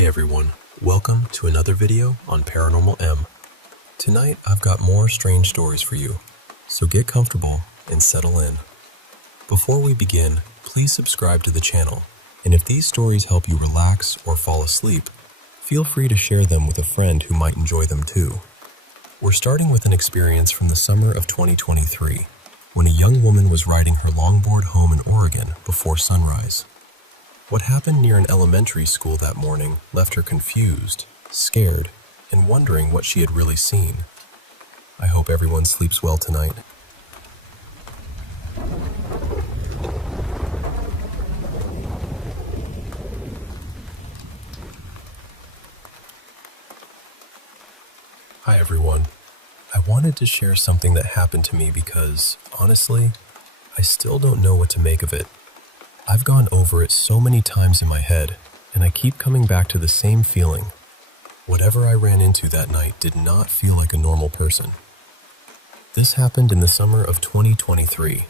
Hey everyone, welcome to another video on Paranormal M. Tonight I've got more strange stories for you, so get comfortable and settle in. Before we begin, please subscribe to the channel, and if these stories help you relax or fall asleep, feel free to share them with a friend who might enjoy them too. We're starting with an experience from the summer of 2023, when a young woman was riding her longboard home in Oregon before sunrise. What happened near an elementary school that morning left her confused, scared, and wondering what she had really seen. I hope everyone sleeps well tonight. Hi everyone. I wanted to share something that happened to me because, honestly, I still don't know what to make of it. I've gone over it so many times in my head, and I keep coming back to the same feeling. Whatever I ran into that night did not feel like a normal person. This happened in the summer of 2023.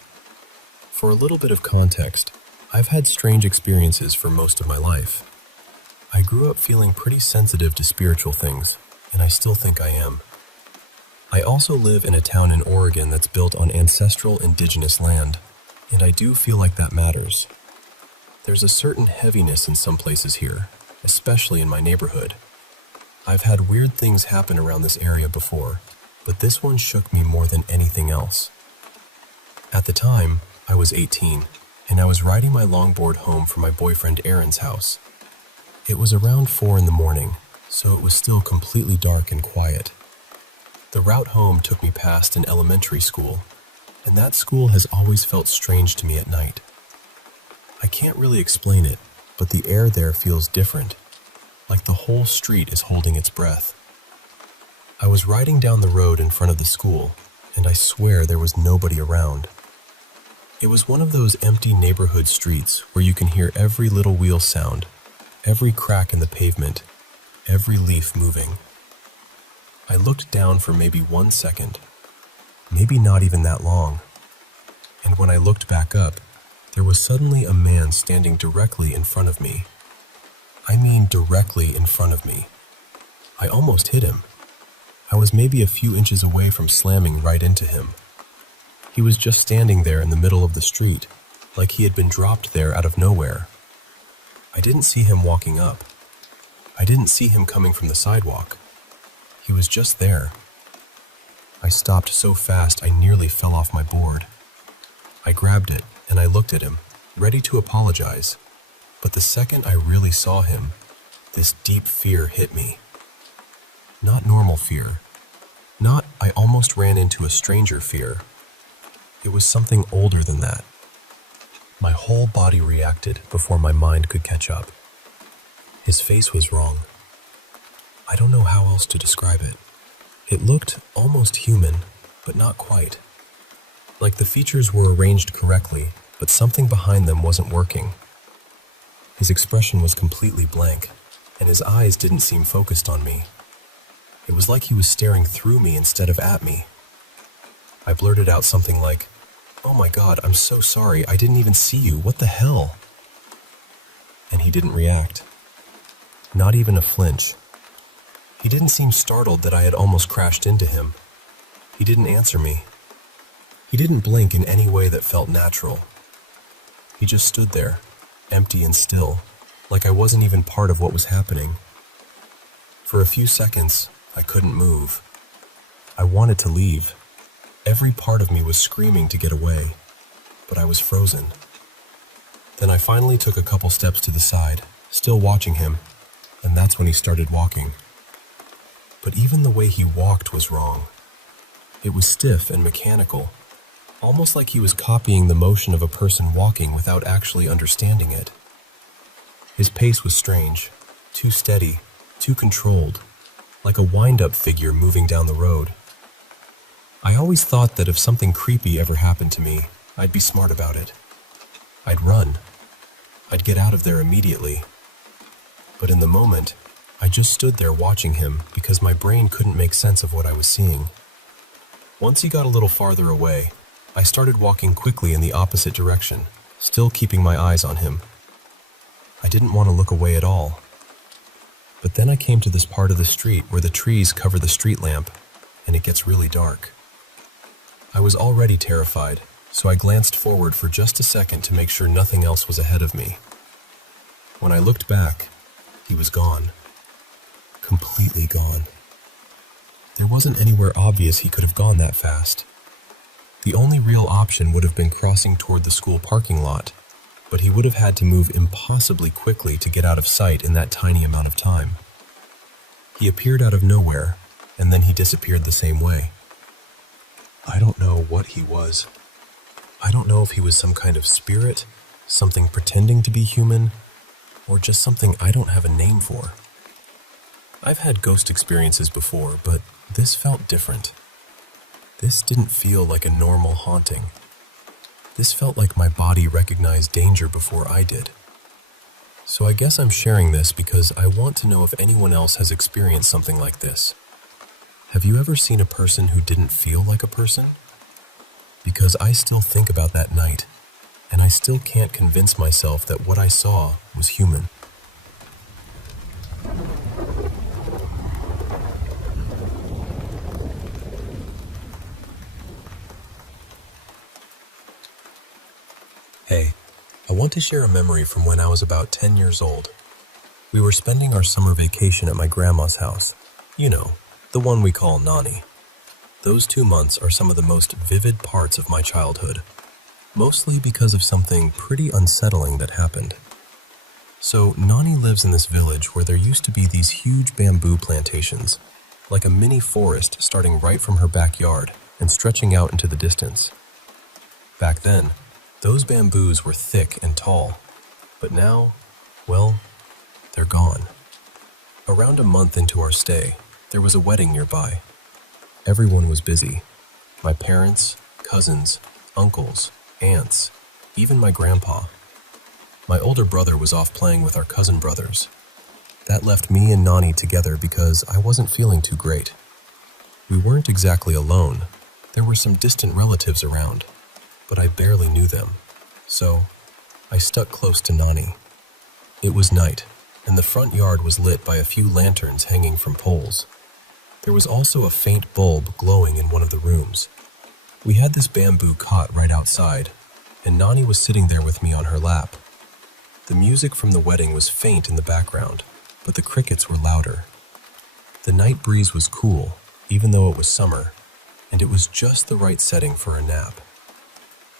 For a little bit of context, I've had strange experiences for most of my life. I grew up feeling pretty sensitive to spiritual things, and I still think I am. I also live in a town in Oregon that's built on ancestral indigenous land, and I do feel like that matters. There's a certain heaviness in some places here, especially in my neighborhood. I've had weird things happen around this area before, but this one shook me more than anything else. At the time, I was 18, and I was riding my longboard home from my boyfriend Aaron's house. It was around 4 in the morning, so it was still completely dark and quiet. The route home took me past an elementary school, and that school has always felt strange to me at night. I can't really explain it, but the air there feels different, like the whole street is holding its breath. I was riding down the road in front of the school, and I swear there was nobody around. It was one of those empty neighborhood streets where you can hear every little wheel sound, every crack in the pavement, every leaf moving. I looked down for maybe 1 second, maybe not even that long, and when I looked back up, there was suddenly a man standing directly in front of me. I mean directly in front of me. I almost hit him. I was maybe a few inches away from slamming right into him. He was just standing there in the middle of the street, like he had been dropped there out of nowhere. I didn't see him walking up. I didn't see him coming from the sidewalk. He was just there. I stopped so fast I nearly fell off my board. I grabbed it and I looked at him, ready to apologize. But the second I really saw him, this deep fear hit me. Not normal fear. Not I almost ran into a stranger fear. It was something older than that. My whole body reacted before my mind could catch up. His face was wrong. I don't know how else to describe it. It looked almost human, but not quite. Like the features were arranged correctly, but something behind them wasn't working. His expression was completely blank, and his eyes didn't seem focused on me. It was like he was staring through me instead of at me. I blurted out something like, "Oh my God, I'm so sorry, I didn't even see you, what the hell?" And he didn't react. Not even a flinch. He didn't seem startled that I had almost crashed into him. He didn't answer me. He didn't blink in any way that felt natural. He just stood there, empty and still, like I wasn't even part of what was happening. For a few seconds, I couldn't move. I wanted to leave. Every part of me was screaming to get away, but I was frozen. Then I finally took a couple steps to the side, still watching him, and that's when he started walking. But even the way he walked was wrong. It was stiff and mechanical, almost like he was copying the motion of a person walking without actually understanding it. His pace was strange, too steady, too controlled, like a wind-up figure moving down the road. I always thought that if something creepy ever happened to me, I'd be smart about it. I'd run. I'd get out of there immediately. But in the moment, I just stood there watching him because my brain couldn't make sense of what I was seeing. Once he got a little farther away, I started walking quickly in the opposite direction, still keeping my eyes on him. I didn't want to look away at all. But then I came to this part of the street where the trees cover the street lamp, and it gets really dark. I was already terrified, so I glanced forward for just a second to make sure nothing else was ahead of me. When I looked back, he was gone. Completely gone. There wasn't anywhere obvious he could have gone that fast. The only real option would have been crossing toward the school parking lot, but he would have had to move impossibly quickly to get out of sight in that tiny amount of time. He appeared out of nowhere, and then he disappeared the same way. I don't know what he was. I don't know if he was some kind of spirit, something pretending to be human, or just something I don't have a name for. I've had ghost experiences before, but this felt different. This didn't feel like a normal haunting. This felt like my body recognized danger before I did. So I guess I'm sharing this because I want to know if anyone else has experienced something like this. Have you ever seen a person who didn't feel like a person? Because I still think about that night, and I still can't convince myself that what I saw was human. Hey, I want to share a memory from when I was about 10 years old. We were spending our summer vacation at my grandma's house. You know, the one we call Nani. Those 2 months are some of the most vivid parts of my childhood, mostly because of something pretty unsettling that happened. So, Nani lives in this village where there used to be these huge bamboo plantations, like a mini forest starting right from her backyard and stretching out into the distance. Back then, those bamboos were thick and tall, but now, well, they're gone. Around a month into our stay, there was a wedding nearby. Everyone was busy. My parents, cousins, uncles, aunts, even my grandpa. My older brother was off playing with our cousin brothers. That left me and Nani together because I wasn't feeling too great. We weren't exactly alone. There were some distant relatives around, but I barely knew them. So, I stuck close to Nani. It was night, and the front yard was lit by a few lanterns hanging from poles. There was also a faint bulb glowing in one of the rooms. We had this bamboo cot right outside, and Nani was sitting there with me on her lap. The music from the wedding was faint in the background, but the crickets were louder. The night breeze was cool, even though it was summer, and it was just the right setting for a nap.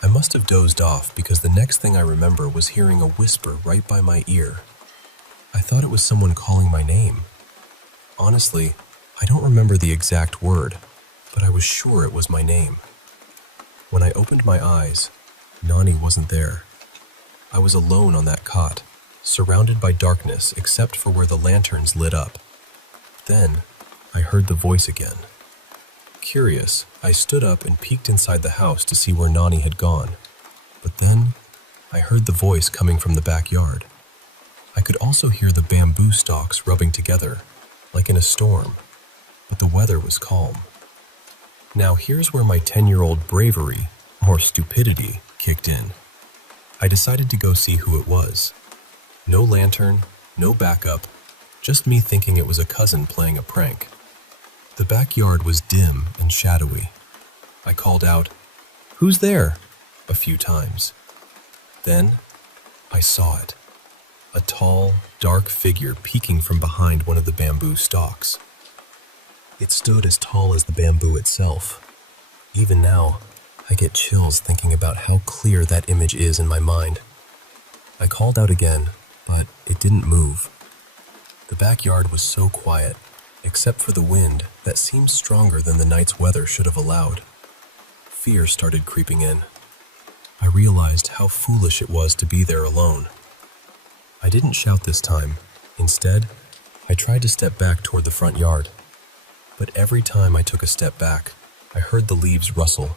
I must have dozed off because the next thing I remember was hearing a whisper right by my ear. I thought it was someone calling my name. Honestly, I don't remember the exact word, but I was sure it was my name. When I opened my eyes, Nani wasn't there. I was alone on that cot, surrounded by darkness except for where the lanterns lit up. Then, I heard the voice again. Curious, I stood up and peeked inside the house to see where Nani had gone. But then, I heard the voice coming from the backyard. I could also hear the bamboo stalks rubbing together, like in a storm, but the weather was calm. Now here's where my 10-year-old bravery, or stupidity, kicked in. I decided to go see who it was. No lantern, no backup, just me thinking it was a cousin playing a prank. The backyard was dim and shadowy. I called out, "Who's there?" a few times. Then, I saw it. A tall, dark figure peeking from behind one of the bamboo stalks. It stood as tall as the bamboo itself. Even now, I get chills thinking about how clear that image is in my mind. I called out again, but it didn't move. The backyard was so quiet, except for the wind that seemed stronger than the night's weather should have allowed. Fear started creeping in. I realized how foolish it was to be there alone. I didn't shout this time. Instead, I tried to step back toward the front yard. But every time I took a step back, I heard the leaves rustle,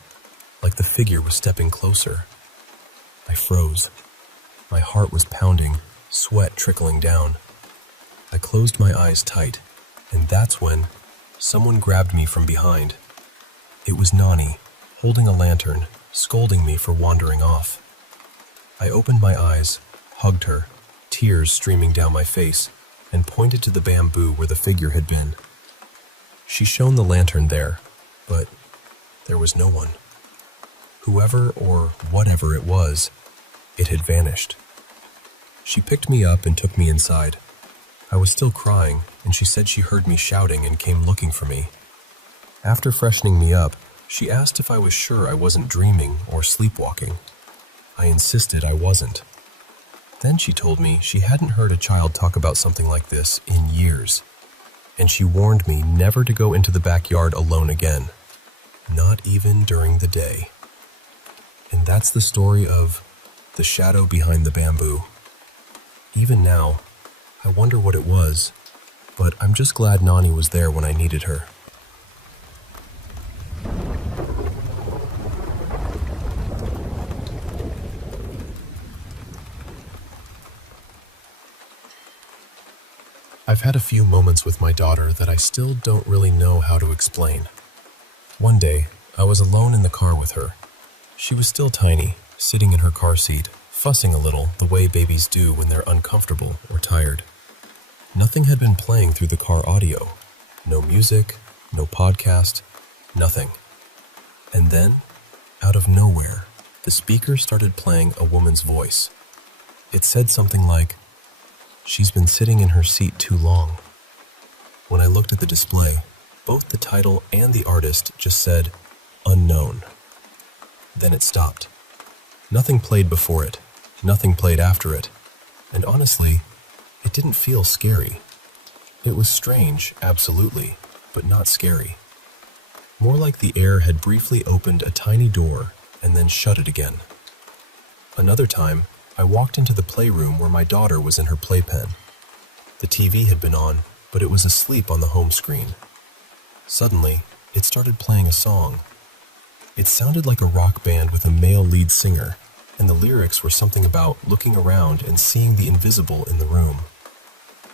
like the figure was stepping closer. I froze. My heart was pounding, sweat trickling down. I closed my eyes tight, and that's when someone grabbed me from behind. It was Nani, holding a lantern, scolding me for wandering off. I opened my eyes, hugged her, tears streaming down my face, and pointed to the bamboo where the figure had been. She shone the lantern there, but there was no one. Whoever or whatever it was, it had vanished. She picked me up and took me inside. I was still crying, and she said she heard me shouting and came looking for me. After freshening me up, she asked if I was sure I wasn't dreaming or sleepwalking. I insisted I wasn't. Then she told me she hadn't heard a child talk about something like this in years, and she warned me never to go into the backyard alone again, not even during the day. And that's the story of the shadow behind the bamboo. Even now, I wonder what it was, but I'm just glad Nani was there when I needed her. I've had a few moments with my daughter that I still don't really know how to explain. One day, I was alone in the car with her. She was still tiny, sitting in her car seat, fussing a little the way babies do when they're uncomfortable or tired. Nothing had been playing through the car audio. No music, no podcast, nothing. And then, out of nowhere, the speaker started playing a woman's voice. It said something like, "She's been sitting in her seat too long." When I looked at the display, both the title and the artist just said, "Unknown." Then it stopped. Nothing played before it, nothing played after it, and honestly, it didn't feel scary. It was strange, absolutely, but not scary. More like the air had briefly opened a tiny door and then shut it again. Another time, I walked into the playroom where my daughter was in her playpen. The TV had been on, but it was asleep on the home screen. Suddenly, it started playing a song. It sounded like a rock band with a male lead singer, and the lyrics were something about looking around and seeing the invisible in the room.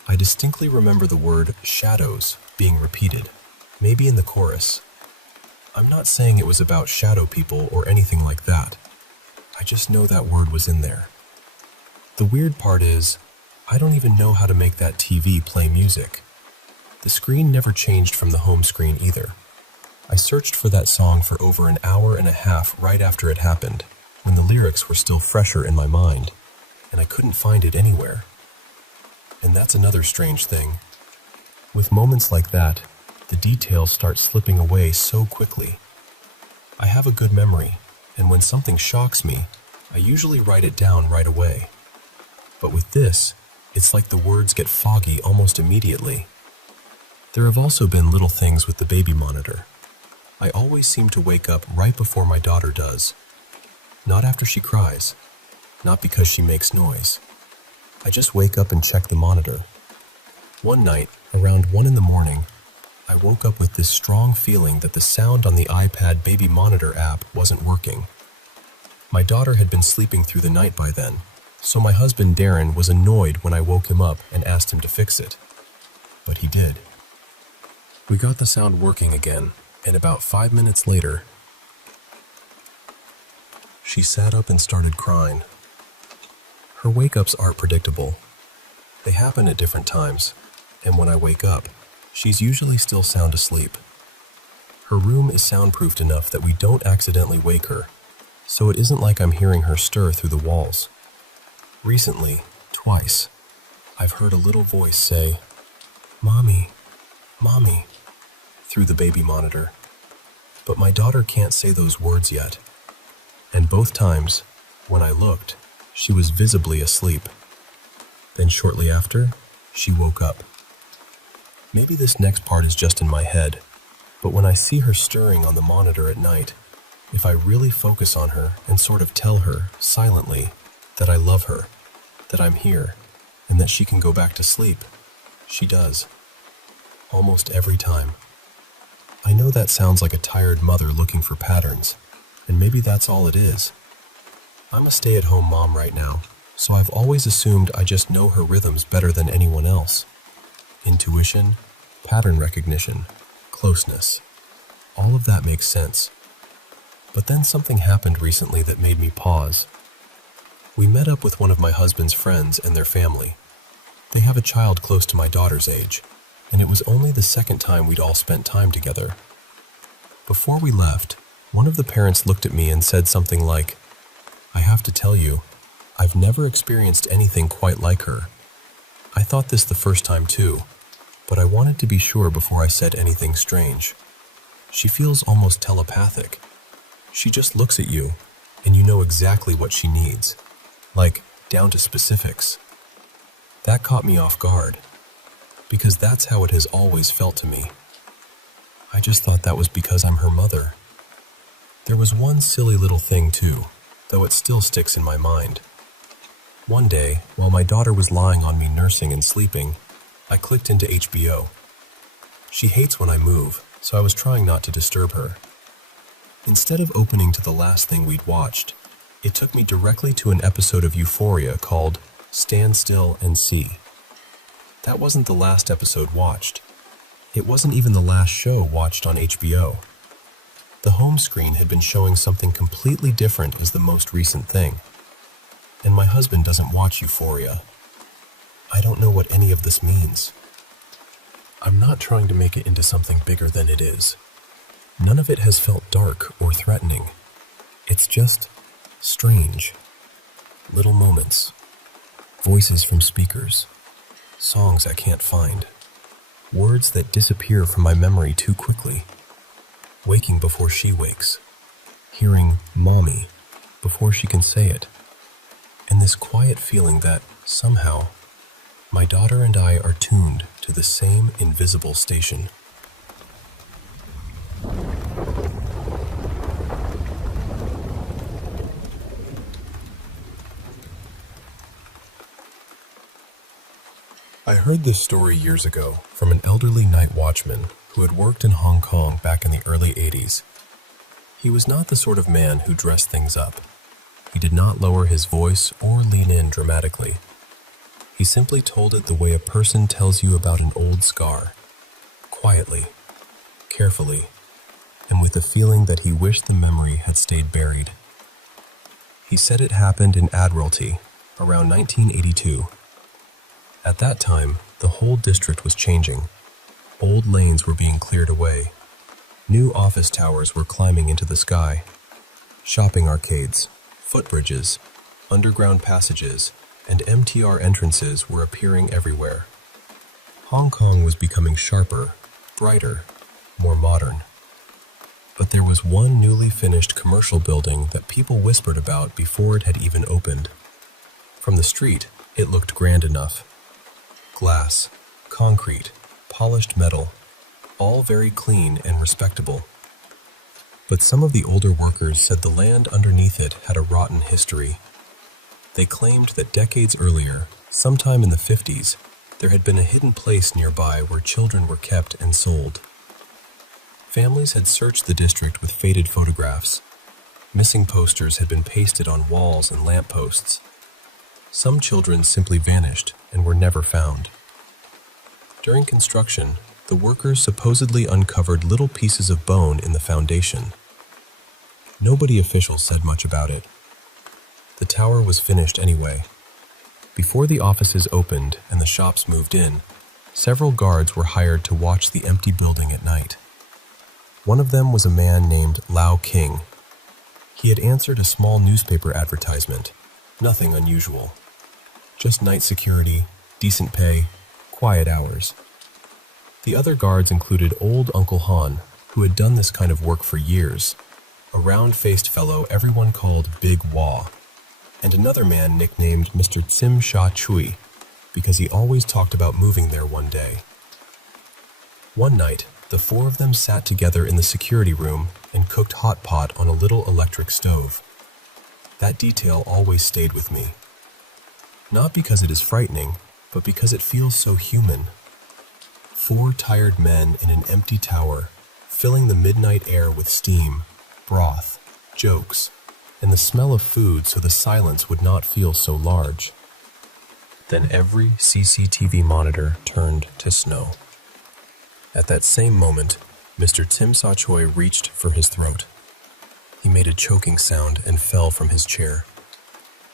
I distinctly remember the word shadows being repeated, maybe in the chorus. I'm not saying it was about shadow people or anything like that. I just know that word was in there. The weird part is, I don't even know how to make that TV play music. The screen never changed from the home screen either. I searched for that song for over an hour and a half right after it happened, when the lyrics were still fresher in my mind, and I couldn't find it anywhere. And that's another strange thing. With moments like that, the details start slipping away so quickly. I have a good memory, and when something shocks me, I usually write it down right away. But with this, it's like the words get foggy almost immediately. There have also been little things with the baby monitor. I always seem to wake up right before my daughter does. Not after she cries, not because she makes noise. I just wake up and check the monitor. One night, around 1 a.m, I woke up with this strong feeling that the sound on the iPad baby monitor app wasn't working. My daughter had been sleeping through the night by then, so my husband Darren was annoyed when I woke him up and asked him to fix it. But he did. We got the sound working again, and about 5 minutes later, she sat up and started crying. Her wake-ups aren't predictable. They happen at different times, and when I wake up, she's usually still sound asleep. Her room is soundproofed enough that we don't accidentally wake her, so it isn't like I'm hearing her stir through the walls. Recently, twice, I've heard a little voice say, "Mommy, Mommy," through the baby monitor. But my daughter can't say those words yet. And both times, when I looked, she was visibly asleep. Then shortly after, she woke up. Maybe this next part is just in my head, but when I see her stirring on the monitor at night, if I really focus on her and sort of tell her, silently, that I love her, that I'm here, and that she can go back to sleep, she does. Almost every time. I know that sounds like a tired mother looking for patterns, and maybe that's all it is. I'm a stay-at-home mom right now, so I've always assumed I just know her rhythms better than anyone else. Intuition, pattern recognition, closeness. All of that makes sense. But then something happened recently that made me pause. We met up with one of my husband's friends and their family. They have a child close to my daughter's age, and it was only the second time we'd all spent time together. Before we left, one of the parents looked at me and said something like, "I have to tell you, I've never experienced anything quite like her. I thought this the first time too, but I wanted to be sure before I said anything strange. She feels almost telepathic. She just looks at you, and you know exactly what she needs, like down to specifics." That caught me off guard, because that's how it has always felt to me. I just thought that was because I'm her mother. There was one silly little thing too, though it still sticks in my mind. One day, while my daughter was lying on me nursing and sleeping, I clicked into HBO. She hates when I move, so I was trying not to disturb her. Instead of opening to the last thing we'd watched, it took me directly to an episode of Euphoria called Stand Still and See. That wasn't the last episode watched. It wasn't even the last show watched on HBO. The home screen had been showing something completely different as the most recent thing. And my husband doesn't watch Euphoria. I don't know what any of this means. I'm not trying to make it into something bigger than it is. None of it has felt dark or threatening. It's just strange. Little moments. Voices from speakers. Songs I can't find. Words that disappear from my memory too quickly. Waking before she wakes. Hearing "mommy" before she can say it. And this quiet feeling that, somehow, my daughter and I are tuned to the same invisible station. I heard this story years ago from an elderly night watchman who had worked in Hong Kong back in the early 80s. He was not the sort of man who dressed things up. He did not lower his voice or lean in dramatically. He simply told it the way a person tells you about an old scar, quietly, carefully, and with the feeling that he wished the memory had stayed buried. He said it happened in Admiralty around 1982. At that time, the whole district was changing. Old lanes were being cleared away. New office towers were climbing into the sky. Shopping arcades, footbridges, underground passages, and MTR entrances were appearing everywhere. Hong Kong was becoming sharper, brighter, more modern. But there was one newly finished commercial building that people whispered about before it had even opened. From the street, it looked grand enough. Glass, concrete, polished metal, all very clean and respectable. But some of the older workers said the land underneath it had a rotten history. They claimed that decades earlier, sometime in the 50s, there had been a hidden place nearby where children were kept and sold. Families had searched the district with faded photographs. Missing posters had been pasted on walls and lampposts. Some children simply vanished and were never found. During construction, the workers supposedly uncovered little pieces of bone in the foundation. Nobody official said much about it. The tower was finished anyway. Before the offices opened and the shops moved in, several guards were hired to watch the empty building at night. One of them was a man named Lau King. He had answered a small newspaper advertisement. Nothing unusual. Just night security, decent pay, quiet hours. The other guards included old Uncle Han, who had done this kind of work for years, a round-faced fellow everyone called Big Wah, and another man nicknamed Mr. Tsim Sha Chui, because he always talked about moving there one day. One night, the four of them sat together in the security room and cooked hot pot on a little electric stove. That detail always stayed with me. Not because it is frightening, but because it feels so human. Four tired men in an empty tower, filling the midnight air with steam, broth, jokes, and the smell of food so the silence would not feel so large. Then every CCTV monitor turned to snow. At that same moment, Mr. Tim Sa Choi reached for his throat. He made a choking sound and fell from his chair.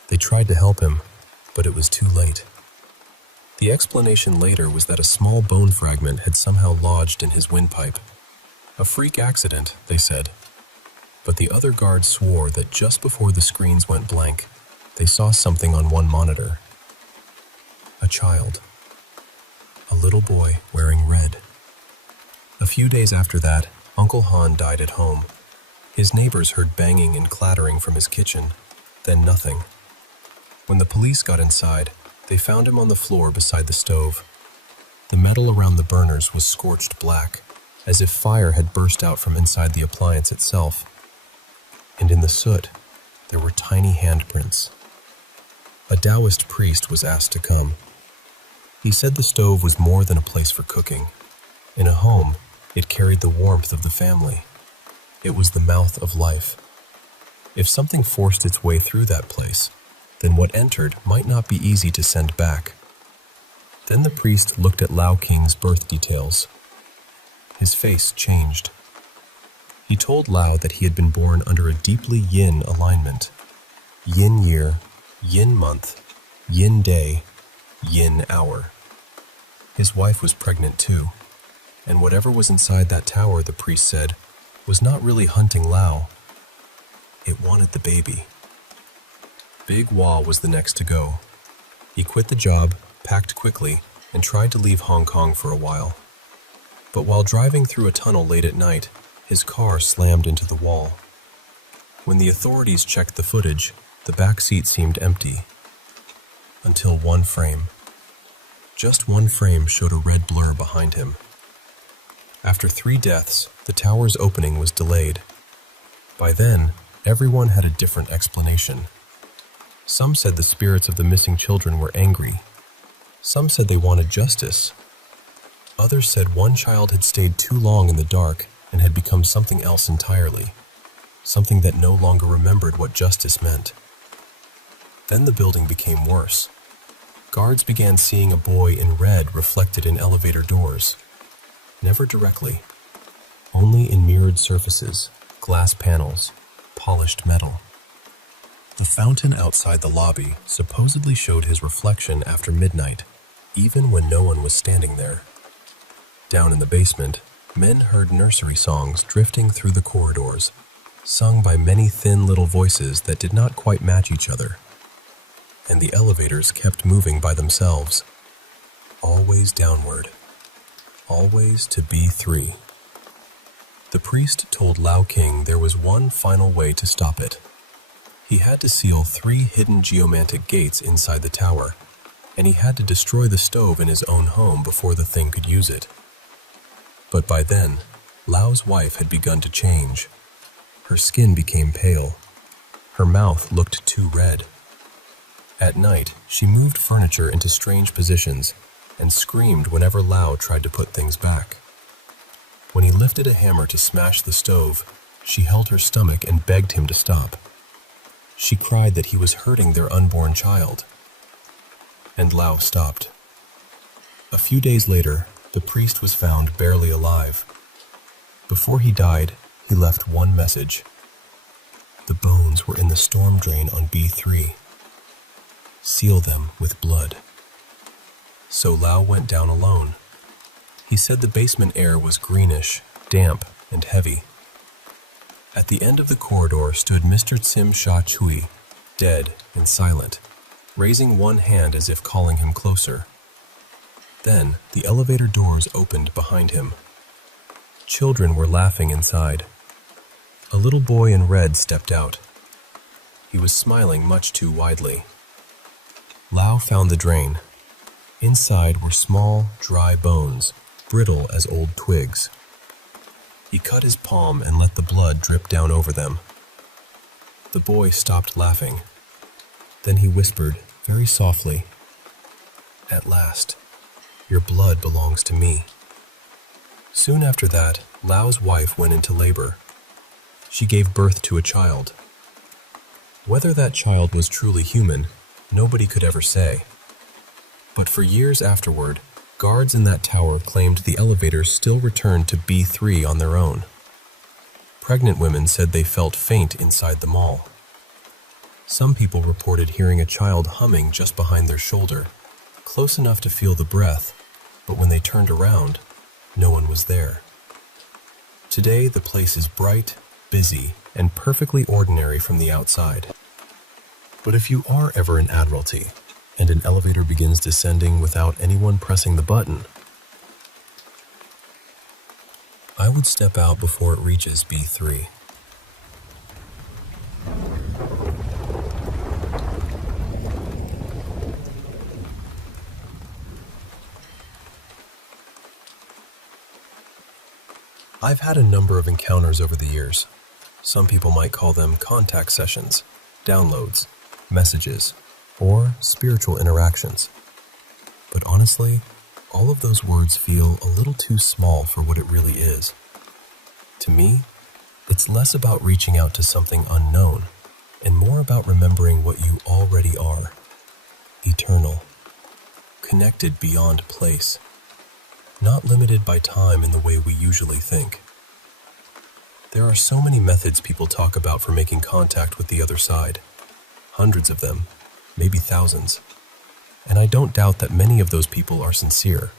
They tried to help him, but it was too late. The explanation later was that a small bone fragment had somehow lodged in his windpipe. A freak accident, they said. But the other guards swore that just before the screens went blank, they saw something on one monitor. A child. A little boy wearing red. A few days after that, Uncle Han died at home. His neighbors heard banging and clattering from his kitchen, then nothing. When the police got inside, they found him on the floor beside the stove. The metal around the burners was scorched black, as if fire had burst out from inside the appliance itself. And in the soot, there were tiny handprints. A Taoist priest was asked to come. He said the stove was more than a place for cooking. In a home, it carried the warmth of the family. It was the mouth of life. If something forced its way through that place, then what entered might not be easy to send back. Then the priest looked at Lao King's birth details. His face changed. He told Lao that he had been born under a deeply yin alignment. Yin year, yin month, yin day, yin hour. His wife was pregnant too, and whatever was inside that tower, the priest said, was not really hunting Lao. It wanted the baby. Big Wah was the next to go. He quit the job, packed quickly, and tried to leave Hong Kong for a while. But while driving through a tunnel late at night, his car slammed into the wall. When the authorities checked the footage, the back seat seemed empty. Until one frame. Just one frame showed a red blur behind him. After 3 deaths, the tower's opening was delayed. By then, everyone had a different explanation. Some said the spirits of the missing children were angry. Some said they wanted justice. Others said one child had stayed too long in the dark and had become something else entirely, something that no longer remembered what justice meant. Then the building became worse. Guards began seeing a boy in red reflected in elevator doors. Never directly, only in mirrored surfaces, glass panels, polished metal. The fountain outside the lobby supposedly showed his reflection after midnight, even when no one was standing there. Down in the basement, men heard nursery songs drifting through the corridors, sung by many thin little voices that did not quite match each other. And the elevators kept moving by themselves, always downward, always to B3. The priest told Lao King there was one final way to stop it. He had to seal 3 hidden geomantic gates inside the tower, and he had to destroy the stove in his own home before the thing could use it. But by then, Lao's wife had begun to change. Her skin became pale. Her mouth looked too red. At night, she moved furniture into strange positions and screamed whenever Lao tried to put things back. When he lifted a hammer to smash the stove, she held her stomach and begged him to stop. She cried that he was hurting their unborn child. And Lao stopped. A few days later, the priest was found barely alive. Before he died, he left one message. The bones were in the storm drain on B3. Seal them with blood. So Lao went down alone. He said the basement air was greenish, damp, and heavy. At the end of the corridor stood Mr. Tsim Sha Chui, dead and silent, raising one hand as if calling him closer. Then the elevator doors opened behind him. Children were laughing inside. A little boy in red stepped out. He was smiling much too widely. Lao found the drain. Inside were small, dry bones, brittle as old twigs. He cut his palm and let the blood drip down over them. The boy stopped laughing. Then he whispered, very softly, "At last, your blood belongs to me." Soon after that, Lao's wife went into labor. She gave birth to a child. Whether that child was truly human, nobody could ever say. But for years afterward, guards in that tower claimed the elevators still returned to B3 on their own. Pregnant women said they felt faint inside the mall. Some people reported hearing a child humming just behind their shoulder. close enough to feel the breath, but when they turned around, no one was there. Today, the place is bright, busy, and perfectly ordinary from the outside. But if you are ever in Admiralty, and an elevator begins descending without anyone pressing the button, I would step out before it reaches B3. I've had a number of encounters over the years. Some people might call them contact sessions, downloads, messages, or spiritual interactions. But honestly, all of those words feel a little too small for what it really is. To me, it's less about reaching out to something unknown and more about remembering what you already are: eternal, connected beyond place, not limited by time in the way we usually think. There are so many methods people talk about for making contact with the other side. Hundreds of them, maybe thousands. And I don't doubt that many of those people are sincere.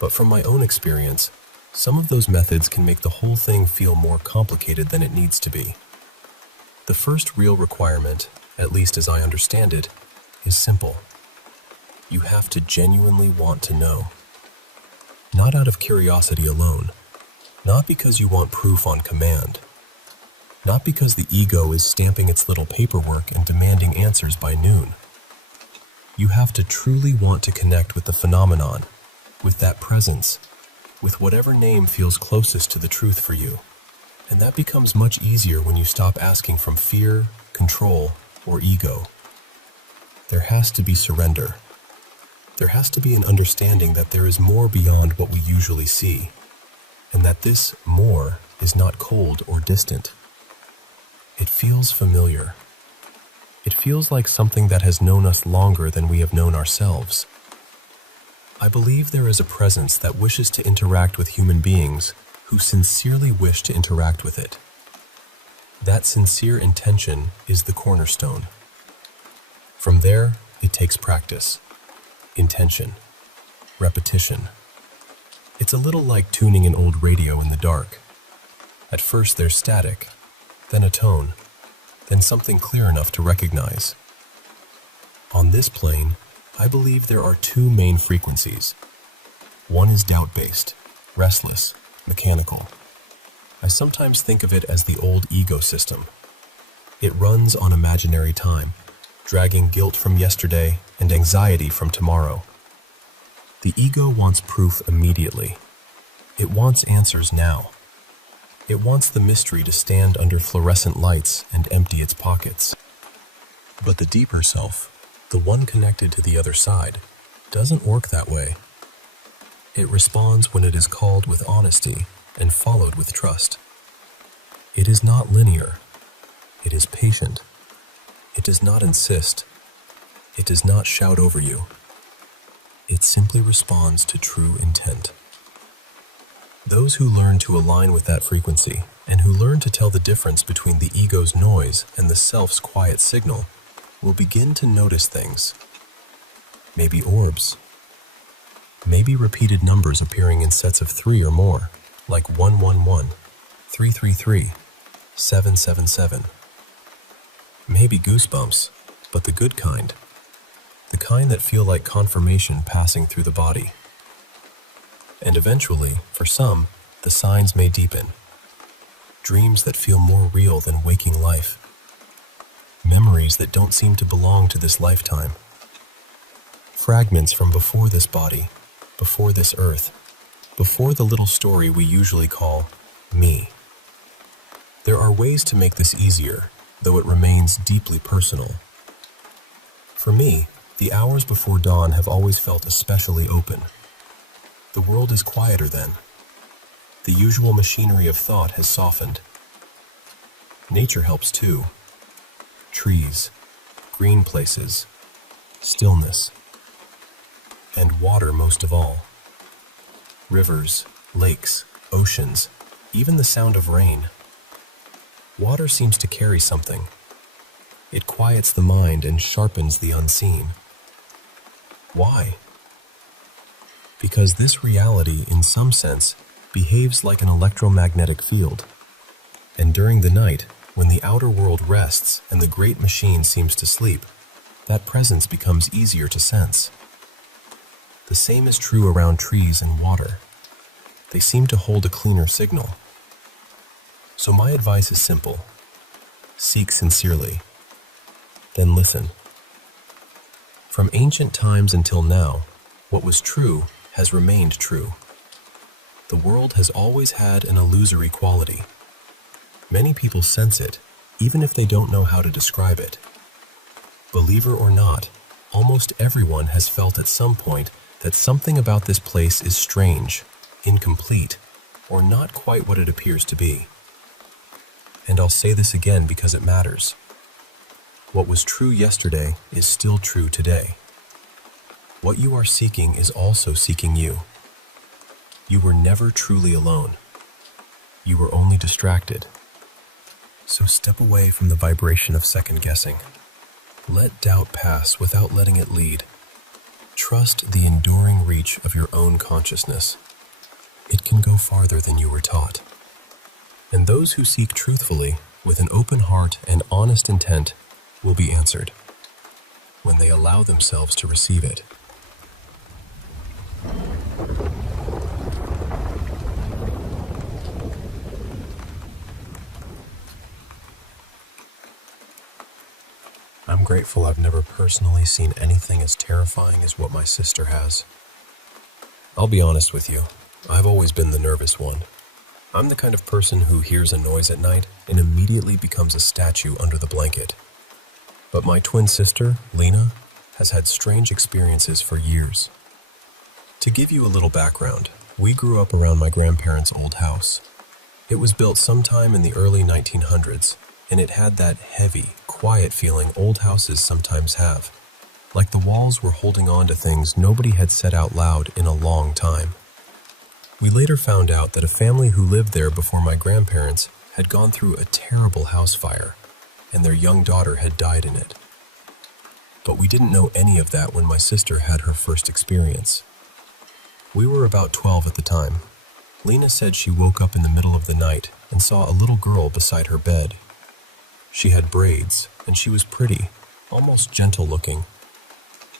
But from my own experience, some of those methods can make the whole thing feel more complicated than it needs to be. The first real requirement, at least as I understand it, is simple. You have to genuinely want to know. Not out of curiosity alone, not because you want proof on command, not because the ego is stamping its little paperwork and demanding answers by noon. You have to truly want to connect with the phenomenon, with that presence, with whatever name feels closest to the truth for you. And that becomes much easier when you stop asking from fear, control, or ego. There has to be surrender. There has to be an understanding that there is more beyond what we usually see, and that this more is not cold or distant. It feels familiar. It feels like something that has known us longer than we have known ourselves. I believe there is a presence that wishes to interact with human beings who sincerely wish to interact with it. That sincere intention is the cornerstone. From there, it takes practice. Intention, repetition. It's a little like tuning an old radio in the dark. At first there's static, then a tone, then something clear enough to recognize. On this plane, I believe there are two main frequencies. One is doubt-based, restless, mechanical. I sometimes think of it as the old ego system. It runs on imaginary time, dragging guilt from yesterday and anxiety from tomorrow. The ego wants proof immediately. It wants answers now. It wants the mystery to stand under fluorescent lights and empty its pockets. But the deeper self, the one connected to the other side, doesn't work that way. It responds when it is called with honesty and followed with trust. It is not linear. It is patient. It does not insist. It does not shout over you. It simply responds to true intent. Those who learn to align with that frequency and who learn to tell the difference between the ego's noise and the self's quiet signal will begin to notice things. Maybe orbs. Maybe repeated numbers appearing in sets of 3 or more, like 111, 333, 777. Maybe goosebumps, but the good kind. The kind that feel like confirmation passing through the body. And eventually, for some, the signs may deepen. Dreams that feel more real than waking life. Memories that don't seem to belong to this lifetime. Fragments from before this body, before this earth, before the little story we usually call me. There are ways to make this easier, though it remains deeply personal. For me, the hours before dawn have always felt especially open. The world is quieter then. The usual machinery of thought has softened. Nature helps too. Trees, green places, stillness, and water most of all. Rivers, lakes, oceans, even the sound of rain. Water seems to carry something. It quiets the mind and sharpens the unseen. Why? Because this reality, in some sense, behaves like an electromagnetic field. And during the night, when the outer world rests and the great machine seems to sleep, that presence becomes easier to sense. The same is true around trees and water. They seem to hold a cleaner signal. So my advice is simple. Seek sincerely. Then listen. From ancient times until now, what was true has remained true. The world has always had an illusory quality. Many people sense it, even if they don't know how to describe it. Believer or not, almost everyone has felt at some point that something about this place is strange, incomplete, or not quite what it appears to be. And I'll say this again because it matters. What was true yesterday is still true today. What you are seeking is also seeking you. You were never truly alone. You were only distracted. So step away from the vibration of second guessing. Let doubt pass without letting it lead. Trust the enduring reach of your own consciousness. It can go farther than you were taught. And those who seek truthfully, with an open heart and honest intent, will be answered when they allow themselves to receive it. I'm grateful I've never personally seen anything as terrifying as what my sister has. I'll be honest with you, I've always been the nervous one. I'm the kind of person who hears a noise at night and immediately becomes a statue under the blanket. But my twin sister, Lena, has had strange experiences for years. To give you a little background, we grew up around my grandparents' old house. It was built sometime in the early 1900s, and it had that heavy, quiet feeling old houses sometimes have, like the walls were holding on to things nobody had said out loud in a long time. We later found out that a family who lived there before my grandparents had gone through a terrible house fire, and their young daughter had died in it. But we didn't know any of that when my sister had her first experience. We were about 12 at the time. Lena said she woke up in the middle of the night and saw a little girl beside her bed. She had braids, and she was pretty, almost gentle looking.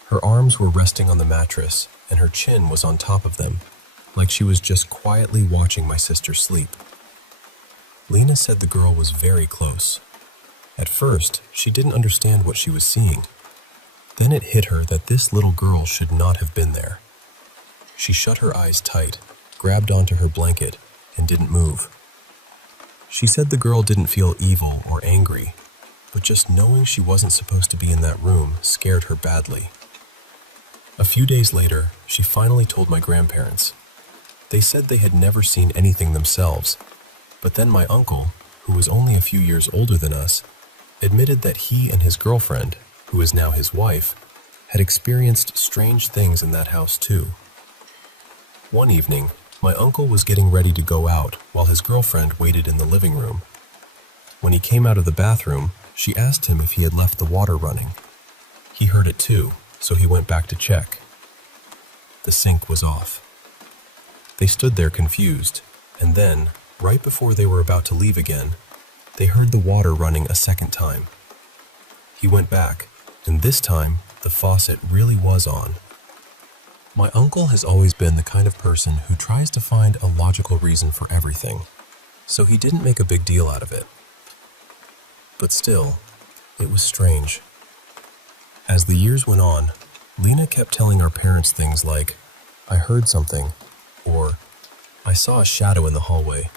Her arms were resting on the mattress, and her chin was on top of them, like she was just quietly watching my sister sleep. Lena said the girl was very close. At first, she didn't understand what she was seeing. Then it hit her that this little girl should not have been there. She shut her eyes tight, grabbed onto her blanket, and didn't move. She said the girl didn't feel evil or angry, but just knowing she wasn't supposed to be in that room scared her badly. A few days later, she finally told my grandparents. They said they had never seen anything themselves, but then my uncle, who was only a few years older than us, admitted that he and his girlfriend, who is now his wife, had experienced strange things in that house too. One evening, my uncle was getting ready to go out while his girlfriend waited in the living room. When he came out of the bathroom, she asked him if he had left the water running. He heard it too, so he went back to check. The sink was off. They stood there confused, and then, right before they were about to leave again, they heard the water running a second time. He went back, and this time, the faucet really was on. My uncle has always been the kind of person who tries to find a logical reason for everything, so he didn't make a big deal out of it. But still, it was strange. As the years went on, Lena kept telling our parents things like, "I heard something," or "I saw a shadow in the hallway."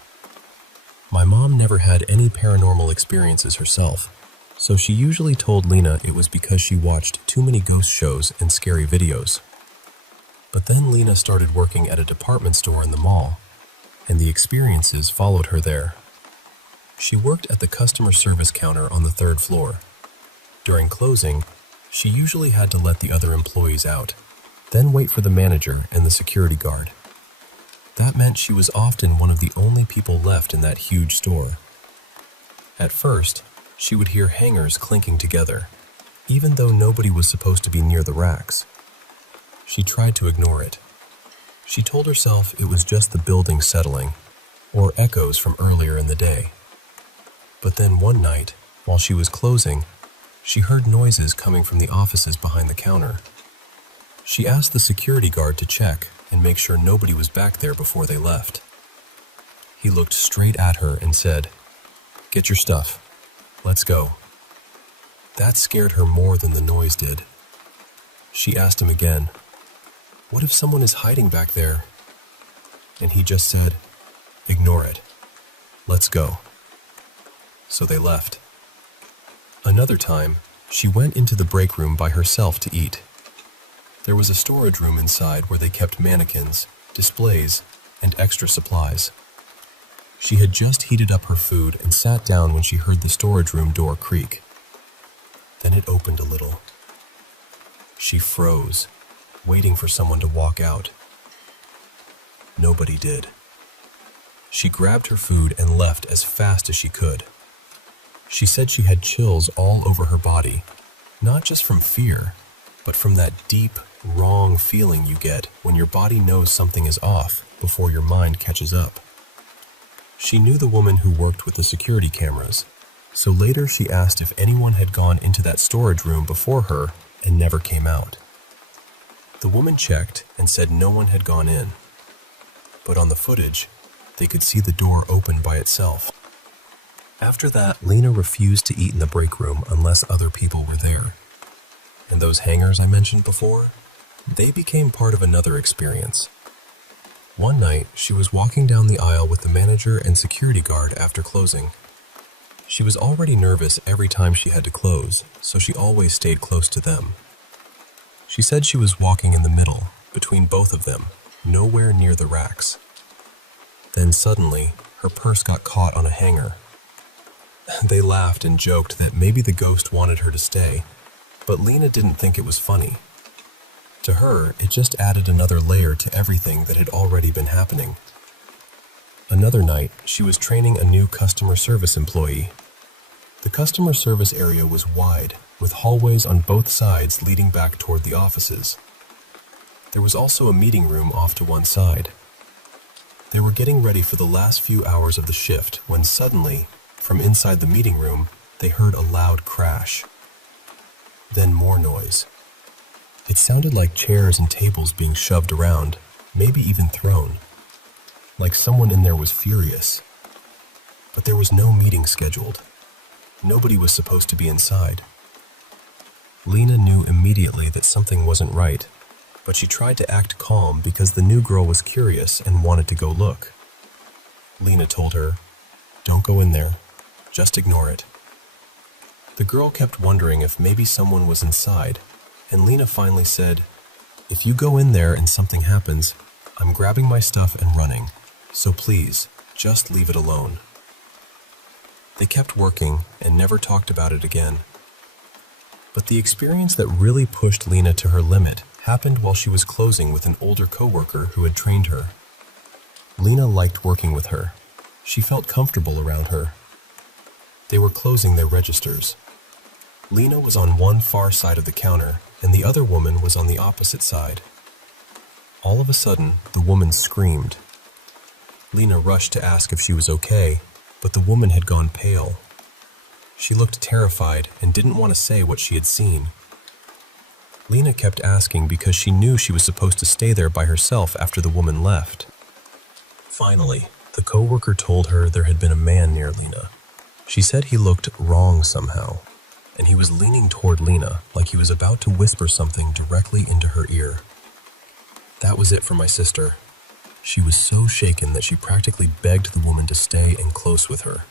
My mom never had any paranormal experiences herself, so she usually told Lena it was because she watched too many ghost shows and scary videos. But then Lena started working at a department store in the mall, and the experiences followed her there. She worked at the customer service counter on the 3rd floor. During closing, she usually had to let the other employees out, then wait for the manager and the security guard. That meant she was often one of the only people left in that huge store. At first, she would hear hangers clinking together, even though nobody was supposed to be near the racks. She tried to ignore it. She told herself it was just the building settling, or echoes from earlier in the day. But then one night, while she was closing, she heard noises coming from the offices behind the counter. She asked the security guard to check and make sure nobody was back there before they left. He looked straight at her and said, "Get your stuff. Let's go." That scared her more than the noise did. She asked him again, "What if someone is hiding back there?" And he just said, "Ignore it. Let's go." So they left. Another time, she went into the break room by herself to eat. There was a storage room inside where they kept mannequins, displays, and extra supplies. She had just heated up her food and sat down when she heard the storage room door creak. Then it opened a little. She froze, waiting for someone to walk out. Nobody did. She grabbed her food and left as fast as she could. She said she had chills all over her body, not just from fear, but from that deep, wrong feeling you get when your body knows something is off before your mind catches up. She knew the woman who worked with the security cameras, so later she asked if anyone had gone into that storage room before her and never came out. The woman checked and said no one had gone in, but on the footage, they could see the door open by itself. After that, Lena refused to eat in the break room unless other people were there. And those hangers I mentioned before, they became part of another experience. One night, she was walking down the aisle with the manager and security guard after closing. She was already nervous every time she had to close, so she always stayed close to them. She said she was walking in the middle, between both of them, nowhere near the racks. Then suddenly, her purse got caught on a hanger. They laughed and joked that maybe the ghost wanted her to stay, but Lena didn't think it was funny. To her, it just added another layer to everything that had already been happening. Another night, she was training a new customer service employee. The customer service area was wide, with hallways on both sides leading back toward the offices. There was also a meeting room off to one side. They were getting ready for the last few hours of the shift when suddenly, from inside the meeting room, they heard a loud crash. Then more noise. It sounded like chairs and tables being shoved around, maybe even thrown. Like someone in there was furious. But there was no meeting scheduled. Nobody was supposed to be inside. Lena knew immediately that something wasn't right, but she tried to act calm because the new girl was curious and wanted to go look. Lena told her, "Don't go in there. Just ignore it." The girl kept wondering if maybe someone was inside, and Lena finally said, "If you go in there and something happens, I'm grabbing my stuff and running, so please, just leave it alone." They kept working and never talked about it again. But the experience that really pushed Lena to her limit happened while she was closing with an older coworker who had trained her. Lena liked working with her. She felt comfortable around her. They were closing their registers. Lena was on one far side of the counter, and the other woman was on the opposite side. All of a sudden, the woman screamed. Lena rushed to ask if she was okay, but the woman had gone pale. She looked terrified and didn't want to say what she had seen. Lena kept asking because she knew she was supposed to stay there by herself after the woman left. Finally, the coworker told her there had been a man near Lena. She said he looked wrong somehow, and he was leaning toward Lena like he was about to whisper something directly into her ear. That was it for my sister. She was so shaken that she practically begged the woman to stay and close with her.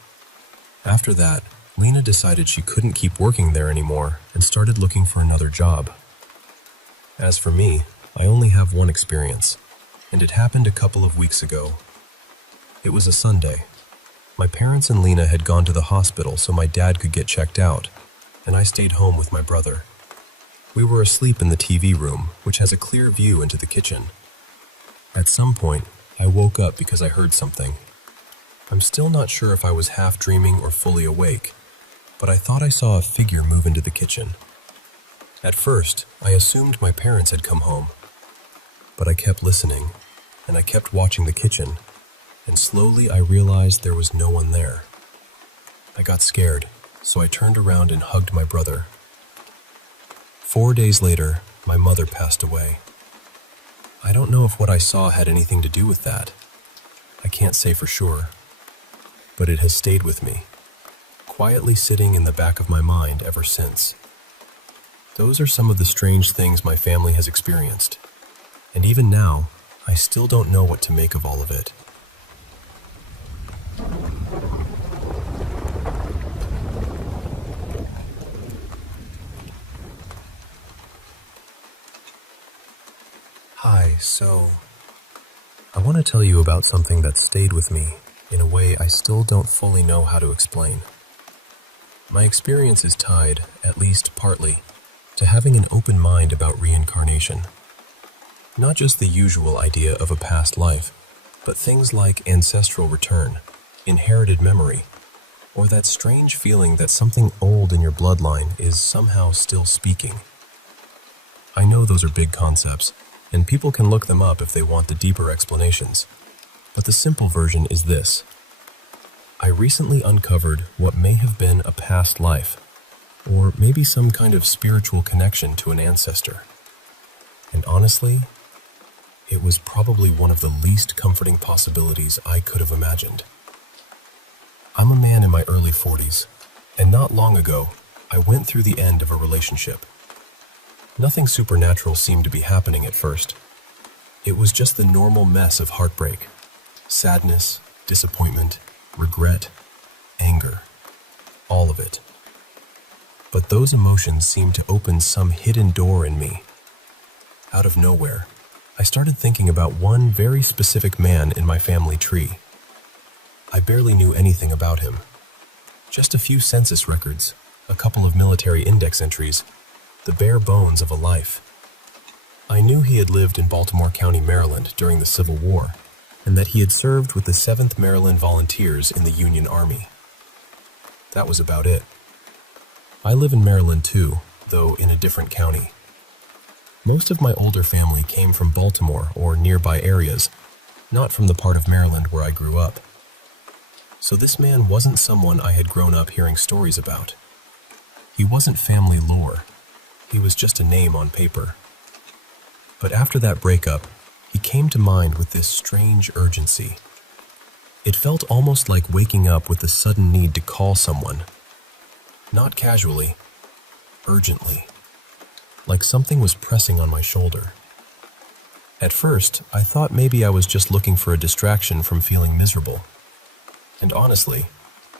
After that, Lena decided she couldn't keep working there anymore and started looking for another job. As for me, I only have one experience, and it happened a couple of weeks ago. It was a Sunday. My parents and Lena had gone to the hospital so my dad could get checked out, and I stayed home with my brother. We were asleep in the TV room, which has a clear view into the kitchen. At some point, I woke up because I heard something. I'm still not sure if I was half dreaming or fully awake, but I thought I saw a figure move into the kitchen. At first, I assumed my parents had come home, but I kept listening, and I kept watching the kitchen, and slowly I realized there was no one there. I got scared, so I turned around and hugged my brother. 4 days later, my mother passed away. I don't know if what I saw had anything to do with that. I can't say for sure, but it has stayed with me, quietly sitting in the back of my mind ever since. Those are some of the strange things my family has experienced, and even now, I still don't know what to make of all of it. Hi, so I want to tell you about something that stayed with me in a way I still don't fully know how to explain. My experience is tied, at least partly, to having an open mind about reincarnation. Not just the usual idea of a past life, but things like ancestral return, inherited memory, or that strange feeling that something old in your bloodline is somehow still speaking. I know those are big concepts, and people can look them up if they want the deeper explanations. But the simple version is this. I recently uncovered what may have been a past life, or maybe some kind of spiritual connection to an ancestor. And honestly, it was probably one of the least comforting possibilities I could have imagined. I'm a man in my early 40s, and not long ago, I went through the end of a relationship. Nothing supernatural seemed to be happening at first. It was just the normal mess of heartbreak, sadness, disappointment, regret, anger, all of it. But those emotions seemed to open some hidden door in me. Out of nowhere, I started thinking about one very specific man in my family tree. I barely knew anything about him. Just a few census records, a couple of military index entries, the bare bones of a life. I knew he had lived in Baltimore County, Maryland during the Civil War, and that he had served with the 7th Maryland Volunteers in the Union Army. That was about it. I live in Maryland too, though in a different county. Most of my older family came from Baltimore or nearby areas, not from the part of Maryland where I grew up. So this man wasn't someone I had grown up hearing stories about. He wasn't family lore. He was just a name on paper. But after that breakup, he came to mind with this strange urgency. It felt almost like waking up with the sudden need to call someone. Not casually, urgently. Like something was pressing on my shoulder. At first, I thought maybe I was just looking for a distraction from feeling miserable. And honestly,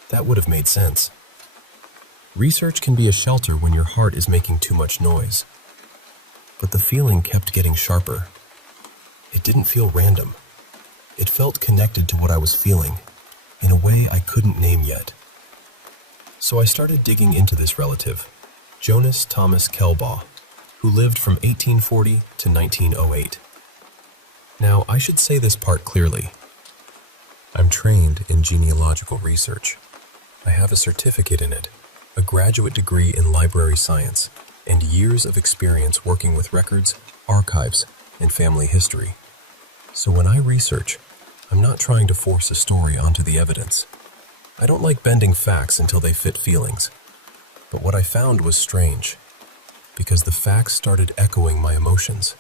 that would have made sense. Research can be a shelter when your heart is making too much noise. But the feeling kept getting sharper. It didn't feel random. It felt connected to what I was feeling, in a way I couldn't name yet. So I started digging into this relative, Jonas Thomas Kelbaugh, who lived from 1840 to 1908. Now, I should say this part clearly. I'm trained in genealogical research. I have a certificate in it, a graduate degree in library science, and years of experience working with records, archives, and family history. So when I research, I'm not trying to force a story onto the evidence. I don't like bending facts until they fit feelings. But what I found was strange, because the facts started echoing my emotions.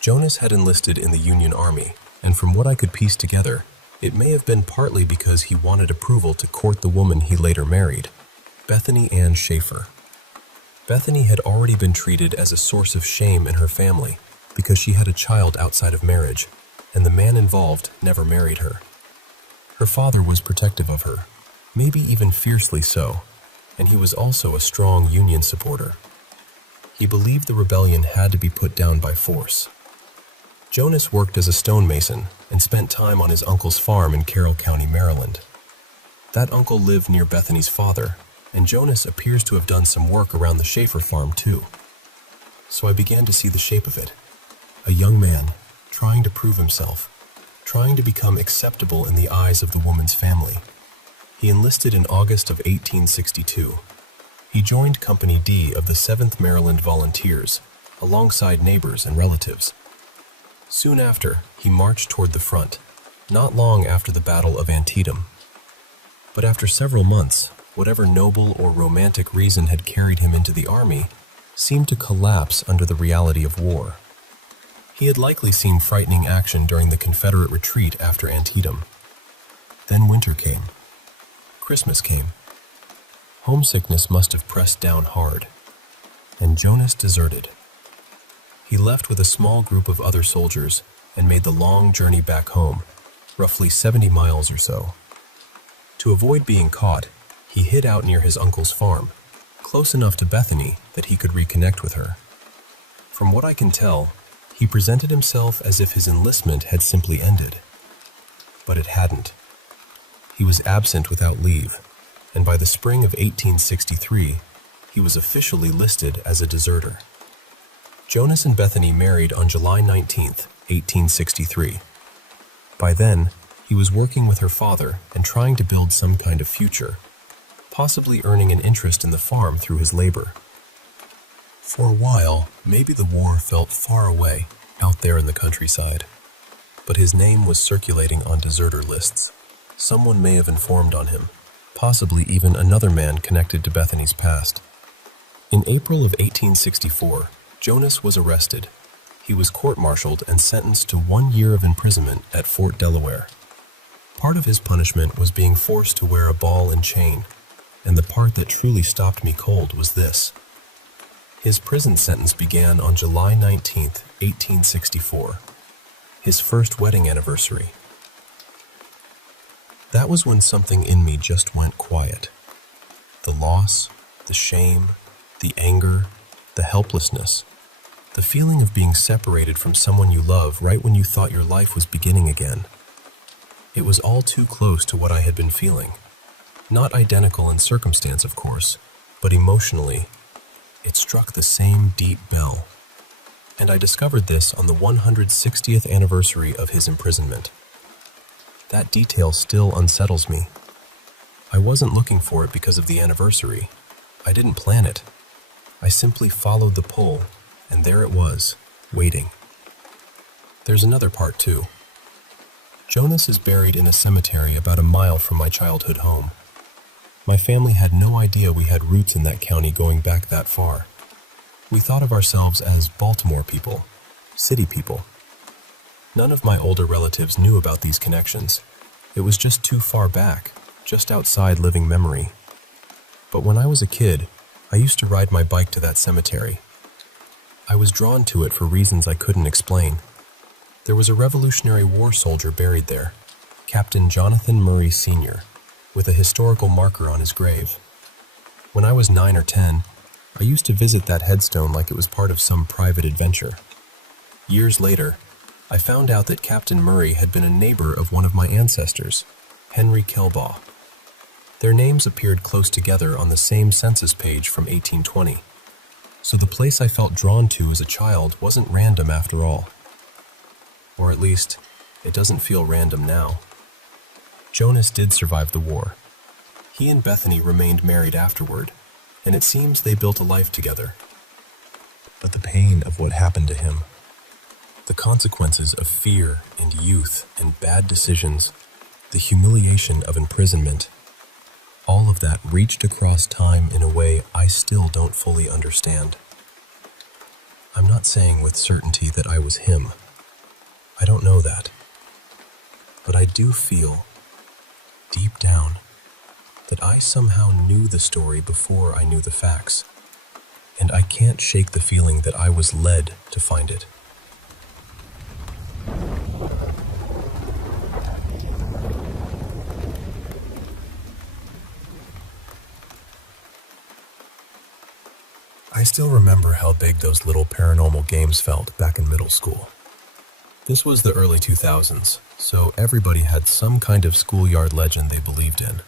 Jonas had enlisted in the Union Army, and from what I could piece together, it may have been partly because he wanted approval to court the woman he later married, Bethany Ann Schaefer. Bethany had already been treated as a source of shame in her family because she had a child outside of marriage, and the man involved never married her. Her father was protective of her, maybe even fiercely so, and he was also a strong Union supporter. He believed the rebellion had to be put down by force. Jonas worked as a stonemason and spent time on his uncle's farm in Carroll County, Maryland. That uncle lived near Bethany's father, and Jonas appears to have done some work around the Schaefer farm too. So I began to see the shape of it. A young man, trying to prove himself, trying to become acceptable in the eyes of the woman's family. He enlisted in August of 1862. He joined Company D of the 7th Maryland Volunteers, alongside neighbors and relatives. Soon after, he marched toward the front, not long after the Battle of Antietam. But after several months, whatever noble or romantic reason had carried him into the army seemed to collapse under the reality of war. He had likely seen frightening action during the Confederate retreat after Antietam. Then winter came. Christmas came. Homesickness must have pressed down hard, and Jonas deserted. He left with a small group of other soldiers and made the long journey back home, roughly 70 miles or so. To avoid being caught, he hid out near his uncle's farm, close enough to Bethany that he could reconnect with her. From what I can tell, he presented himself as if his enlistment had simply ended. But it hadn't. He was absent without leave, and by the spring of 1863, he was officially listed as a deserter. Jonas and Bethany married on July 19, 1863. By then, he was working with her father and trying to build some kind of future, possibly earning an interest in the farm through his labor. For a while, maybe the war felt far away, out there in the countryside, but his name was circulating on deserter lists. Someone may have informed on him, possibly even another man connected to Bethany's past. In April of 1864, Jonas was arrested. He was court-martialed and sentenced to 1 year of imprisonment at Fort Delaware. Part of his punishment was being forced to wear a ball and chain, and the part that truly stopped me cold was this. His prison sentence began on July 19, 1864, his first wedding anniversary. That was when something in me just went quiet. The loss, the shame, the anger, the helplessness, the feeling of being separated from someone you love right when you thought your life was beginning again. It was all too close to what I had been feeling. Not identical in circumstance, of course, but emotionally, it struck the same deep bell. And I discovered this on the 160th anniversary of his imprisonment. That detail still unsettles me. I wasn't looking for it because of the anniversary. I didn't plan it. I simply followed the pull, and there it was, waiting. There's another part too. Jonas is buried in a cemetery about a mile from my childhood home. My family had no idea we had roots in that county going back that far. We thought of ourselves as Baltimore people, city people. None of my older relatives knew about these connections. It was just too far back, just outside living memory. But when I was a kid, I used to ride my bike to that cemetery. I was drawn to it for reasons I couldn't explain. There was a Revolutionary War soldier buried there, Captain Jonathan Murray Sr., with a historical marker on his grave. When I was 9 or 10, I used to visit that headstone like it was part of some private adventure. Years later, I found out that Captain Murray had been a neighbor of one of my ancestors, Henry Kelbaugh. Their names appeared close together on the same census page from 1820. So the place I felt drawn to as a child wasn't random after all. Or at least, it doesn't feel random now. Jonas did survive the war. He and Bethany remained married afterward, and it seems they built a life together. But the pain of what happened to him, the consequences of fear and youth and bad decisions, the humiliation of imprisonment, all of that reached across time in a way I still don't fully understand. I'm not saying with certainty that I was him. I don't know that. But I do feel, deep down, that I somehow knew the story before I knew the facts. And I can't shake the feeling that I was led to find it. I still remember how big those little paranormal games felt back in middle school. This was the early 2000s, so everybody had some kind of schoolyard legend they believed in,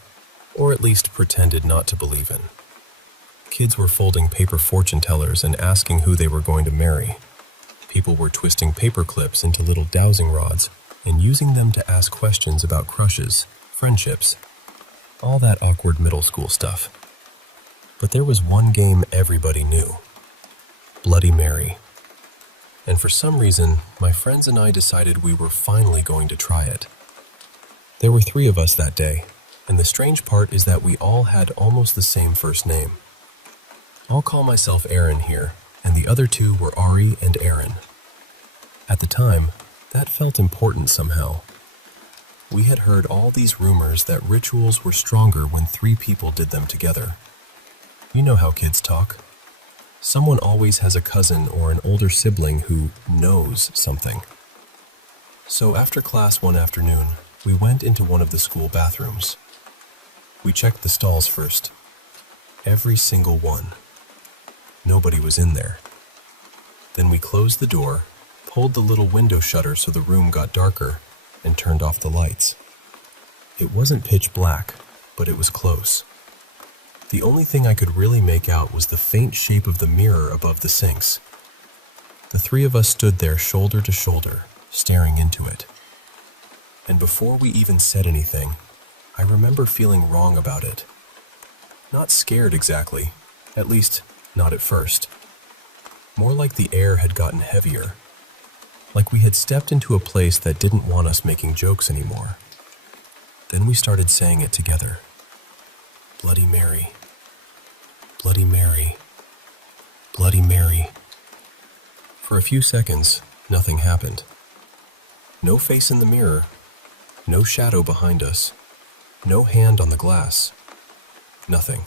or at least pretended not to believe in. Kids were folding paper fortune tellers and asking who they were going to marry. People were twisting paper clips into little dowsing rods and using them to ask questions about crushes, friendships, all that awkward middle school stuff. But there was one game everybody knew: Bloody Mary. and for some reason, my friends and I decided we were finally going to try it. There were 3 of us that day, and the strange part is that we all had almost the same first name. I'll call myself Aaron here, and the other 2 were Ari and Aaron. At the time, that felt important somehow. We had heard all these rumors that rituals were stronger when 3 people did them together. You know how kids talk. Someone always has a cousin or an older sibling who knows something. So after class one afternoon, we went into one of the school bathrooms. We checked the stalls first. Every single one. Nobody was in there. Then we closed the door, pulled the little window shutter so the room got darker, and turned off the lights. It wasn't pitch black, but it was close. The only thing I could really make out was the faint shape of the mirror above the sinks. The 3 of us stood there shoulder to shoulder, staring into it. And before we even said anything, I remember feeling wrong about it. Not scared exactly, at least not at first. More like the air had gotten heavier. Like we had stepped into a place that didn't want us making jokes anymore. Then we started saying it together. Bloody Mary. Bloody Mary. Bloody Mary. For a few seconds, nothing happened. No face in the mirror. No shadow behind us. No hand on the glass. Nothing.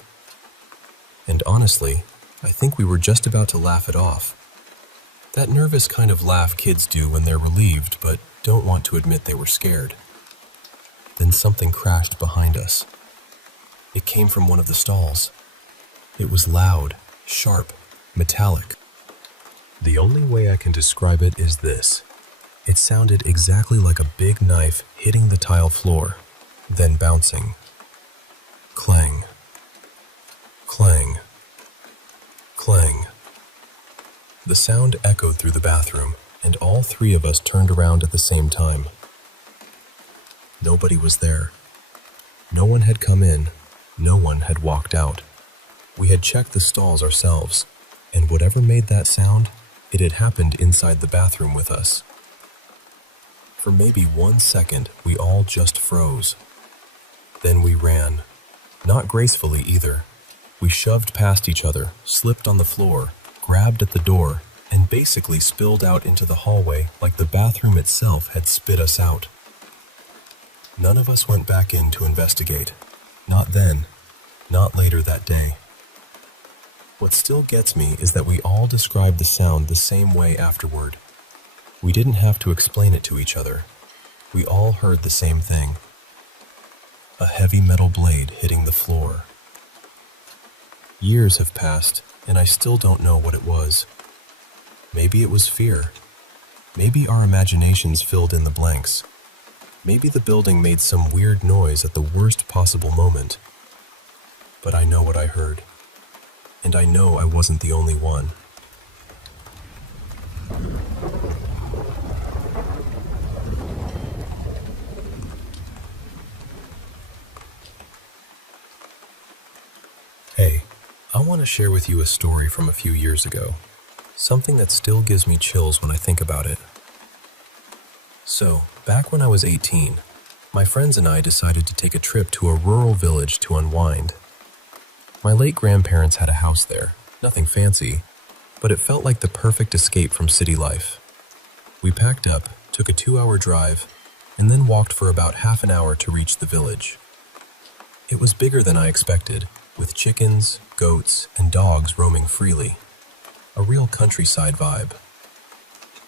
And honestly, I think we were just about to laugh it off. That nervous kind of laugh kids do when they're relieved but don't want to admit they were scared. Then something crashed behind us. It came from one of the stalls. It was loud, sharp, metallic. The only way I can describe it is this. It sounded exactly like a big knife hitting the tile floor, then bouncing. Clang. Clang. Clang. The sound echoed through the bathroom, and all 3 of us turned around at the same time. Nobody was there. No one had come in. No one had walked out. We had checked the stalls ourselves, and whatever made that sound, it had happened inside the bathroom with us. For maybe 1 second, we all just froze. Then we ran. Not gracefully either. We shoved past each other, slipped on the floor, grabbed at the door, and basically spilled out into the hallway like the bathroom itself had spit us out. None of us went back in to investigate. Not then. Not later that day. What still gets me is that we all described the sound the same way afterward. We didn't have to explain it to each other. We all heard the same thing. A heavy metal blade hitting the floor. Years have passed, and I still don't know what it was. Maybe it was fear. Maybe our imaginations filled in the blanks. Maybe the building made some weird noise at the worst possible moment. But I know what I heard. And I know I wasn't the only one. Hey, I want to share with you a story from a few years ago. Something that still gives me chills when I think about it. So, back when I was 18, my friends and I decided to take a trip to a rural village to unwind. My late grandparents had a house there, nothing fancy, but it felt like the perfect escape from city life. We packed up, took a 2-hour drive, and then walked for about half an hour to reach the village. It was bigger than I expected, with chickens, goats, and dogs roaming freely. A real countryside vibe.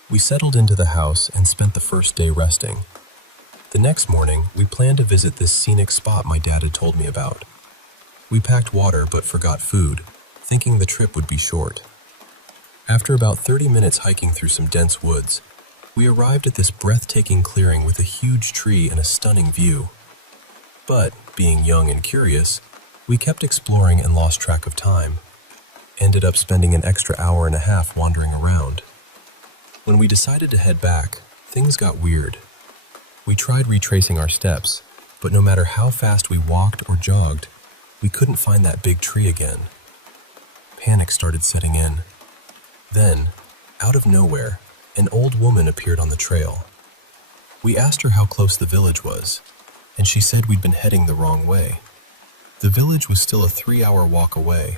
We settled into the house and spent the first day resting. The next morning, we planned to visit this scenic spot my dad had told me about. We packed water but forgot food, thinking the trip would be short. After about 30 minutes hiking through some dense woods, we arrived at this breathtaking clearing with a huge tree and a stunning view. But, being young and curious, we kept exploring and lost track of time. Ended up spending an extra hour and a half wandering around. When we decided to head back, things got weird. We tried retracing our steps, but no matter how fast we walked or jogged, we couldn't find that big tree again. Panic started setting in. Then, out of nowhere, An old woman appeared on the trail. We asked her how close the village was, and she said we'd been heading the wrong way. The village was still a 3-hour walk away.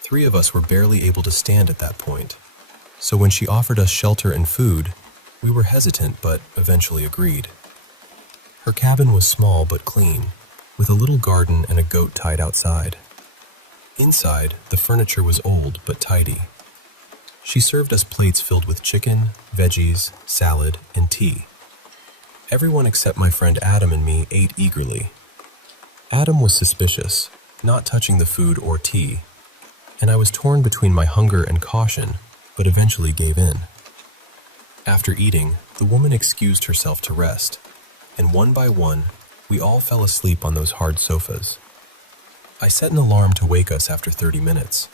3 of us were barely able to stand at that point, so when she offered us shelter and food, we were hesitant but eventually agreed. Her cabin was small but clean, with a little garden and a goat tied outside. Inside, the furniture was old but tidy. She served us plates filled with chicken, veggies, salad, and tea. Everyone except my friend Adam and me ate eagerly. Adam was suspicious, not touching the food or tea, and I was torn between my hunger and caution, but eventually gave in. After eating, the woman excused herself to rest, and one by one, we all fell asleep on those hard sofas. I set an alarm to wake us after 30 minutes.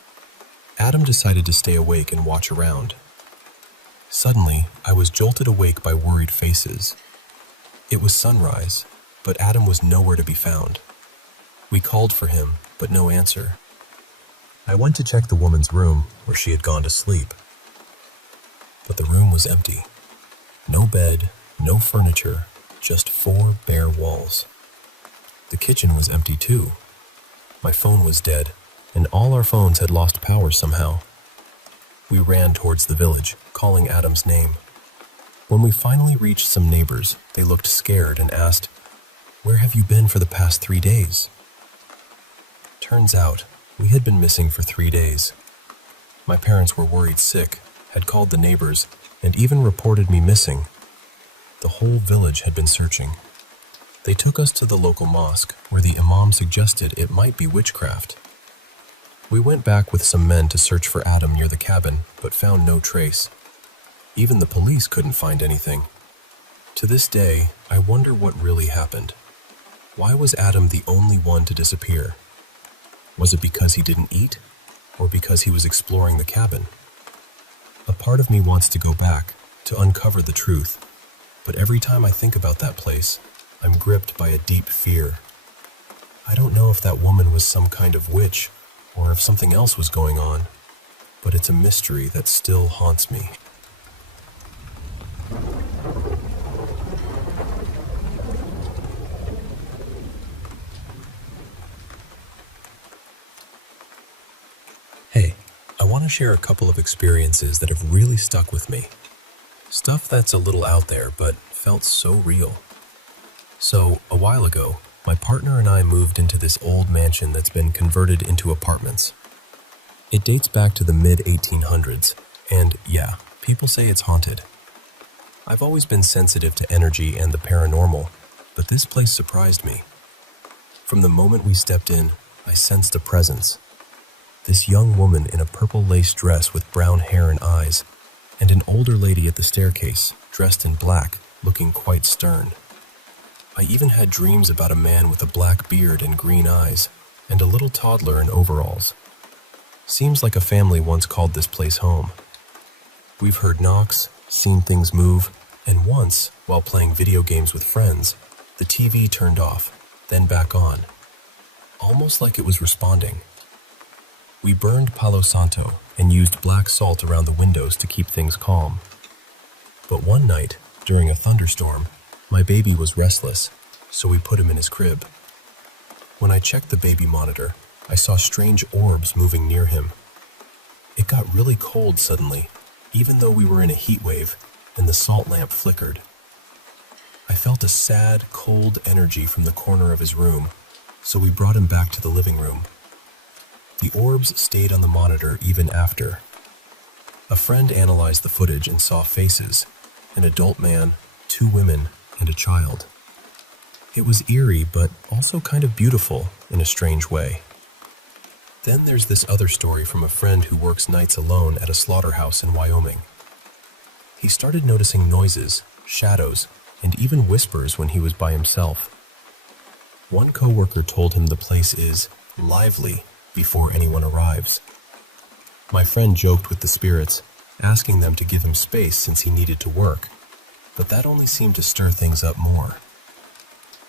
Adam decided to stay awake and watch around. Suddenly, I was jolted awake by worried faces. It was sunrise, but Adam was nowhere to be found. We called for him, but no answer. I went to check the woman's room, where she had gone to sleep. But the room was empty. No bed, no furniture, just 4 bare walls. The kitchen was empty too. My phone was dead, and all our phones had lost power somehow. We ran towards the village, calling Adam's name. When we finally reached some neighbors, they looked scared and asked, "Where have you been for the past 3 days?" Turns out, we had been missing for 3 days. My parents were worried sick, had called the neighbors, and even reported me missing. The whole village had been searching. They took us to the local mosque, where the imam suggested it might be witchcraft. We went back with some men to search for Adam near the cabin, but found no trace. Even the police couldn't find anything. To this day, I wonder what really happened. Why was Adam the only one to disappear? Was it because he didn't eat, or because he was exploring the cabin? A part of me wants to go back, to uncover the truth, but every time I think about that place, I'm gripped by a deep fear. I don't know if that woman was some kind of witch, or if something else was going on, but it's a mystery that still haunts me. Hey, I want to share a couple of experiences that have really stuck with me. Stuff that's a little out there, but felt so real. So, a while ago, my partner and I moved into this old mansion that's been converted into apartments. It dates back to the mid-1800s, and yeah, people say it's haunted. I've always been sensitive to energy and the paranormal, but this place surprised me. From the moment we stepped in, I sensed a presence. This young woman in a purple lace dress with brown hair and eyes, and an older lady at the staircase, dressed in black, looking quite stern. I even had dreams about a man with a black beard and green eyes, and a little toddler in overalls. Seems like a family once called this place home. We've heard knocks, seen things move, and once, while playing video games with friends, the TV turned off, then back on, almost like it was responding. We burned Palo Santo and used black salt around the windows to keep things calm. But one night, during a thunderstorm, my baby was restless, so we put him in his crib. When I checked the baby monitor, I saw strange orbs moving near him. It got really cold suddenly, even though we were in a heat wave and the salt lamp flickered. I felt a sad, cold energy from the corner of his room, so we brought him back to the living room. The orbs stayed on the monitor even after. A friend analyzed the footage and saw faces, an adult man, 2 women, and a child. It was eerie, but also kind of beautiful in a strange way. Then there's this other story from a friend who works nights alone at a slaughterhouse in Wyoming. He started noticing noises, shadows, and even whispers when he was by himself. One coworker told him the place is lively before anyone arrives. My friend joked with the spirits, asking them to give him space since he needed to work, but that only seemed to stir things up more.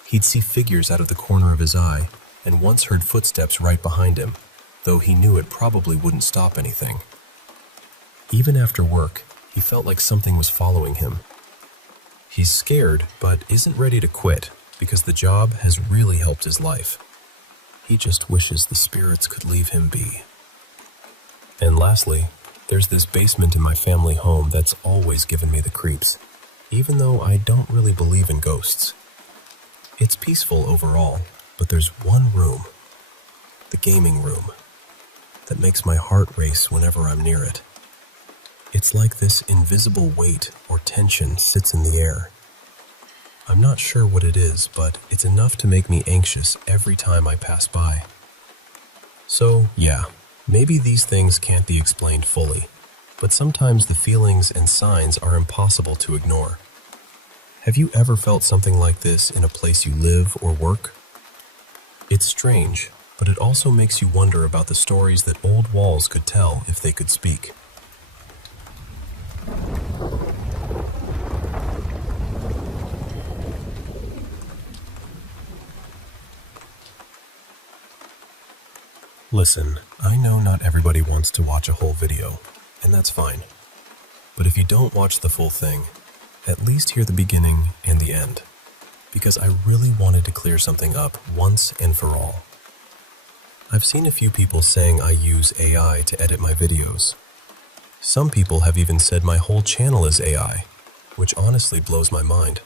He'd see figures out of the corner of his eye, and once heard footsteps right behind him, though he knew it probably wouldn't stop anything. Even after work, He felt like something was following him. He's scared, but isn't ready to quit because the job has really helped his life. He just wishes the spirits could leave him be. And lastly, there's this basement in my family home that's always given me the creeps, even though I don't really believe in ghosts. It's peaceful overall, but there's one room, the gaming room, that makes my heart race whenever I'm near it. It's like this invisible weight or tension sits in the air. I'm not sure what it is, but it's enough to make me anxious every time I pass by. So, yeah, maybe these things can't be explained fully, but sometimes the feelings and signs are impossible to ignore. Have you ever felt something like this in a place you live or work? It's strange, but it also makes you wonder about the stories that old walls could tell if they could speak. Listen, I know not everybody wants to watch a whole video, and that's fine. But if you don't watch the full thing, at least hear the beginning and the end, because I really wanted to clear something up once and for all. I've seen a few people saying I use AI to edit my videos. Some people have even said my whole channel is AI, which honestly blows my mind.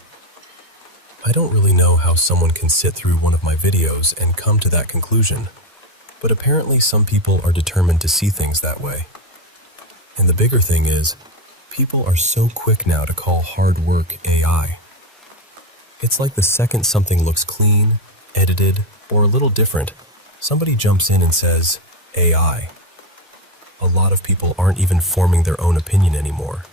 I don't really know how someone can sit through one of my videos and come to that conclusion, but apparently some people are determined to see things that way. And the bigger thing is, people are so quick now to call hard work AI. It's like the second something looks clean, edited, or a little different, somebody jumps in and says, AI. A lot of people aren't even forming their own opinion anymore.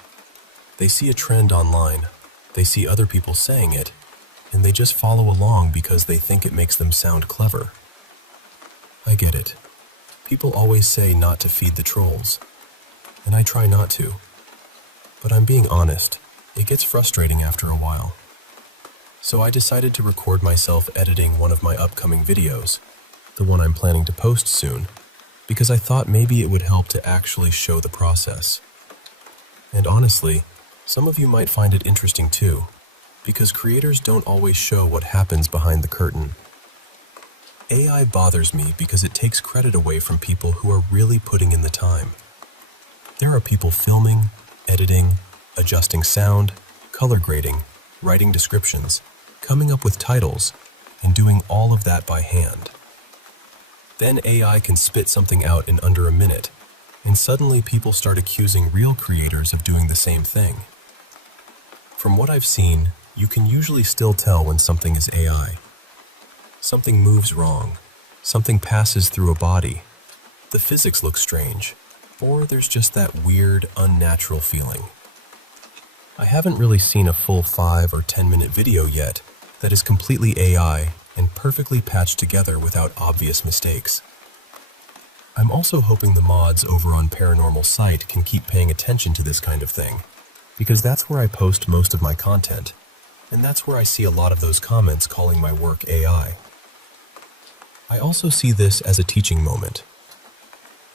They see a trend online, they see other people saying it, and they just follow along because they think it makes them sound clever. I get it. People always say not to feed the trolls, and I try not to. But I'm being honest, it gets frustrating after a while. So I decided to record myself editing one of my upcoming videos, the one I'm planning to post soon, because I thought maybe it would help to actually show the process. And honestly, some of you might find it interesting too, because creators don't always show what happens behind the curtain. AI bothers me because it takes credit away from people who are really putting in the time. There are people filming, editing, adjusting sound, color grading, writing descriptions, coming up with titles, and doing all of that by hand. Then AI can spit something out in under a minute, and suddenly people start accusing real creators of doing the same thing. From what I've seen, you can usually still tell when something is AI. Something moves wrong, something passes through a body, the physics look strange, or there's just that weird, unnatural feeling. I haven't really seen a full 5 or 10-minute video yet that is completely AI and perfectly patched together without obvious mistakes. I'm also hoping the mods over on Paranormal site can keep paying attention to this kind of thing, because that's where I post most of my content, and that's where I see a lot of those comments calling my work AI. I also see this as a teaching moment,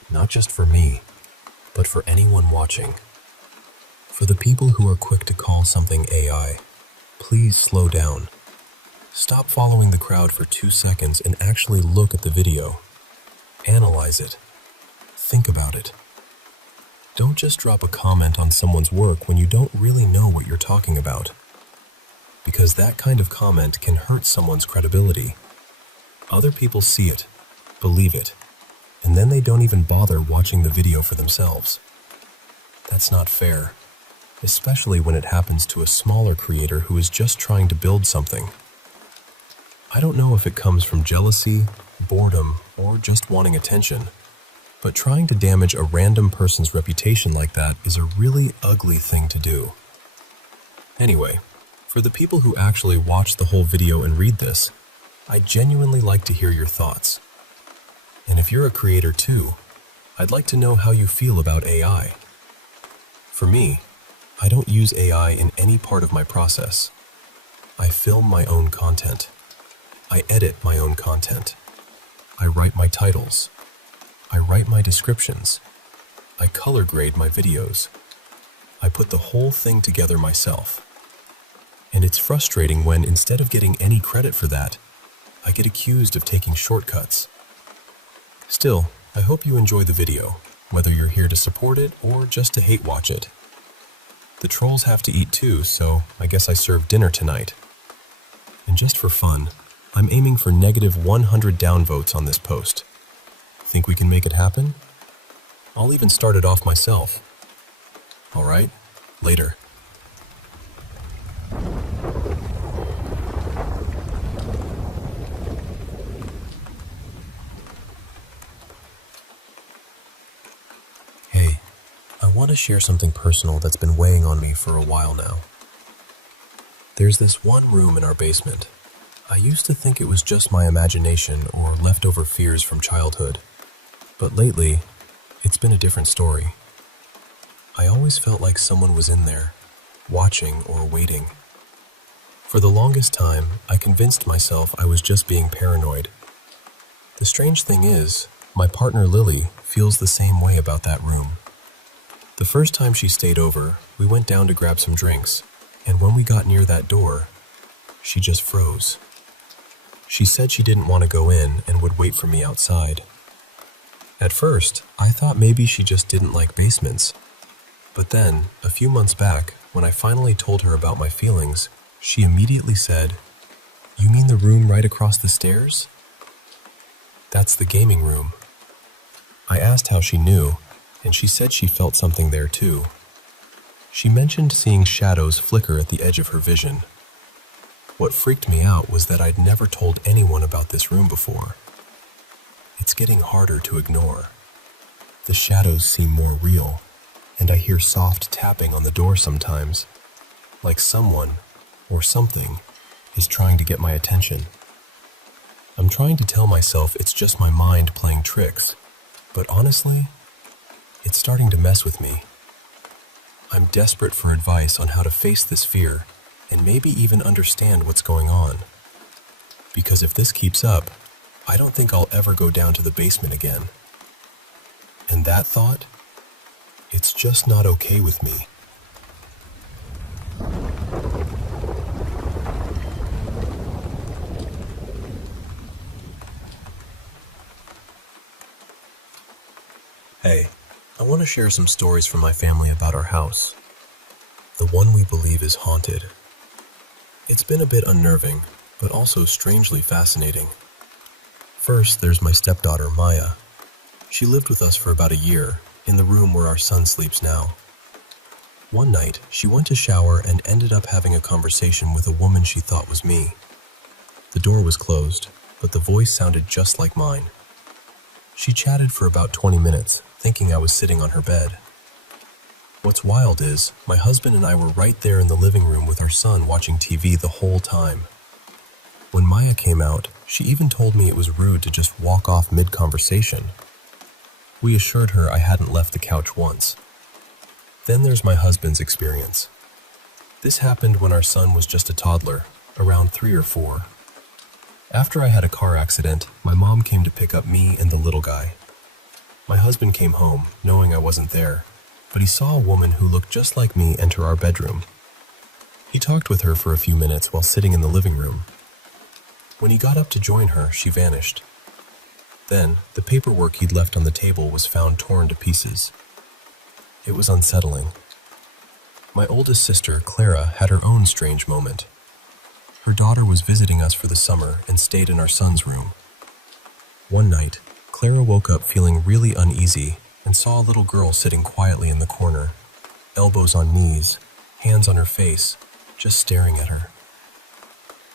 not just for me, but for anyone watching. For the people who are quick to call something AI, please slow down. Stop following the crowd for 2 seconds and actually look at the video. Analyze it. Think about it. Don't just drop a comment on someone's work when you don't really know what you're talking about, because that kind of comment can hurt someone's credibility. Other people see it, believe it, and then they don't even bother watching the video for themselves. That's not fair, especially when it happens to a smaller creator who is just trying to build something. I don't know if it comes from jealousy, boredom, or just wanting attention, but trying to damage a random person's reputation like that is a really ugly thing to do. Anyway, for the people who actually watch the whole video and read this, I'd genuinely like to hear your thoughts. And if you're a creator too, I'd like to know how you feel about AI. For me, I don't use AI in any part of my process. I film my own content. I edit my own content. I write my titles. I write my descriptions. I color grade my videos. I put the whole thing together myself. And it's frustrating when, instead of getting any credit for that, I get accused of taking shortcuts. Still, I hope you enjoy the video, whether you're here to support it or just to hate watch it. The trolls have to eat too, so I guess I serve dinner tonight. And just for fun, I'm aiming for -100 downvotes on this post. Think we can make it happen? I'll even start it off myself. Alright, later. Hey, I want to share something personal that's been weighing on me for a while now. There's this one room in our basement. I used to think it was just my imagination or leftover fears from childhood. But lately, it's been a different story. I always felt like someone was in there, watching or waiting. For the longest time, I convinced myself I was just being paranoid. The strange thing is, my partner Lily feels the same way about that room. The first time she stayed over, we went down to grab some drinks, and when we got near that door, she just froze. She said she didn't want to go in and would wait for me outside. At first, I thought maybe she just didn't like basements. But then, a few months back, when I finally told her about my feelings, she immediately said, "You mean the room right across the stairs?" That's the gaming room. I asked how she knew, and she said she felt something there too. She mentioned seeing shadows flicker at the edge of her vision. What freaked me out was that I'd never told anyone about this room before. It's getting harder to ignore. The shadows seem more real, and I hear soft tapping on the door sometimes, like someone or something is trying to get my attention. I'm trying to tell myself it's just my mind playing tricks, but honestly, it's starting to mess with me. I'm desperate for advice on how to face this fear and maybe even understand what's going on. Because if this keeps up, I don't think I'll ever go down to the basement again. And that thought, it's just not okay with me. Hey, I want to share some stories from my family about our house. The one we believe is haunted. It's been a bit unnerving, but also strangely fascinating. First, there's my stepdaughter, Maya. She lived with us for about a year, in the room where our son sleeps now. One night, she went to shower and ended up having a conversation with a woman she thought was me. The door was closed, but the voice sounded just like mine. She chatted for about 20 minutes, thinking I was sitting on her bed. What's wild is, my husband and I were right there in the living room with our son watching TV the whole time. When Maya came out, she even told me it was rude to just walk off mid-conversation. We assured her I hadn't left the couch once. Then there's my husband's experience. This happened when our son was just a toddler, around 3 or 4. After I had a car accident, my mom came to pick up me and the little guy. My husband came home, knowing I wasn't there, but he saw a woman who looked just like me enter our bedroom. He talked with her for a few minutes while sitting in the living room. When he got up to join her, she vanished. Then, the paperwork he'd left on the table was found torn to pieces. It was unsettling. My oldest sister, Clara, had her own strange moment. Her daughter was visiting us for the summer and stayed in our son's room. One night, Clara woke up feeling really uneasy and saw a little girl sitting quietly in the corner, elbows on knees, hands on her face, just staring at her.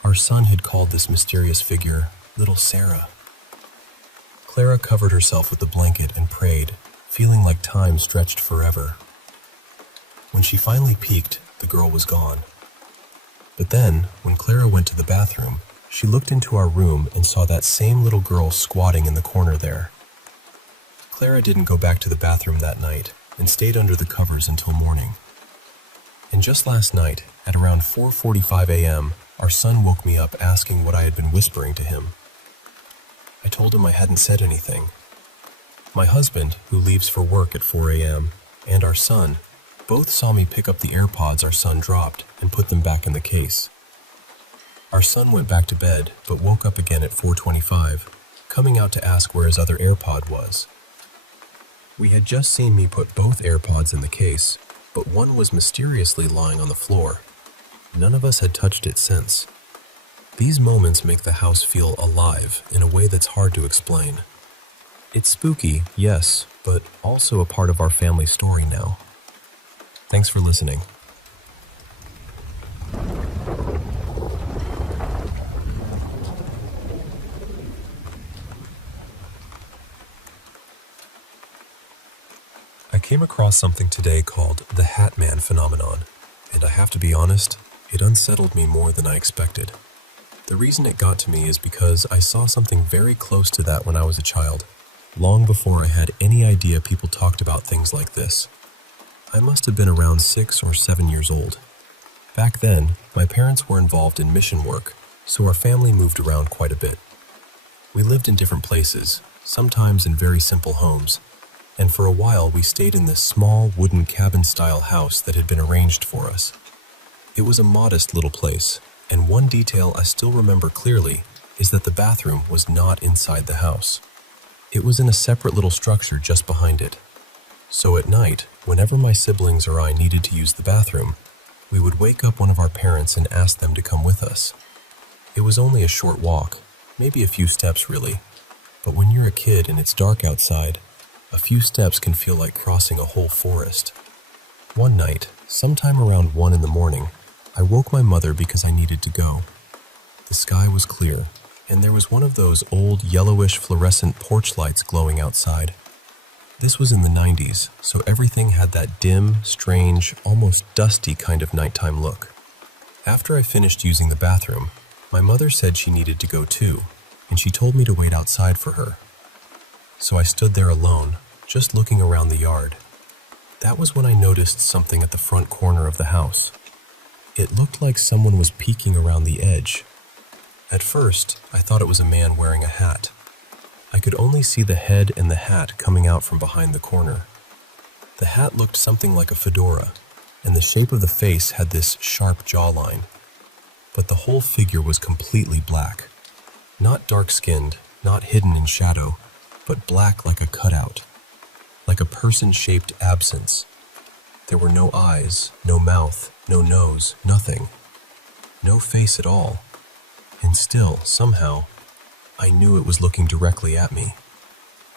Our son had called this mysterious figure Little Sarah. Clara covered herself with the blanket and prayed, feeling like time stretched forever. When she finally peeked, the girl was gone. But then, when Clara went to the bathroom, she looked into our room and saw that same little girl squatting in the corner there. Clara didn't go back to the bathroom that night and stayed under the covers until morning. And just last night, at around 4:45 a.m., our son woke me up asking what I had been whispering to him. I told him I hadn't said anything. My husband, who leaves for work at 4 a.m., and our son, Both saw me pick up the AirPods our son dropped and put them back in the case. Our son went back to bed, but woke up again at 4:25, coming out to ask where his other AirPod was. We had just seen me put both AirPods in the case, but one was mysteriously lying on the floor. None of us had touched it since. These moments make the house feel alive in a way that's hard to explain. It's spooky, yes, but also a part of our family story now. Thanks for listening. I came across something today called the Hat Man phenomenon, and I have to be honest, it unsettled me more than I expected. The reason it got to me is because I saw something very close to that when I was a child, long before I had any idea people talked about things like this. I must have been around 6 or 7 years old. Back then, my parents were involved in mission work, so our family moved around quite a bit. We lived in different places, sometimes in very simple homes, and for a while we stayed in this small wooden cabin-style house that had been arranged for us. It was a modest little place, and one detail I still remember clearly is that the bathroom was not inside the house. It was in a separate little structure just behind it. So at night, whenever my siblings or I needed to use the bathroom, we would wake up one of our parents and ask them to come with us. It was only a short walk, maybe a few steps really, but when you're a kid and it's dark outside, a few steps can feel like crossing a whole forest. One night, sometime around 1 in the morning, I woke my mother because I needed to go. The sky was clear, and there was one of those old yellowish fluorescent porch lights glowing outside. This was in the 90s, so everything had that dim, strange, almost dusty kind of nighttime look. After I finished using the bathroom, my mother said she needed to go too, and she told me to wait outside for her. So I stood there alone, just looking around the yard. That was when I noticed something at the front corner of the house. It looked like someone was peeking around the edge. At first, I thought it was a man wearing a hat. I could only see the head and the hat coming out from behind the corner. The hat looked something like a fedora, and the shape of the face had this sharp jawline. But the whole figure was completely black. Not dark-skinned, not hidden in shadow, but black like a cutout, like a person-shaped absence. There were no eyes, no mouth, no nose, nothing. No face at all. And still, somehow, I knew it was looking directly at me.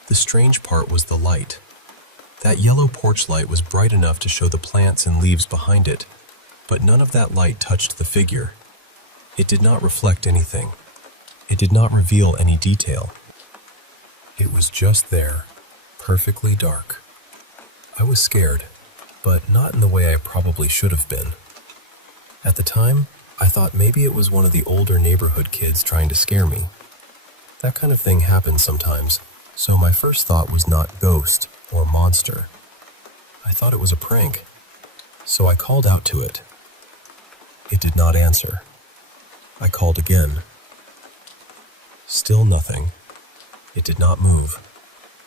The strange part was the light. That yellow porch light was bright enough to show the plants and leaves behind it, but none of that light touched the figure. It did not reflect anything. It did not reveal any detail. It was just there, perfectly dark. I was scared, but not in the way I probably should have been. At the time, I thought maybe it was one of the older neighborhood kids trying to scare me. That kind of thing happens sometimes, so my first thought was not ghost or monster. I thought it was a prank, so I called out to it. It did not answer. I called again. Still nothing. It did not move.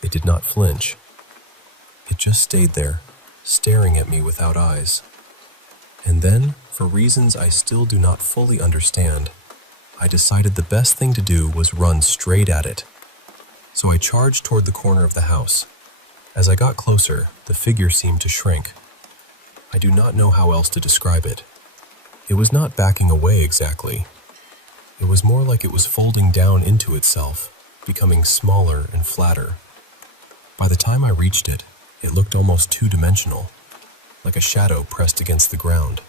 It did not flinch. It just stayed there, staring at me without eyes. And then, for reasons I still do not fully understand, I decided the best thing to do was run straight at it. So I charged toward the corner of the house. As I got closer, the figure seemed to shrink. I do not know how else to describe it. It was not backing away exactly. It was more like it was folding down into itself, becoming smaller and flatter. By the time I reached it, it looked almost two-dimensional, like a shadow pressed against the ground.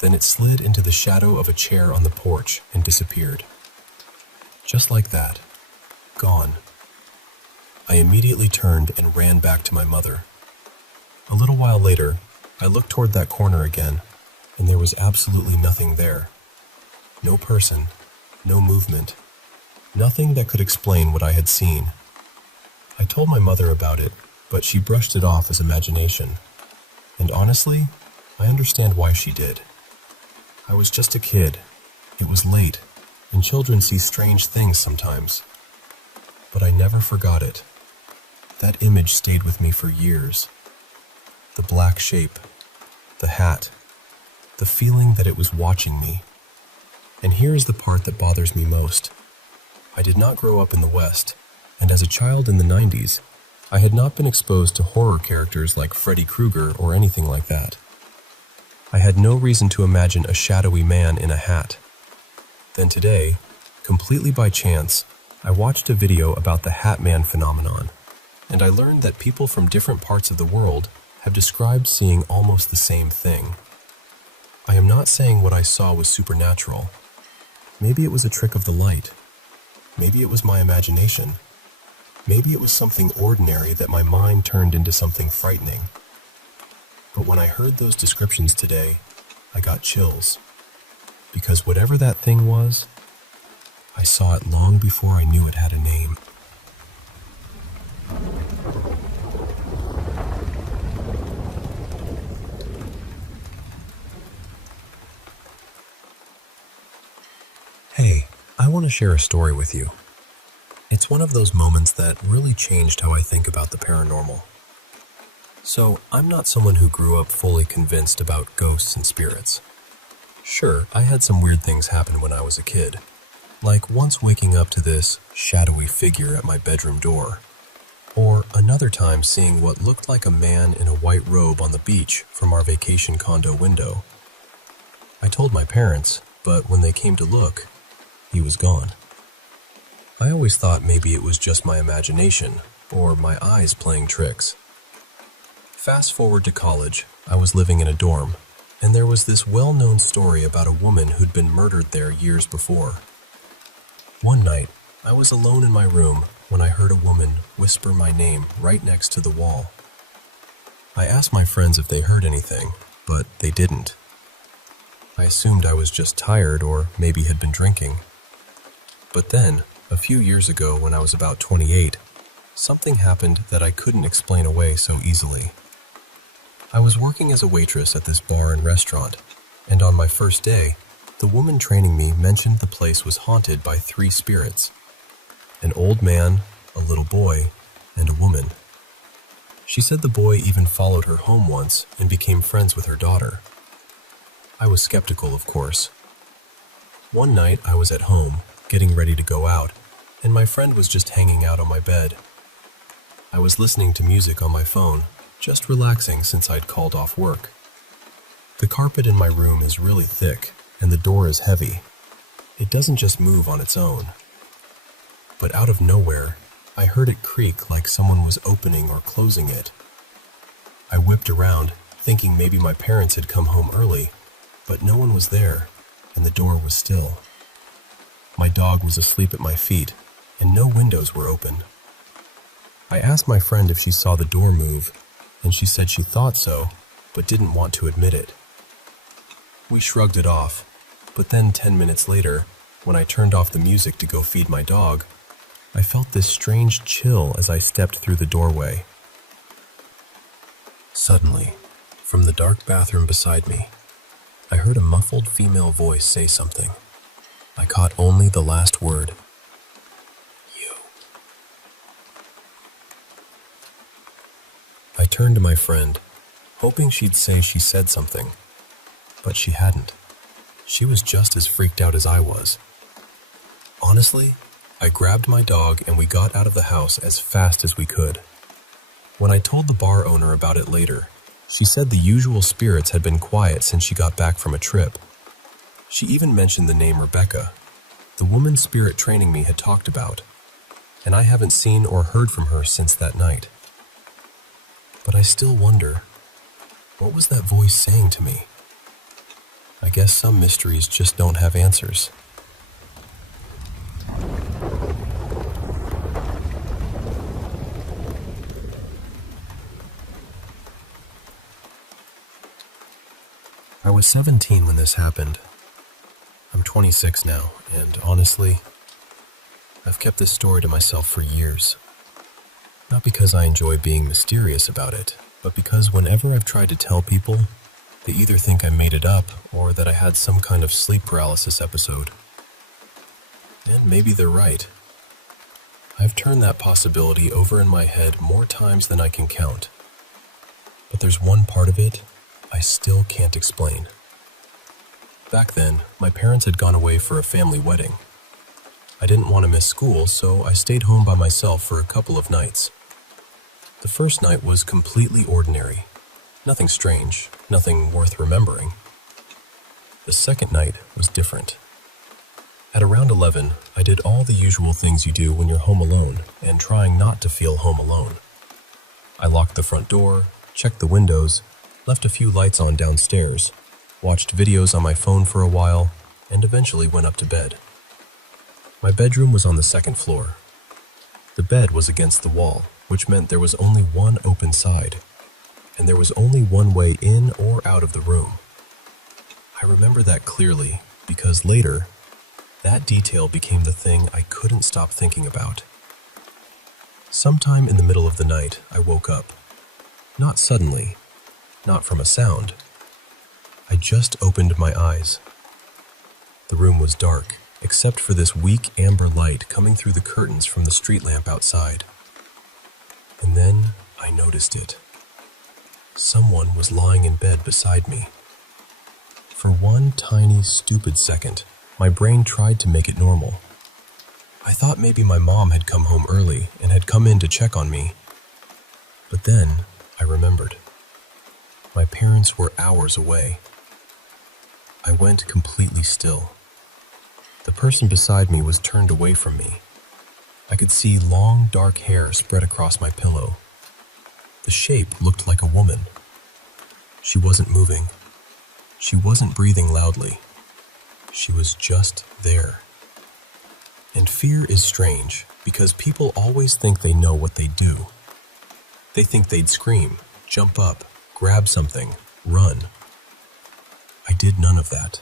Then it slid into the shadow of a chair on the porch and disappeared. Just like that. Gone. I immediately turned and ran back to my mother. A little while later, I looked toward that corner again, and there was absolutely nothing there. No person, no movement, nothing that could explain what I had seen. I told my mother about it, but she brushed it off as imagination. And honestly, I understand why she did. I was just a kid. It was late, and children see strange things sometimes. But I never forgot it. That image stayed with me for years. The black shape, the hat, the feeling that it was watching me. And here is the part that bothers me most. I did not grow up in the West, and as a child in the 90s, I had not been exposed to horror characters like Freddy Krueger or anything like that. I had no reason to imagine a shadowy man in a hat. Then today, completely by chance, I watched a video about the Hat Man phenomenon, and I learned that people from different parts of the world have described seeing almost the same thing. I am not saying what I saw was supernatural. Maybe it was a trick of the light. Maybe it was my imagination. Maybe it was something ordinary that my mind turned into something frightening. But when I heard those descriptions today, I got chills. Because whatever that thing was, I saw it long before I knew it had a name. Hey, I want to share a story with you. It's one of those moments that really changed how I think about the paranormal. So, I'm not someone who grew up fully convinced about ghosts and spirits. Sure, I had some weird things happen when I was a kid, like once waking up to this shadowy figure at my bedroom door, or another time seeing what looked like a man in a white robe on the beach from our vacation condo window. I told my parents, but when they came to look, he was gone. I always thought maybe it was just my imagination, or my eyes playing tricks. Fast forward to college, I was living in a dorm, and there was this well-known story about a woman who'd been murdered there years before. One night, I was alone in my room when I heard a woman whisper my name right next to the wall. I asked my friends if they heard anything, but they didn't. I assumed I was just tired or maybe had been drinking. But then, a few years ago when I was about 28, something happened that I couldn't explain away so easily. I was working as a waitress at this bar and restaurant, and on my first day, the woman training me mentioned the place was haunted by 3 spirits: an old man, a little boy, and a woman. She said the boy even followed her home once and became friends with her daughter. I was skeptical, of course. One night I was at home, getting ready to go out, and my friend was just hanging out on my bed. I was listening to music on my phone, just relaxing since I'd called off work. The carpet in my room is really thick, and the door is heavy. It doesn't just move on its own. But out of nowhere, I heard it creak like someone was opening or closing it. I whipped around, thinking maybe my parents had come home early, but no one was there, and the door was still. My dog was asleep at my feet, and no windows were open. I asked my friend if she saw the door move, and she said she thought so, but didn't want to admit it. We shrugged it off, but then 10 minutes later, when I turned off the music to go feed my dog, I felt this strange chill as I stepped through the doorway. Suddenly, from the dark bathroom beside me, I heard a muffled female voice say something. I caught only the last word. You. I turned to my friend, hoping she'd say she said something, but she hadn't. She was just as freaked out as I was. Honestly, I grabbed my dog and we got out of the house as fast as we could. When I told the bar owner about it later, she said the usual spirits had been quiet since she got back from a trip. She even mentioned the name Rebecca, the woman spirit training me had talked about, and I haven't seen or heard from her since that night. But I still wonder, what was that voice saying to me? I guess some mysteries just don't have answers. I was 17 when this happened. I'm 26 now, and honestly, I've kept this story to myself for years. Not because I enjoy being mysterious about it, but because whenever I've tried to tell people, they either think I made it up or that I had some kind of sleep paralysis episode. And maybe they're right. I've turned that possibility over in my head more times than I can count. But there's one part of it I still can't explain. Back then, my parents had gone away for a family wedding. I didn't want to miss school, so I stayed home by myself for a couple of nights. The first night was completely ordinary. Nothing strange, nothing worth remembering. The second night was different. At around 11, I did all the usual things you do when you're home alone and trying not to feel home alone. I locked the front door, checked the windows, left a few lights on downstairs, watched videos on my phone for a while, and eventually went up to bed. My bedroom was on the second floor. The bed was against the wall, which meant there was only one open side, and there was only one way in or out of the room. I remember that clearly because later, that detail became the thing I couldn't stop thinking about. Sometime in the middle of the night, I woke up. Not suddenly, not from a sound. I just opened my eyes. The room was dark, except for this weak amber light coming through the curtains from the street lamp outside. And then I noticed it. Someone was lying in bed beside me. For one tiny, stupid second, my brain tried to make it normal. I thought maybe my mom had come home early and had come in to check on me. But then I remembered. My parents were hours away. I went completely still. The person beside me was turned away from me. I could see long, dark hair spread across my pillow. The shape looked like a woman. She wasn't moving. She wasn't breathing loudly. She was just there. And fear is strange because people always think they know what they do. They think they'd scream, jump up, grab something, run. I did none of that.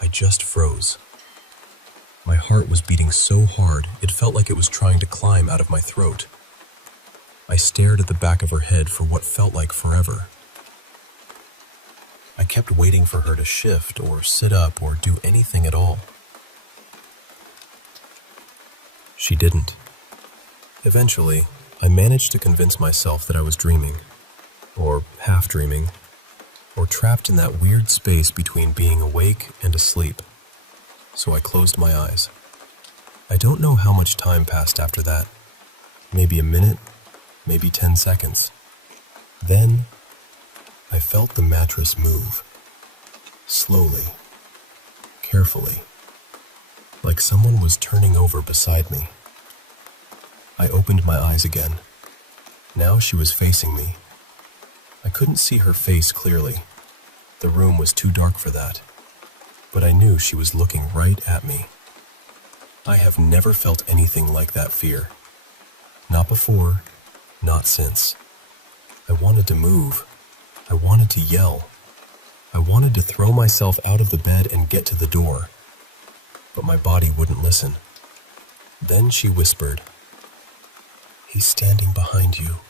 I just froze. My heart was beating so hard it felt like it was trying to climb out of my throat. I stared at the back of her head for what felt like forever. I kept waiting for her to shift or sit up or do anything at all. She didn't. Eventually, I managed to convince myself that I was dreaming, or half dreaming, or trapped in that weird space between being awake and asleep. So I closed my eyes. I don't know how much time passed after that. Maybe a minute, maybe 10 seconds. Then, I felt the mattress move. Slowly, carefully, like someone was turning over beside me. I opened my eyes again. Now she was facing me. I couldn't see her face clearly. The room was too dark for that. But I knew she was looking right at me. I have never felt anything like that fear. Not before, not since. I wanted to move. I wanted to yell. I wanted to throw myself out of the bed and get to the door. But my body wouldn't listen. Then she whispered, "He's standing behind you."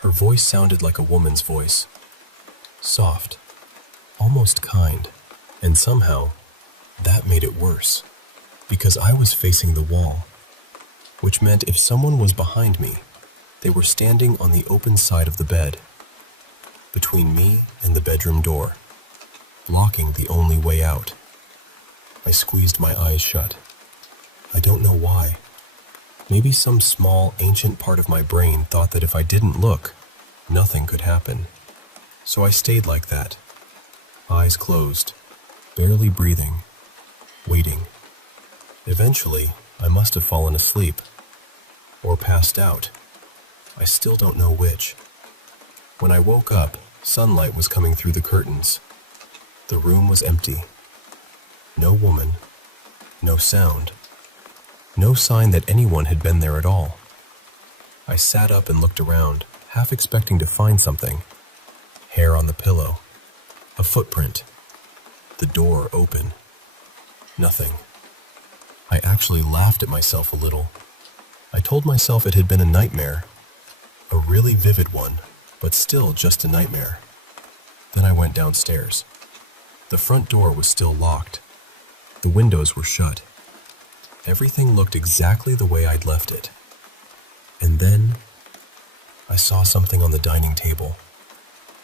Her voice sounded like a woman's voice. Soft, almost kind. And somehow, that made it worse, because I was facing the wall, which meant if someone was behind me, they were standing on the open side of the bed, between me and the bedroom door, blocking the only way out. I squeezed my eyes shut. I don't know why. Maybe some small, ancient part of my brain thought that if I didn't look, nothing could happen. So I stayed like that, eyes closed, barely breathing, waiting. Eventually, I must have fallen asleep, or passed out. I still don't know which. When I woke up, sunlight was coming through the curtains. The room was empty. No woman, no sound, no sign that anyone had been there at all. I sat up and looked around, half expecting to find something. Hair on the pillow, a footprint, the door open. Nothing. I actually laughed at myself a little. I told myself it had been a nightmare, a really vivid one, but still just a nightmare. Then I went downstairs. The front door was still locked. The windows were shut. Everything looked exactly the way I'd left it. And then I saw something on the dining table.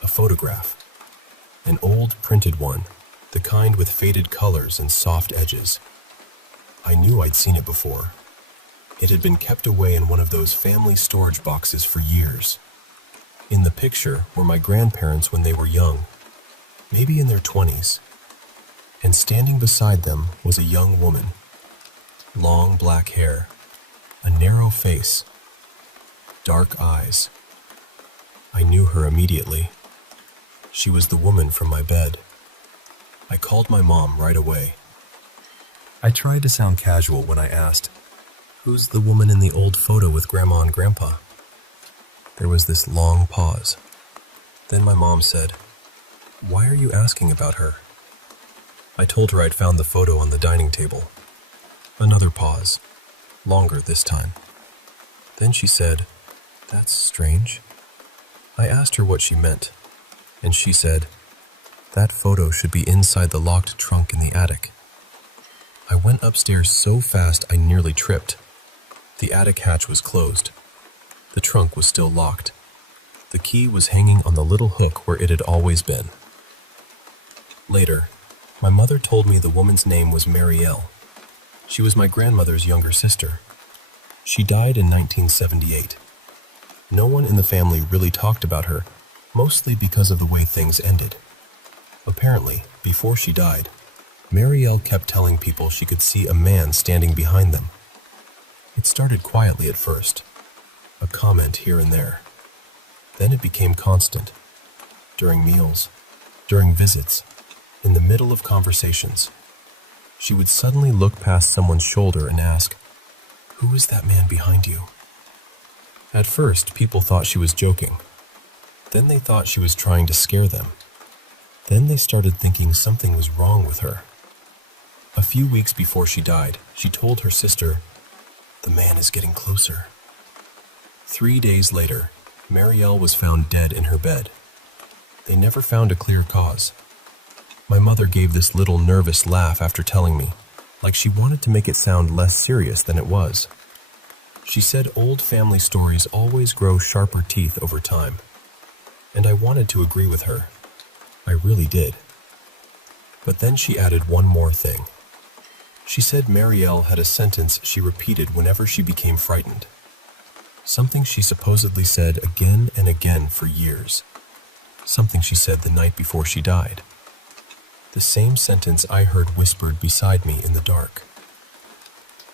A photograph. An old printed one, the kind with faded colors and soft edges. I knew I'd seen it before. It had been kept away in one of those family storage boxes for years. In the picture were my grandparents when they were young, maybe in their 20s. And standing beside them was a young woman. Long black hair, a narrow face, dark eyes. I knew her immediately. She was the woman from my bed. I called my mom right away. I tried to sound casual when I asked, "Who's the woman in the old photo with Grandma and Grandpa?" There was this long pause. Then my mom said, "Why are you asking about her?" I told her I'd found the photo on the dining table. Another pause, longer this time. Then she said, "That's strange." I asked her what she meant, and she said, "That photo should be inside the locked trunk in the attic." I went upstairs so fast I nearly tripped. The attic hatch was closed. The trunk was still locked. The key was hanging on the little hook where it had always been. Later, my mother told me the woman's name was Marielle. She was my grandmother's younger sister. She died in 1978. No one in the family really talked about her, mostly because of the way things ended. Apparently, before she died, Marielle kept telling people she could see a man standing behind them. It started quietly at first, a comment here and there. Then it became constant. During meals, during visits, in the middle of conversations. She would suddenly look past someone's shoulder and ask, "Who is that man behind you?" At first, people thought she was joking. Then they thought she was trying to scare them. Then they started thinking something was wrong with her. A few weeks before she died, she told her sister, "The man is getting closer." 3 days later, Marielle was found dead in her bed. They never found a clear cause. My mother gave this little nervous laugh after telling me, like she wanted to make it sound less serious than it was. She said old family stories always grow sharper teeth over time. And I wanted to agree with her. I really did. But then she added one more thing. She said Marielle had a sentence she repeated whenever she became frightened. Something she supposedly said again and again for years. Something she said the night before she died. The same sentence I heard whispered beside me in the dark.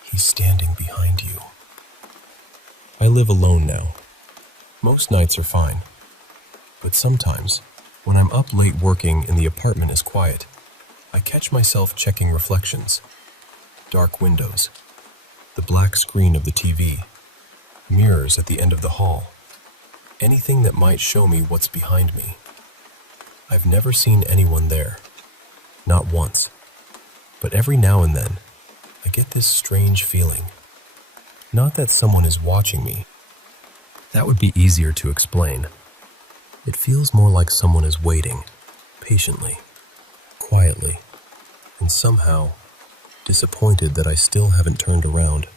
"He's standing behind you." I live alone now. Most nights are fine. But sometimes, when I'm up late working and the apartment is quiet, I catch myself checking reflections. Dark windows, the black screen of the TV, mirrors at the end of the hall, anything that might show me what's behind me. I've never seen anyone there. Not once. But every now and then, I get this strange feeling. Not that someone is watching me. That would be easier to explain. It feels more like someone is waiting, patiently, quietly, and somehow disappointed that I still haven't turned around.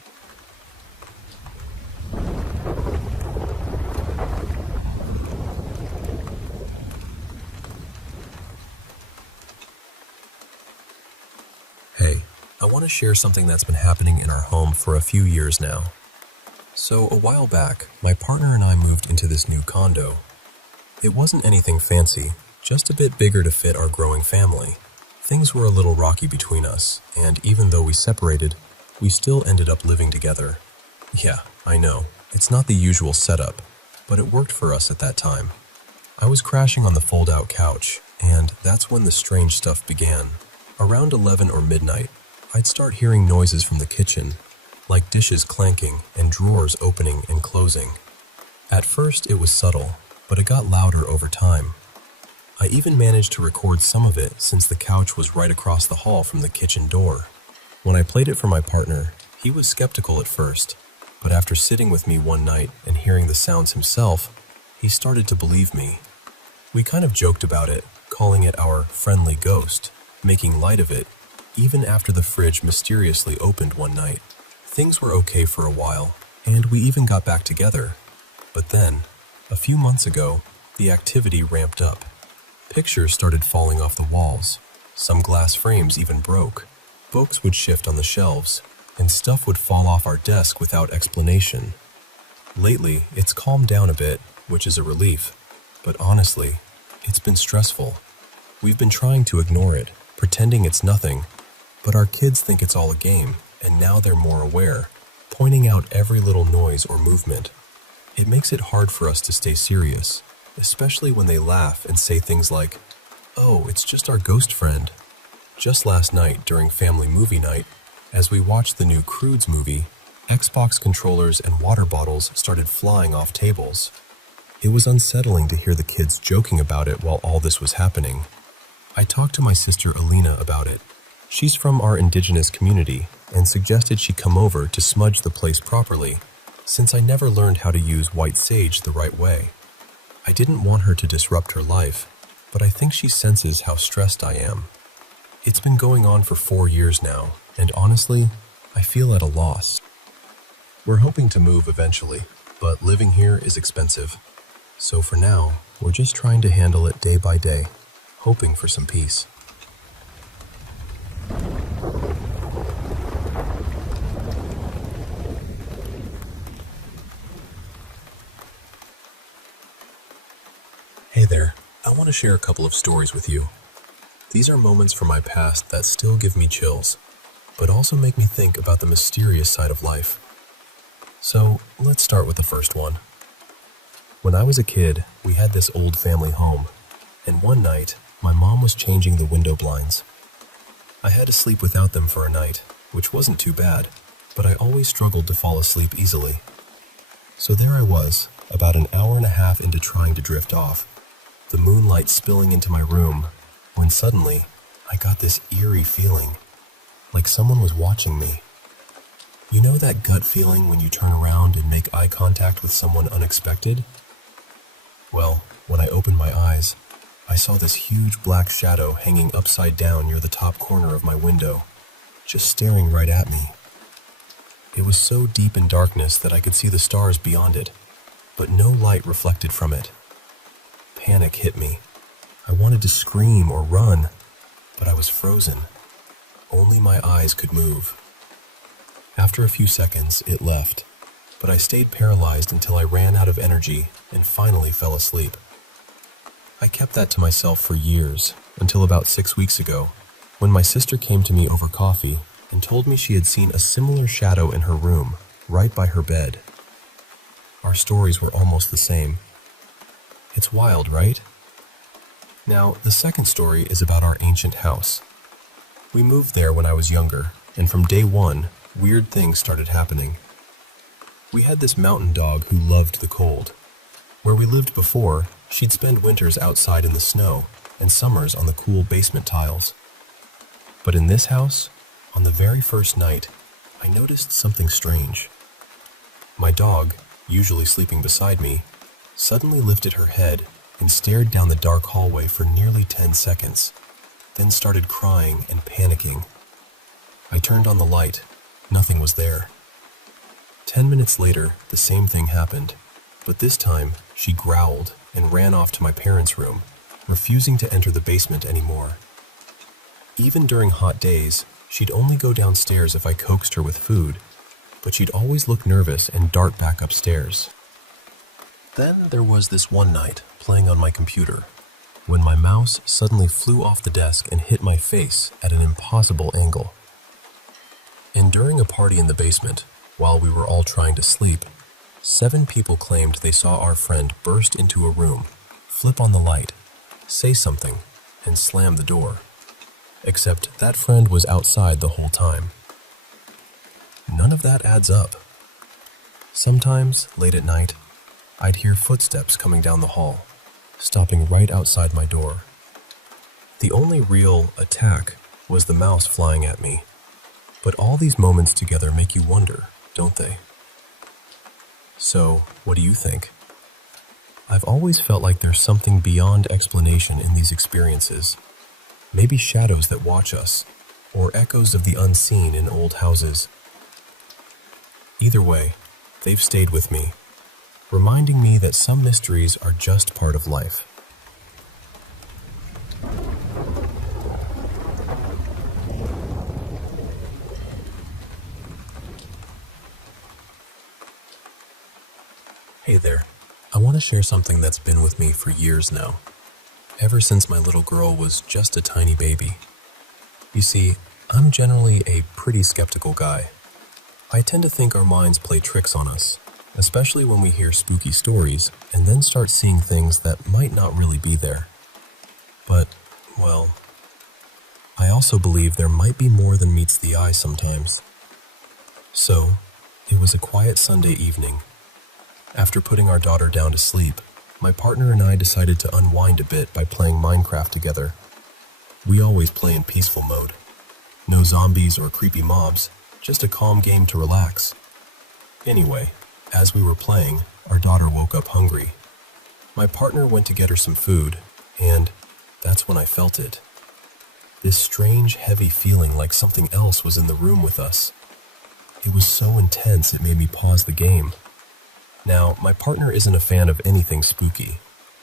Hey, I want to share something that's been happening in our home for a few years now. So, a while back, my partner and I moved into this new condo. It wasn't anything fancy, just a bit bigger to fit our growing family. Things were a little rocky between us, and even though we separated, we still ended up living together. Yeah, I know, it's not the usual setup, but it worked for us at that time. I was crashing on the fold-out couch, and that's when the strange stuff began. Around 11 or midnight, I'd start hearing noises from the kitchen, like dishes clanking and drawers opening and closing. At first it was subtle, but it got louder over time. I even managed to record some of it since the couch was right across the hall from the kitchen door. When I played it for my partner, he was skeptical at first, but after sitting with me one night and hearing the sounds himself, he started to believe me. We kind of joked about it, calling it our friendly ghost, making light of it, even after the fridge mysteriously opened one night. Things were okay for a while, and we even got back together. But then, A few months ago, the activity ramped up. Pictures started falling off the walls. Some glass frames even broke. Books would shift on the shelves, and stuff would fall off our desk without explanation. Lately, it's calmed down a bit, which is a relief. But honestly, it's been stressful. We've been trying to ignore it, pretending it's nothing. But our kids think it's all a game, and now they're more aware, pointing out every little noise or movement. It makes it hard for us to stay serious, especially when they laugh and say things like, "Oh, it's just our ghost friend." Just last night during family movie night, as we watched the new Croods movie, Xbox controllers and water bottles started flying off tables. It was unsettling to hear the kids joking about it while all this was happening. I talked to my sister Alina about it. She's from our indigenous community and suggested she come over to smudge the place properly, since I never learned how to use white sage the right way. I didn't want her to disrupt her life, but I think she senses how stressed I am. It's been going on for 4 years now, and honestly, I feel at a loss. We're hoping to move eventually, but living here is expensive. So for now, we're just trying to handle it day by day, hoping for some peace. Hey there, I want to share a couple of stories with you. These are moments from my past that still give me chills, but also make me think about the mysterious side of life. So, let's start with the first one. When I was a kid, we had this old family home, and one night, my mom was changing the window blinds. I had to sleep without them for a night, which wasn't too bad, but I always struggled to fall asleep easily. So there I was, about an hour and a half into trying to drift off, the moonlight spilling into my room, when suddenly, I got this eerie feeling, like someone was watching me. You know that gut feeling when you turn around and make eye contact with someone unexpected? Well, when I opened my eyes, I saw this huge black shadow hanging upside down near the top corner of my window, just staring right at me. It was so deep in darkness that I could see the stars beyond it, but no light reflected from it. Panic hit me. I wanted to scream or run, but I was frozen. Only my eyes could move. After a few seconds, it left, but I stayed paralyzed until I ran out of energy and finally fell asleep. I kept that to myself for years, until about 6 weeks ago, when my sister came to me over coffee and told me she had seen a similar shadow in her room, right by her bed. Our stories were almost the same. It's wild, right? Now, the second story is about our ancient house. We moved there when I was younger, and from day one, weird things started happening. We had this mountain dog who loved the cold. Where we lived before, she'd spend winters outside in the snow and summers on the cool basement tiles. But in this house, on the very first night, I noticed something strange. My dog, usually sleeping beside me, suddenly lifted her head and stared down the dark hallway for nearly 10 seconds, then started crying and panicking. I turned on the light. Nothing was there. 10 minutes later, the same thing happened, but this time she growled and ran off to my parents' room, refusing to enter the basement anymore. Even during hot days, she'd only go downstairs if I coaxed her with food, but she'd always look nervous and dart back upstairs. Then there was this one night, playing on my computer, when my mouse suddenly flew off the desk and hit my face at an impossible angle. And during a party in the basement, while we were all trying to sleep, 7 people claimed they saw our friend burst into a room, flip on the light, say something, and slam the door. Except that friend was outside the whole time. None of that adds up. Sometimes, late at night, I'd hear footsteps coming down the hall, stopping right outside my door. The only real attack was the mouse flying at me. But all these moments together make you wonder, don't they? So, what do you think? I've always felt like there's something beyond explanation in these experiences. Maybe shadows that watch us, or echoes of the unseen in old houses. Either way, they've stayed with me, reminding me that some mysteries are just part of life. Hey there. I want to share something that's been with me for years now, ever since my little girl was just a tiny baby. You see, I'm generally a pretty skeptical guy. I tend to think our minds play tricks on us, especially when we hear spooky stories and then start seeing things that might not really be there. But, well, I also believe there might be more than meets the eye sometimes. So, it was a quiet Sunday evening. After putting our daughter down to sleep, my partner and I decided to unwind a bit by playing Minecraft together. We always play in peaceful mode. No zombies or creepy mobs, just a calm game to relax. Anyway, as we were playing, our daughter woke up hungry. My partner went to get her some food, and that's when I felt it. This strange, heavy feeling like something else was in the room with us. It was so intense it made me pause the game. Now, my partner isn't a fan of anything spooky,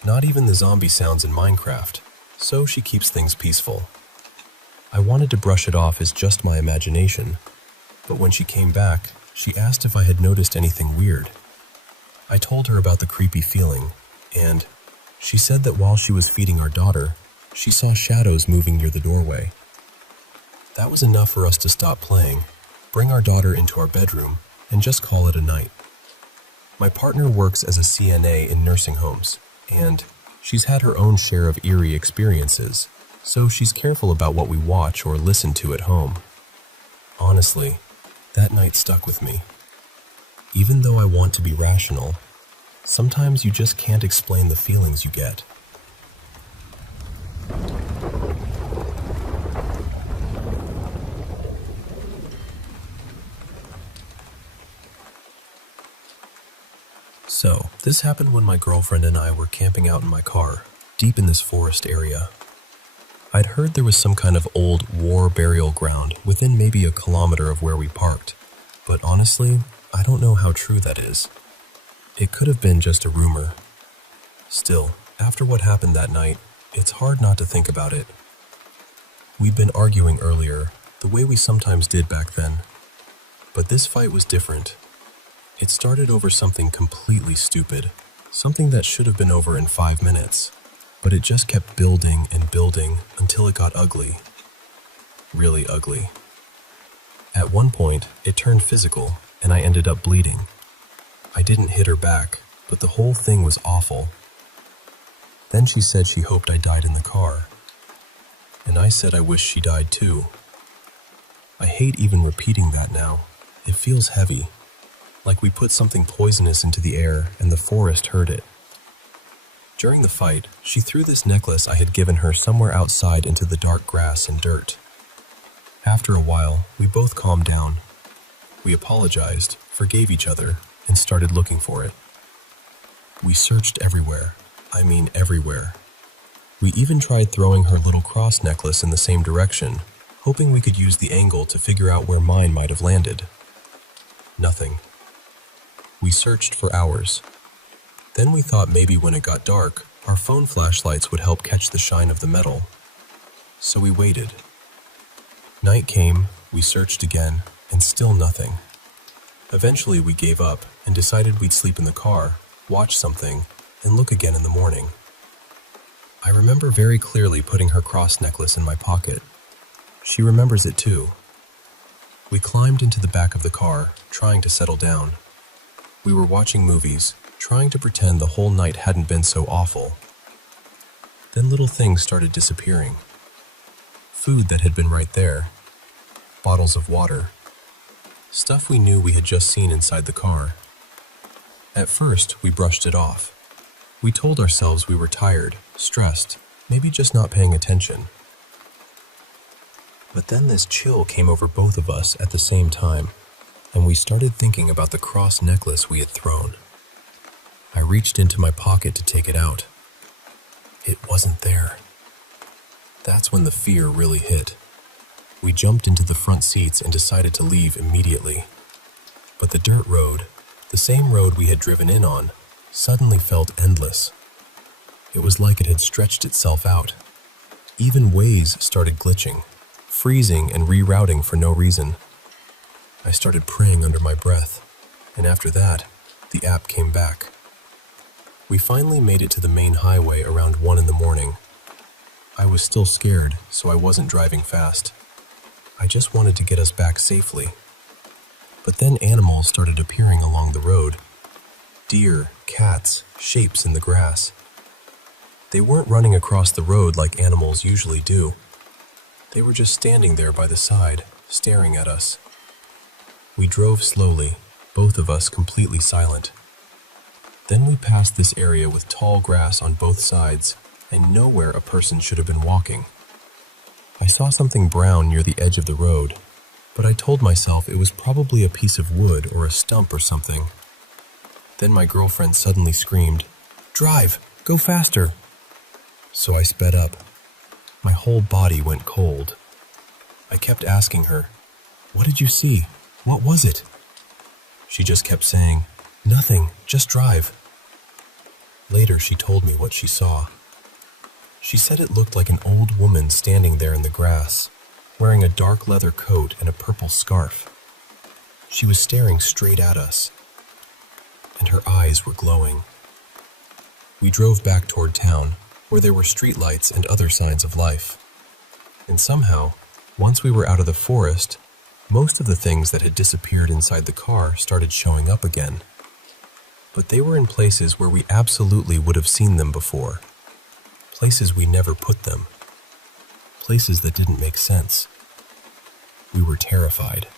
not even the zombie sounds in Minecraft, so she keeps things peaceful. I wanted to brush it off as just my imagination, but when she came back, she asked if I had noticed anything weird. I told her about the creepy feeling, and she said that while she was feeding our daughter, she saw shadows moving near the doorway. That was enough for us to stop playing, bring our daughter into our bedroom, and just call it a night. My partner works as a CNA in nursing homes, and she's had her own share of eerie experiences, so she's careful about what we watch or listen to at home. Honestly, that night stuck with me. Even though I want to be rational, sometimes you just can't explain the feelings you get. So, this happened when my girlfriend and I were camping out in my car, deep in this forest area. I'd heard there was some kind of old war burial ground within maybe a kilometer of where we parked, but honestly, I don't know how true that is. It could have been just a rumor. Still, after what happened that night, it's hard not to think about it. We'd been arguing earlier, the way we sometimes did back then. But this fight was different. It started over something completely stupid, something that should have been over in 5 minutes, but it just kept building and building until it got ugly. Really ugly. At one point, it turned physical, and I ended up bleeding. I didn't hit her back, but the whole thing was awful. Then she said she hoped I died in the car, and I said I wish she died too. I hate even repeating that now. It feels heavy. Like we put something poisonous into the air and the forest heard it. During the fight, she threw this necklace I had given her somewhere outside into the dark grass and dirt. After a while, we both calmed down. We apologized, forgave each other, and started looking for it. We searched everywhere. I mean everywhere. We even tried throwing her little cross necklace in the same direction, hoping we could use the angle to figure out where mine might have landed. Nothing. We searched for hours. Then we thought maybe when it got dark, our phone flashlights would help catch the shine of the metal. So we waited. Night came, we searched again, and still nothing. Eventually we gave up and decided we'd sleep in the car, watch something, and look again in the morning. I remember very clearly putting her cross necklace in my pocket. She remembers it too. We climbed into the back of the car, trying to settle down. We were watching movies, trying to pretend the whole night hadn't been so awful. Then little things started disappearing. Food that had been right there. Bottles of water. Stuff we knew we had just seen inside the car. At first, we brushed it off. We told ourselves we were tired, stressed, maybe just not paying attention. But then this chill came over both of us at the same time, and we started thinking about the cross necklace we had thrown. I reached into my pocket to take it out. It wasn't there. That's when the fear really hit. We jumped into the front seats and decided to leave immediately. But the dirt road, the same road we had driven in on, suddenly felt endless. It was like it had stretched itself out. Even Waze started glitching, freezing and rerouting for no reason. I started praying under my breath, and after that, the app came back. We finally made it to the main highway around 1 in the morning. I was still scared, so I wasn't driving fast. I just wanted to get us back safely. But then animals started appearing along the road. Deer, cats, shapes in the grass. They weren't running across the road like animals usually do. They were just standing there by the side, staring at us. We drove slowly, both of us completely silent. Then we passed this area with tall grass on both sides, and nowhere a person should have been walking. I saw something brown near the edge of the road, but I told myself it was probably a piece of wood or a stump or something. Then my girlfriend suddenly screamed, "Drive! Go faster!" So I sped up. My whole body went cold. I kept asking her, "What did you see? What was it?" She just kept saying, "Nothing, just drive." Later, she told me what she saw. She said it looked like an old woman standing there in the grass, wearing a dark leather coat and a purple scarf. She was staring straight at us, and her eyes were glowing. We drove back toward town, where there were streetlights and other signs of life. And somehow, once we were out of the forest, most of the things that had disappeared inside the car started showing up again. But they were in places where we absolutely would have seen them before. Places we never put them. Places that didn't make sense. We were terrified.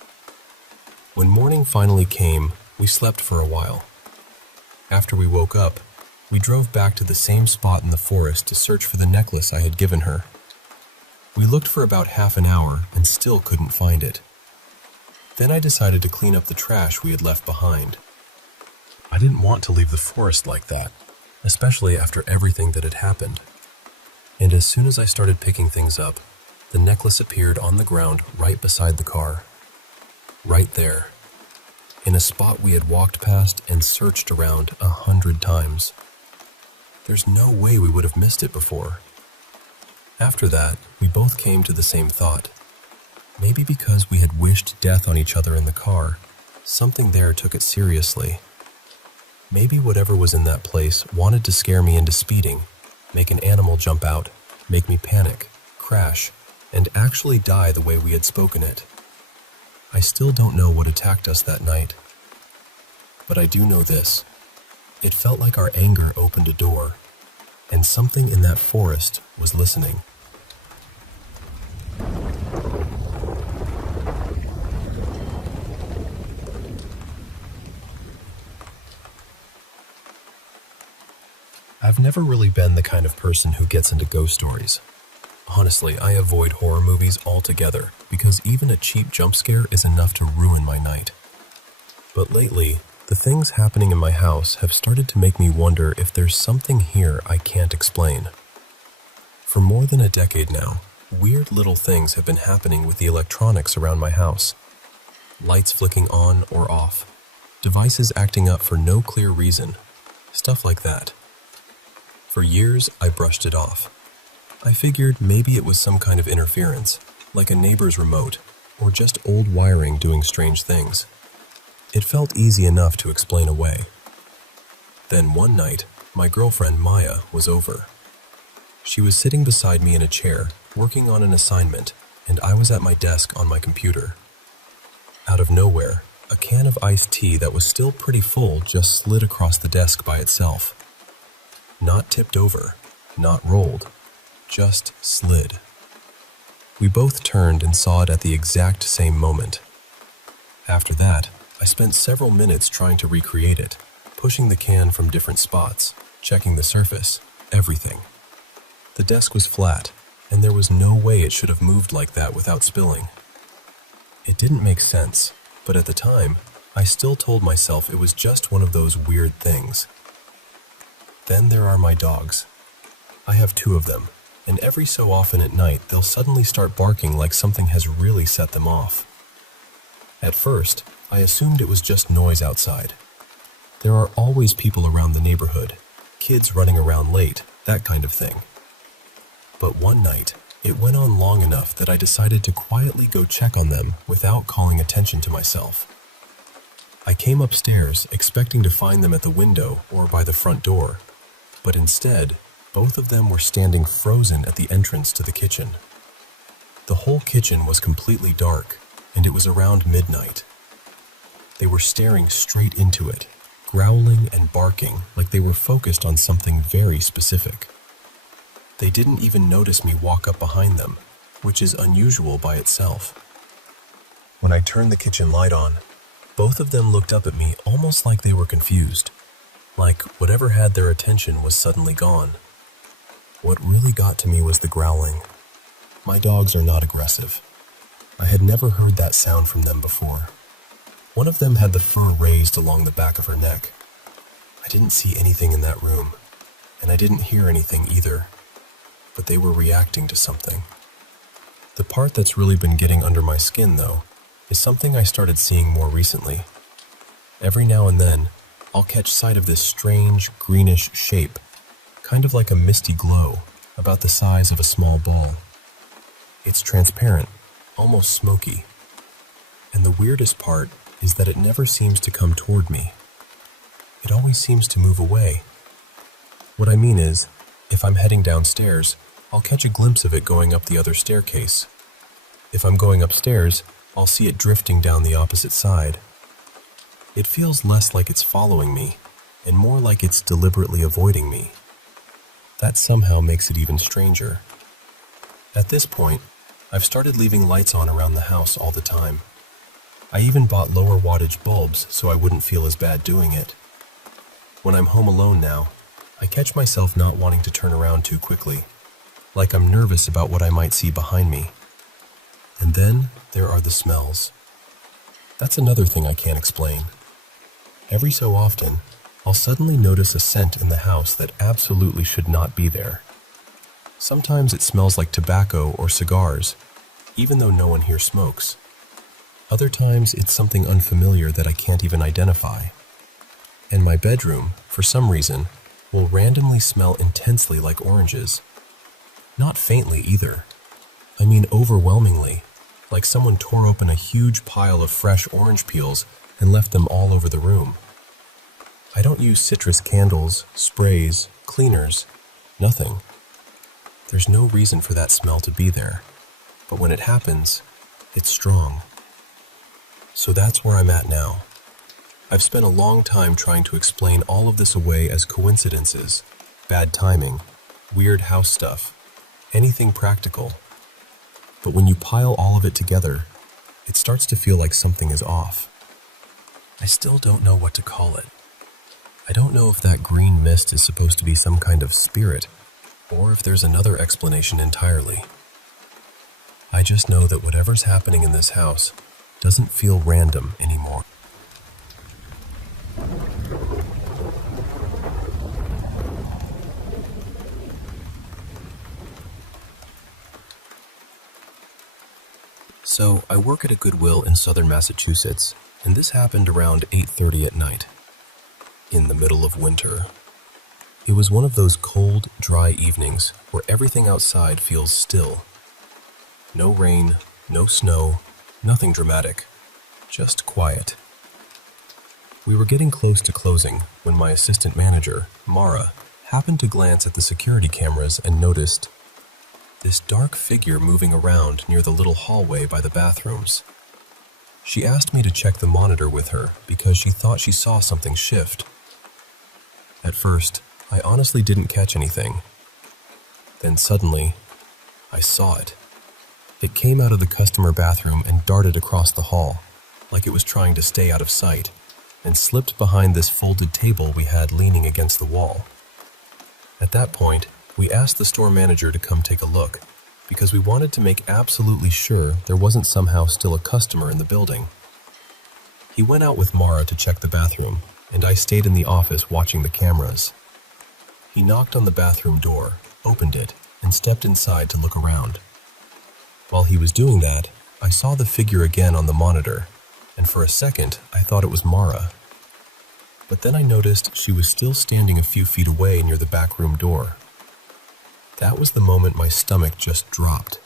When morning finally came, we slept for a while. After we woke up, we drove back to the same spot in the forest to search for the necklace I had given her. We looked for about half an hour and still couldn't find it. Then I decided to clean up the trash we had left behind. I didn't want to leave the forest like that, especially after everything that had happened. And as soon as I started picking things up, the necklace appeared on the ground right beside the car. Right there, in a spot we had walked past and searched around 100 times. There's no way we would have missed it before. After that, we both came to the same thought. Maybe because we had wished death on each other in the car, something there took it seriously. Maybe whatever was in that place wanted to scare me into speeding, make an animal jump out, make me panic, crash, and actually die the way we had spoken it. I still don't know what attacked us that night. But I do know this. It felt like our anger opened a door, and something in that forest was listening. I've never really been the kind of person who gets into ghost stories. Honestly, I avoid horror movies altogether because even a cheap jump scare is enough to ruin my night. But lately, the things happening in my house have started to make me wonder if there's something here I can't explain. For more than a decade now, weird little things have been happening with the electronics around my house. Lights flicking on or off, devices acting up for no clear reason, stuff like that. For years, I brushed it off. I figured maybe it was some kind of interference, like a neighbor's remote, or just old wiring doing strange things. It felt easy enough to explain away. Then one night, my girlfriend Maya was over. She was sitting beside me in a chair, working on an assignment, and I was at my desk on my computer. Out of nowhere, a can of iced tea that was still pretty full just slid across the desk by itself. Not tipped over, not rolled, just slid. We both turned and saw it at the exact same moment. After that, I spent several minutes trying to recreate it, pushing the can from different spots, checking the surface, everything. The desk was flat, and there was no way it should have moved like that without spilling. It didn't make sense, but at the time, I still told myself it was just one of those weird things. Then there are my dogs. I have 2 of them, and every so often at night they'll suddenly start barking like something has really set them off. At first, I assumed it was just noise outside. There are always people around the neighborhood, kids running around late, that kind of thing. But one night, it went on long enough that I decided to quietly go check on them without calling attention to myself. I came upstairs expecting to find them at the window or by the front door, but instead, both of them were standing frozen at the entrance to the kitchen. The whole kitchen was completely dark, and it was around midnight. They were staring straight into it, growling and barking like they were focused on something very specific. They didn't even notice me walk up behind them, which is unusual by itself. When I turned the kitchen light on, both of them looked up at me almost like they were confused, like whatever had their attention was suddenly gone. What really got to me was the growling. My dogs are not aggressive. I had never heard that sound from them before. One of them had the fur raised along the back of her neck. I didn't see anything in that room, and I didn't hear anything either, but they were reacting to something. The part that's really been getting under my skin, though, is something I started seeing more recently. Every now and then, I'll catch sight of this strange, greenish shape, kind of like a misty glow, about the size of a small ball. It's transparent, almost smoky. And the weirdest part is that it never seems to come toward me. It always seems to move away. What I mean is, if I'm heading downstairs, I'll catch a glimpse of it going up the other staircase. If I'm going upstairs, I'll see it drifting down the opposite side. It feels less like it's following me, and more like it's deliberately avoiding me. That somehow makes it even stranger. At this point, I've started leaving lights on around the house all the time. I even bought lower wattage bulbs so I wouldn't feel as bad doing it. When I'm home alone now, I catch myself not wanting to turn around too quickly, like I'm nervous about what I might see behind me. And then there are the smells. That's another thing I can't explain. Every so often, I'll suddenly notice a scent in the house that absolutely should not be there. Sometimes it smells like tobacco or cigars, even though no one here smokes. Other times it's something unfamiliar that I can't even identify. And my bedroom, for some reason, will randomly smell intensely like oranges. Not faintly either. I mean overwhelmingly, like someone tore open a huge pile of fresh orange peels and left them all over the room. I don't use citrus candles, sprays, cleaners, nothing. There's no reason for that smell to be there, but when it happens, it's strong. So that's where I'm at now. I've spent a long time trying to explain all of this away as coincidences, bad timing, weird house stuff, anything practical. But when you pile all of it together, it starts to feel like something is off. I still don't know what to call it. I don't know if that green mist is supposed to be some kind of spirit, or if there's another explanation entirely. I just know that whatever's happening in this house doesn't feel random anymore. So, I work at a Goodwill in southern Massachusetts, and this happened around 8:30 at night, in the middle of winter. It was one of those cold, dry evenings where everything outside feels still. No rain, no snow, nothing dramatic, just quiet. We were getting close to closing when my assistant manager, Mara, happened to glance at the security cameras and noticed this dark figure moving around near the little hallway by the bathrooms. She asked me to check the monitor with her because she thought she saw something shift. At first, I honestly didn't catch anything. Then suddenly, I saw it. It came out of the customer bathroom and darted across the hall, like it was trying to stay out of sight, and slipped behind this folded table we had leaning against the wall. At that point, we asked the store manager to come take a look, because we wanted to make absolutely sure there wasn't somehow still a customer in the building. He went out with Mara to check the bathroom, and I stayed in the office watching the cameras. He knocked on the bathroom door, opened it, and stepped inside to look around. While he was doing that, I saw the figure again on the monitor, and for a second I thought it was Mara. but then I noticed she was still standing a few feet away near the back room door. That was the moment my stomach just dropped.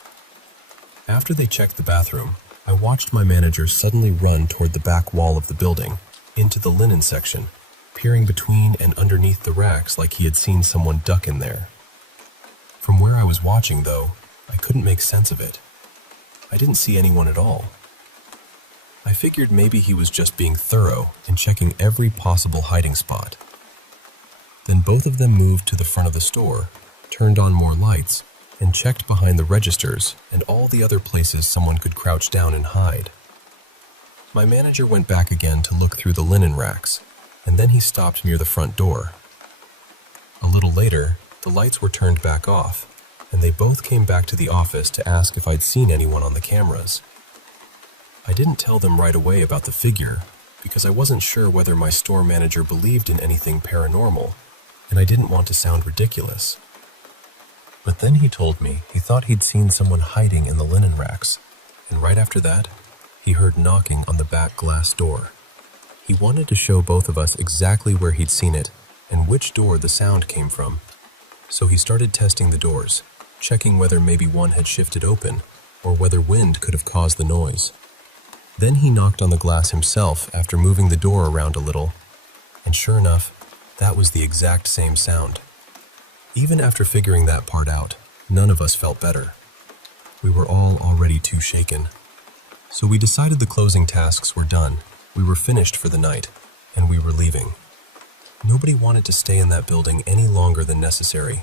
After they checked the bathroom, I watched my manager suddenly run toward the back wall of the building, into the linen section, peering between and underneath the racks like he had seen someone duck in there. From where I was watching, though, I couldn't make sense of it. I didn't see anyone at all. I figured maybe he was just being thorough and checking every possible hiding spot. Then both of them moved to the front of the store, turned on more lights, and checked behind the registers and all the other places someone could crouch down and hide. My manager went back again to look through the linen racks, and then he stopped near the front door. A little later, the lights were turned back off, and they both came back to the office to ask if I'd seen anyone on the cameras. I didn't tell them right away about the figure, because I wasn't sure whether my store manager believed in anything paranormal, and I didn't want to sound ridiculous. But then he told me he thought he'd seen someone hiding in the linen racks, and right after that, he heard knocking on the back glass door. He wanted to show both of us exactly where he'd seen it and which door the sound came from. So he started testing the doors, checking whether maybe one had shifted open or whether wind could have caused the noise. Then he knocked on the glass himself after moving the door around a little, and sure enough, that was the exact same sound. Even after figuring that part out, none of us felt better. We were all already too shaken. So we decided the closing tasks were done, we were finished for the night, and we were leaving. Nobody wanted to stay in that building any longer than necessary.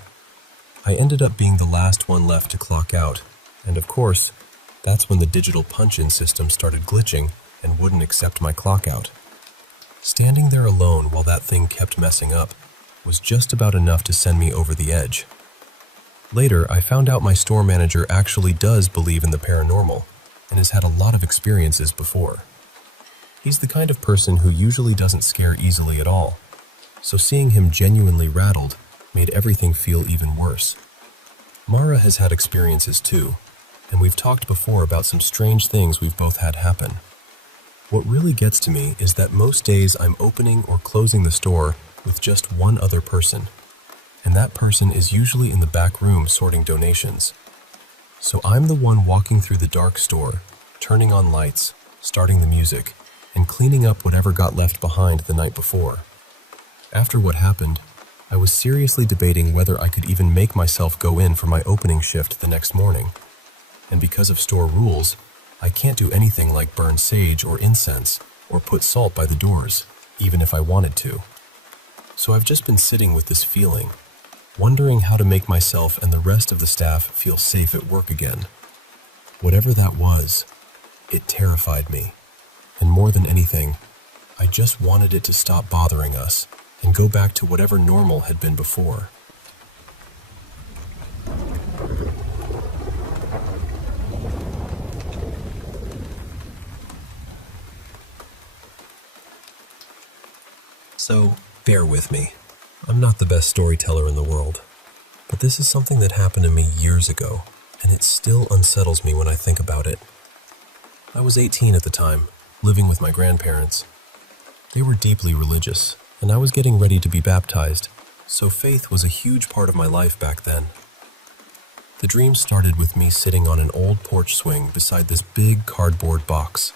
I ended up being the last one left to clock out, and of course, that's when the digital punch-in system started glitching and wouldn't accept my clock out. Standing there alone while that thing kept messing up was just about enough to send me over the edge. Later, I found out my store manager actually does believe in the paranormal and has had a lot of experiences before. He's the kind of person who usually doesn't scare easily at all, so seeing him genuinely rattled made everything feel even worse. Mara has had experiences too, and we've talked before about some strange things we've both had happen. What really gets to me is that most days I'm opening or closing the store with just one other person, and that person is usually in the back room sorting donations. So I'm the one walking through the dark store, turning on lights, starting the music, and cleaning up whatever got left behind the night before. After what happened, I was seriously debating whether I could even make myself go in for my opening shift the next morning. And because of store rules, I can't do anything like burn sage or incense or put salt by the doors, even if I wanted to. So I've just been sitting with this feeling, wondering how to make myself and the rest of the staff feel safe at work again. Whatever that was, it terrified me. And more than anything, I just wanted it to stop bothering us and go back to whatever normal had been before. So, bear with me. I'm not the best storyteller in the world, but this is something that happened to me years ago, and it still unsettles me when I think about it. I was 18 at the time, living with my grandparents. They were deeply religious, and I was getting ready to be baptized, so faith was a huge part of my life back then. The dream started with me sitting on an old porch swing beside this big cardboard box.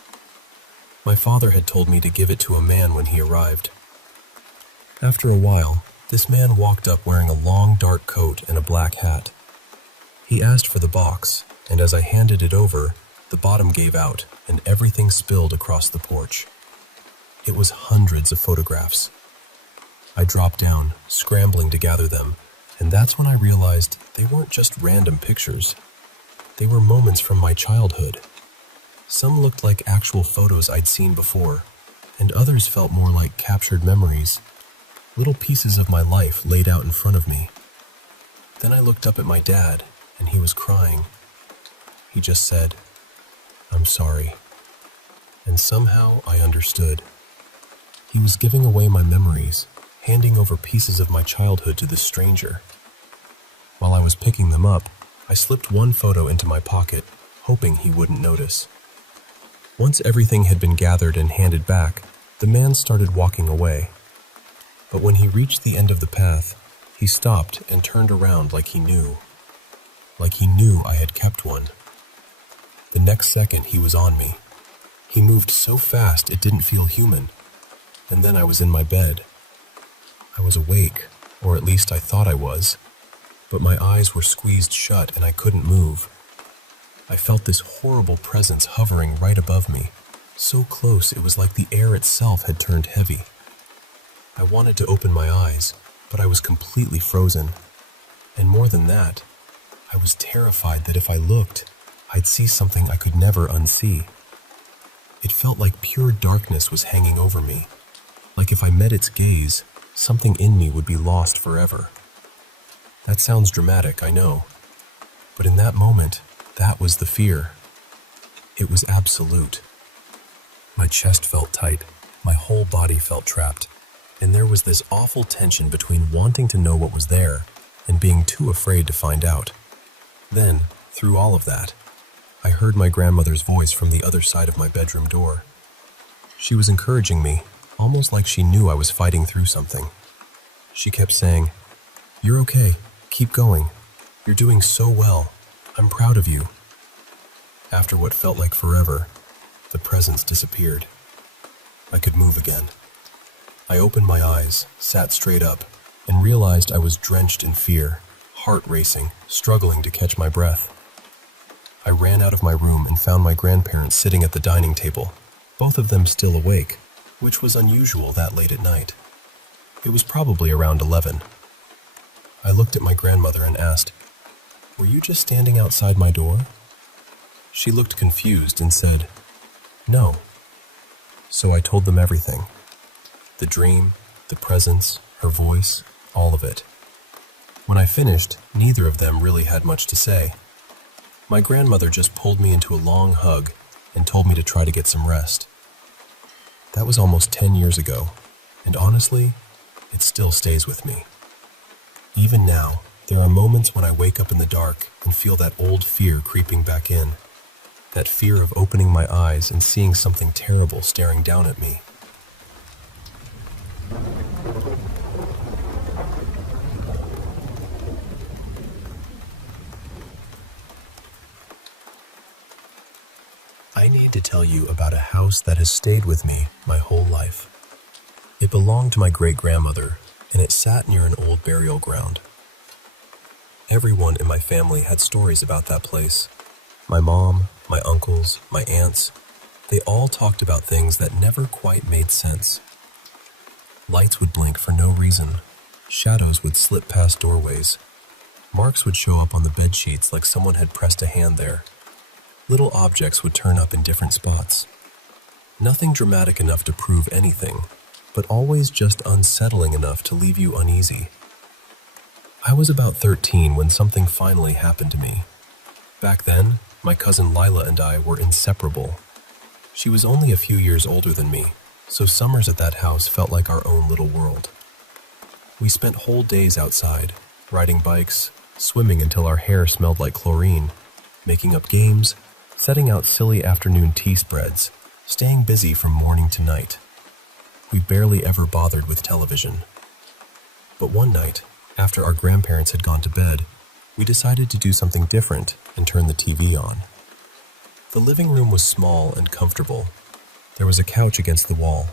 My father had told me to give it to a man when he arrived. After a while, this man walked up wearing a long dark coat and a black hat. He asked for the box, and as I handed it over, the bottom gave out and everything spilled across the porch. It was hundreds of photographs. I dropped down, scrambling to gather them, and that's when I realized they weren't just random pictures. They were moments from my childhood. Some looked like actual photos I'd seen before, and others felt more like captured memories. Little pieces of my life laid out in front of me. Then I looked up at my dad, and he was crying. He just said, "I'm sorry." And somehow I understood. He was giving away my memories, handing over pieces of my childhood to this stranger. While I was picking them up, I slipped one photo into my pocket, hoping he wouldn't notice. Once everything had been gathered and handed back, the man started walking away. But when he reached the end of the path, he stopped and turned around like he knew. Like he knew I had kept one. The next second, he was on me. He moved so fast it didn't feel human. And then I was in my bed. I was awake, or at least I thought I was, but my eyes were squeezed shut and I couldn't move. I felt this horrible presence hovering right above me, so close it was like the air itself had turned heavy. I wanted to open my eyes, but I was completely frozen. And more than that, I was terrified that if I looked, I'd see something I could never unsee. It felt like pure darkness was hanging over me, like if I met its gaze, something in me would be lost forever. That sounds dramatic, I know, but in that moment, that was the fear. It was absolute. My chest felt tight, my whole body felt trapped, and there was this awful tension between wanting to know what was there and being too afraid to find out. Then, through all of that, I heard my grandmother's voice from the other side of my bedroom door. She was encouraging me, almost like she knew I was fighting through something. She kept saying, "You're okay, keep going. You're doing so well. I'm proud of you." After what felt like forever, the presence disappeared. I could move again. I opened my eyes, sat straight up, and realized I was drenched in fear, heart racing, struggling to catch my breath. I ran out of my room and found my grandparents sitting at the dining table, both of them still awake, which was unusual that late at night. It was probably around 11. I looked at my grandmother and asked, "Were you just standing outside my door?" She looked confused and said, "No." So I told them everything. The dream, the presence, her voice, all of it. When I finished, neither of them really had much to say. My grandmother just pulled me into a long hug and told me to try to get some rest. That was almost 10 years ago, and honestly, it still stays with me. Even now, there are moments when I wake up in the dark and feel that old fear creeping back in. That fear of opening my eyes and seeing something terrible staring down at me. I need to tell you about a house that has stayed with me my whole life. It belonged to my great-grandmother, and it sat near an old burial ground. Everyone in my family had stories about that place. My mom, my uncles, my aunts, they all talked about things that never quite made sense. Lights would blink for no reason. Shadows would slip past doorways. Marks would show up on the bedsheets like someone had pressed a hand there. Little objects would turn up in different spots. Nothing dramatic enough to prove anything, but always just unsettling enough to leave you uneasy. I was about 13 when something finally happened to me. Back then, my cousin Lila and I were inseparable. She was only a few years older than me, so summers at that house felt like our own little world. We spent whole days outside, riding bikes, swimming until our hair smelled like chlorine, making up games, setting out silly afternoon tea spreads, staying busy from morning to night. We barely ever bothered with television. But one night, after our grandparents had gone to bed, we decided to do something different and turn the TV on. The living room was small and comfortable. There was a couch against the wall,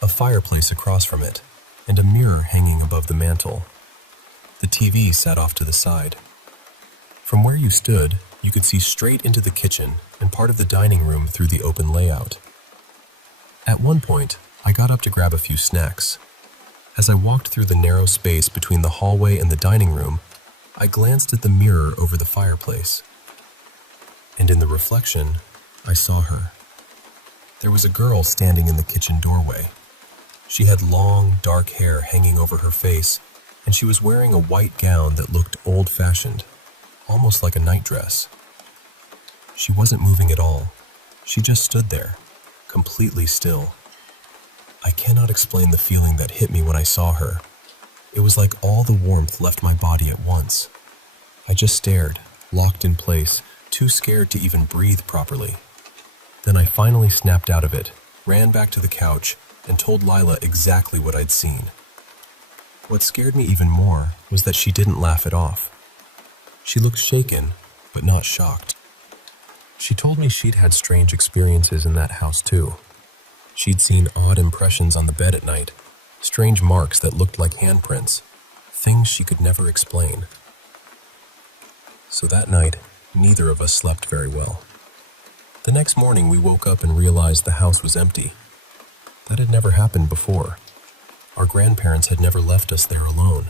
a fireplace across from it, and a mirror hanging above the mantel. The TV sat off to the side. From where you stood, you could see straight into the kitchen and part of the dining room through the open layout. At one point, I got up to grab a few snacks. As I walked through the narrow space between the hallway and the dining room, I glanced at the mirror over the fireplace. And in the reflection, I saw her. There was a girl standing in the kitchen doorway. She had long, dark hair hanging over her face, and she was wearing a white gown that looked old-fashioned, almost like a nightdress. She wasn't moving at all. She just stood there, completely still. I cannot explain the feeling that hit me when I saw her. It was like all the warmth left my body at once. I just stared, locked in place, too scared to even breathe properly. Then I finally snapped out of it, ran back to the couch, and told Lila exactly what I'd seen. What scared me even more was that she didn't laugh it off. She looked shaken, but not shocked. She told me she'd had strange experiences in that house too. She'd seen odd impressions on the bed at night, strange marks that looked like handprints, things she could never explain. So that night, neither of us slept very well. The next morning we woke up and realized the house was empty. That had never happened before. Our grandparents had never left us there alone.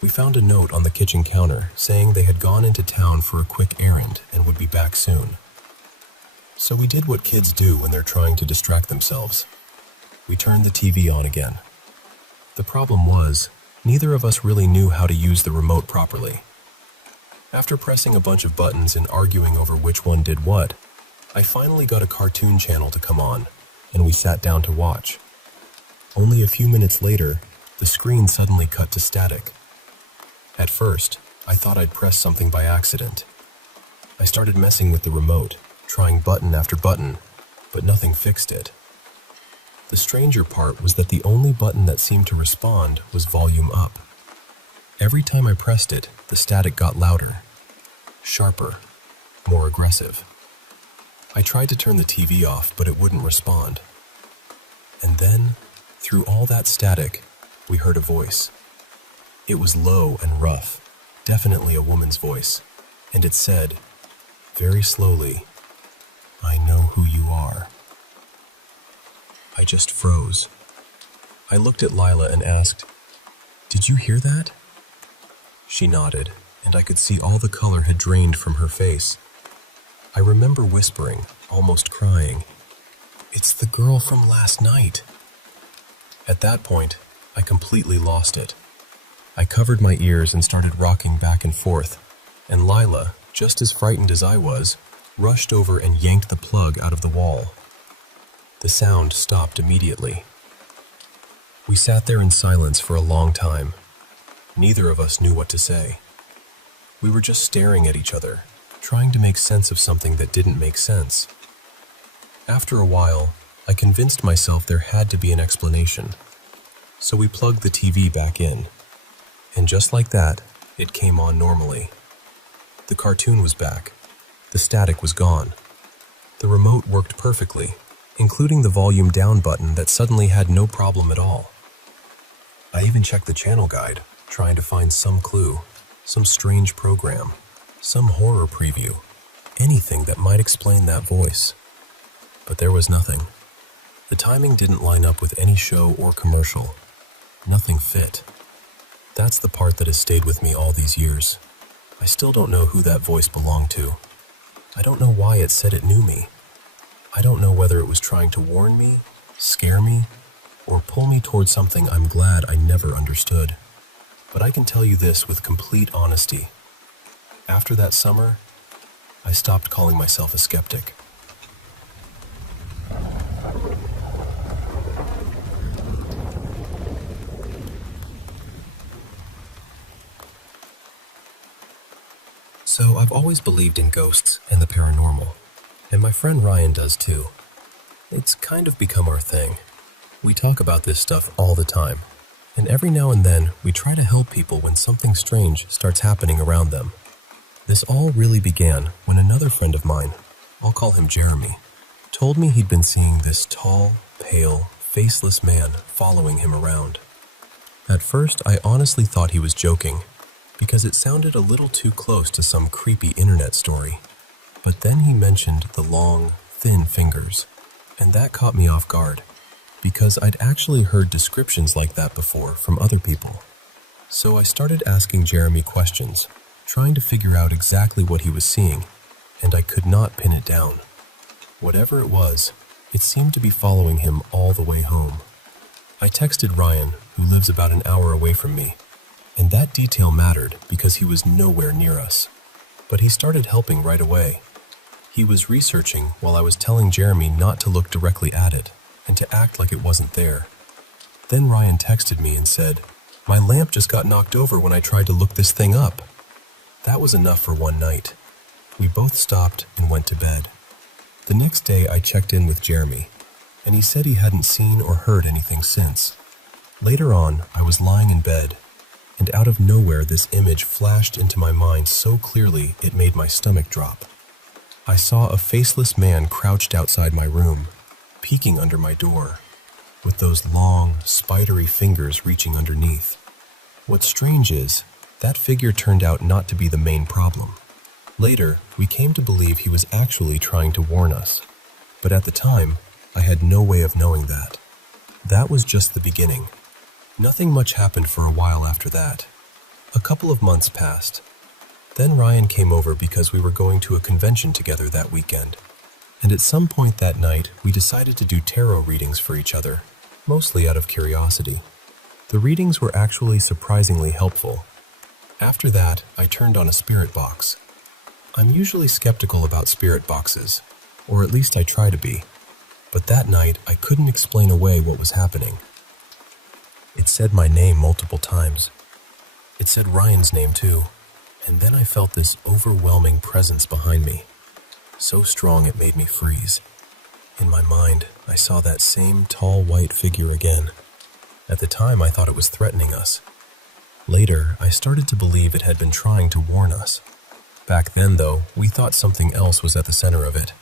We found a note on the kitchen counter saying they had gone into town for a quick errand and would be back soon. So we did what kids do when they're trying to distract themselves. We turned the TV on again. The problem was, neither of us really knew how to use the remote properly. After pressing a bunch of buttons and arguing over which one did what, I finally got a cartoon channel to come on, and we sat down to watch. Only a few minutes later, the screen suddenly cut to static. At first, I thought I'd pressed something by accident. I started messing with the remote, trying button after button, but nothing fixed it. The stranger part was that the only button that seemed to respond was volume up. Every time I pressed it, the static got louder, sharper, more aggressive. I tried to turn the TV off, but it wouldn't respond. And then, through all that static, we heard a voice. It was low and rough, definitely a woman's voice, and it said, very slowly, "I know who you are." I just froze. I looked at Lila and asked, "Did you hear that?" She nodded, and I could see all the color had drained from her face. I remember whispering, almost crying, "It's the girl from last night." At that point, I completely lost it. I covered my ears and started rocking back and forth, and Lila, just as frightened as I was, rushed over and yanked the plug out of the wall. The sound stopped immediately. We sat there in silence for a long time. Neither of us knew what to say. We were just staring at each other, trying to make sense of something that didn't make sense. After a while, I convinced myself there had to be an explanation. So we plugged the TV back in. And just like that, it came on normally. The cartoon was back. The static was gone. The remote worked perfectly, including the volume down button that suddenly had no problem at all. I even checked the channel guide, trying to find some clue, some strange program, some horror preview, anything that might explain that voice. But there was nothing. The timing didn't line up with any show or commercial. Nothing fit. That's the part that has stayed with me all these years. I still don't know who that voice belonged to. I don't know why it said it knew me. I don't know whether it was trying to warn me, scare me, or pull me towards something I'm glad I never understood. But I can tell you this with complete honesty. After that summer, I stopped calling myself a skeptic. So I've always believed in ghosts and the paranormal, and my friend Ryan does too. It's kind of become our thing. We talk about this stuff all the time, and every now and then we try to help people when something strange starts happening around them. This all really began when another friend of mine, I'll call him Jeremy, told me he'd been seeing this tall, pale, faceless man following him around. At first, I honestly thought he was joking, because it sounded a little too close to some creepy internet story. But then he mentioned the long, thin fingers, and that caught me off guard, because I'd actually heard descriptions like that before from other people. So I started asking Jeremy questions, trying to figure out exactly what he was seeing, and I could not pin it down. Whatever it was, it seemed to be following him all the way home. I texted Ryan, who lives about an hour away from me, and that detail mattered because he was nowhere near us. But he started helping right away. He was researching while I was telling Jeremy not to look directly at it and to act like it wasn't there. Then Ryan texted me and said, "My lamp just got knocked over when I tried to look this thing up." That was enough for one night. We both stopped and went to bed. The next day I checked in with Jeremy, and he said he hadn't seen or heard anything since. Later on, I was lying in bed, and out of nowhere this image flashed into my mind so clearly it made my stomach drop. I saw a faceless man crouched outside my room, peeking under my door, with those long, spidery fingers reaching underneath. What's strange is, that figure turned out not to be the main problem. Later, we came to believe he was actually trying to warn us. But at the time, I had no way of knowing that. That was just the beginning. Nothing much happened for a while after that. A couple of months passed. Then Ryan came over because we were going to a convention together that weekend. And at some point that night, we decided to do tarot readings for each other, mostly out of curiosity. The readings were actually surprisingly helpful. After that, I turned on a spirit box. I'm usually skeptical about spirit boxes, or at least I try to be. But that night, I couldn't explain away what was happening. It said my name multiple times. It said Ryan's name too, and then I felt this overwhelming presence behind me. So strong it made me freeze. In my mind, I saw that same tall white figure again. At the time, I thought it was threatening us. Later, I started to believe it had been trying to warn us. Back then, though, we thought something else was at the center of it.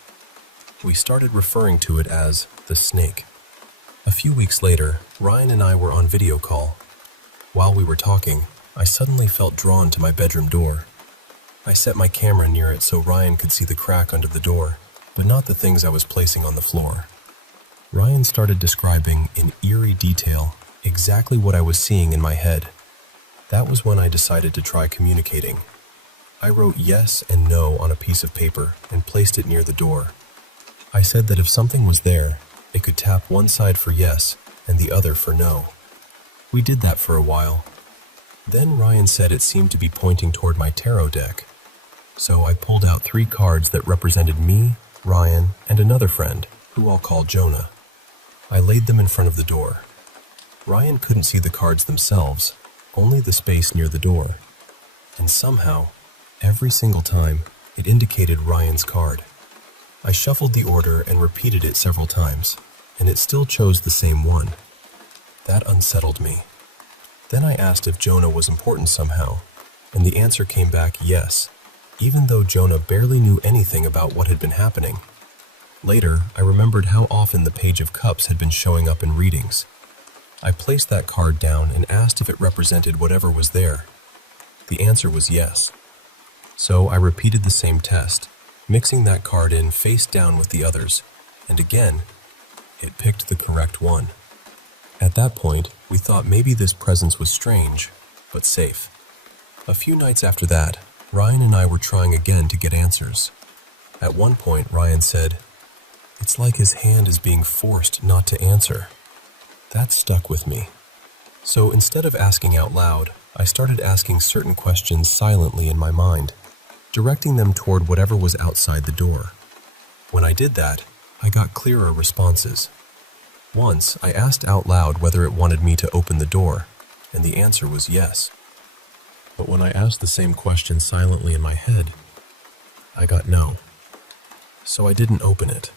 We started referring to it as the snake. A few weeks later, Ryan and I were on video call. While we were talking, I suddenly felt drawn to my bedroom door. I set my camera near it so Ryan could see the crack under the door, but not the things I was placing on the floor. Ryan started describing in eerie detail exactly what I was seeing in my head. That was when I decided to try communicating. I wrote yes and no on a piece of paper and placed it near the door. I said that if something was there, it could tap one side for yes and the other for no. We did that for a while. Then Ryan said it seemed to be pointing toward my tarot deck. So I pulled out 3 cards that represented me, Ryan, and another friend, who I'll call Jonah. I laid them in front of the door. Ryan couldn't see the cards themselves, only the space near the door. And somehow, every single time, it indicated Ryan's card. I shuffled the order and repeated it several times, and it still chose the same one. That unsettled me. Then I asked if Jonah was important somehow, and the answer came back yes, even though Jonah barely knew anything about what had been happening. Later, I remembered how often the Page of Cups had been showing up in readings. I placed that card down and asked if it represented whatever was there. The answer was yes. So I repeated the same test, mixing that card in face down with the others, and again, it picked the correct one. At that point, we thought maybe this presence was strange, but safe. A few nights after that, Ryan and I were trying again to get answers. At one point, Ryan said, "It's like his hand is being forced not to answer." That stuck with me. So instead of asking out loud, I started asking certain questions silently in my mind, directing them toward whatever was outside the door. When I did that, I got clearer responses. Once, I asked out loud whether it wanted me to open the door, and the answer was yes. But when I asked the same question silently in my head, I got no. So I didn't open it.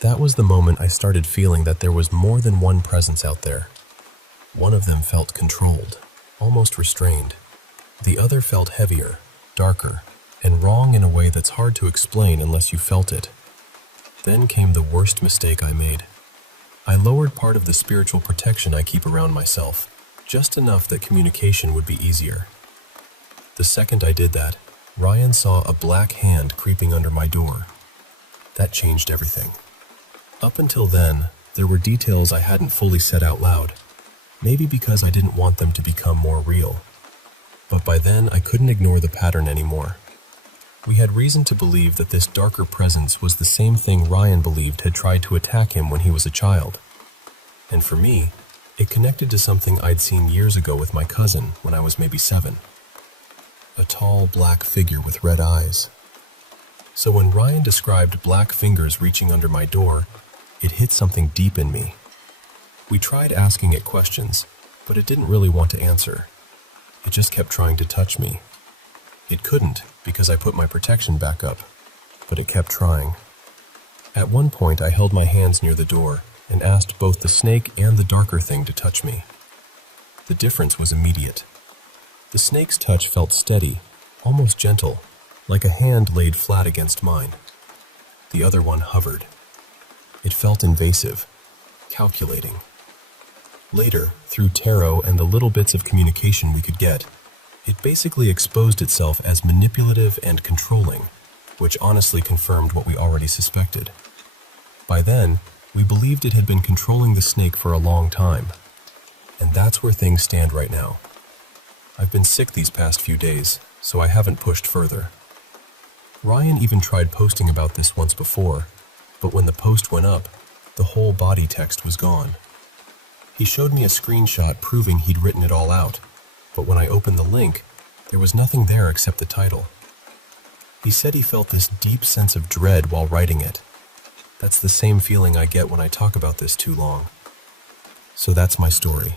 That was the moment I started feeling that there was more than one presence out there. One of them felt controlled, almost restrained. The other felt heavier, darker, and wrong in a way that's hard to explain unless you felt it. Then came the worst mistake I made. I lowered part of the spiritual protection I keep around myself, just enough that communication would be easier. The second I did that, Ryan saw a black hand creeping under my door. That changed everything. Up until then, there were details I hadn't fully said out loud, maybe because I didn't want them to become more real. But by then, I couldn't ignore the pattern anymore. We had reason to believe that this darker presence was the same thing Ryan believed had tried to attack him when he was a child. And for me, it connected to something I'd seen years ago with my cousin when I was maybe 7. A tall black figure with red eyes. So when Ryan described black fingers reaching under my door, it hit something deep in me. We tried asking it questions, but it didn't really want to answer. It just kept trying to touch me. It couldn't, because I put my protection back up, but it kept trying. At one point, I held my hands near the door and asked both the snake and the darker thing to touch me. The difference was immediate. The snake's touch felt steady, almost gentle, like a hand laid flat against mine. The other one hovered. It felt invasive, calculating. Later, through tarot and the little bits of communication we could get, it basically exposed itself as manipulative and controlling, which honestly confirmed what we already suspected. By then, we believed it had been controlling the snake for a long time. And that's where things stand right now. I've been sick these past few days, so I haven't pushed further. Ryan even tried posting about this once before, but when the post went up, the whole body text was gone. He showed me a screenshot proving he'd written it all out, but when I opened the link, there was nothing there except the title. He said he felt this deep sense of dread while writing it. That's the same feeling I get when I talk about this too long. So that's my story.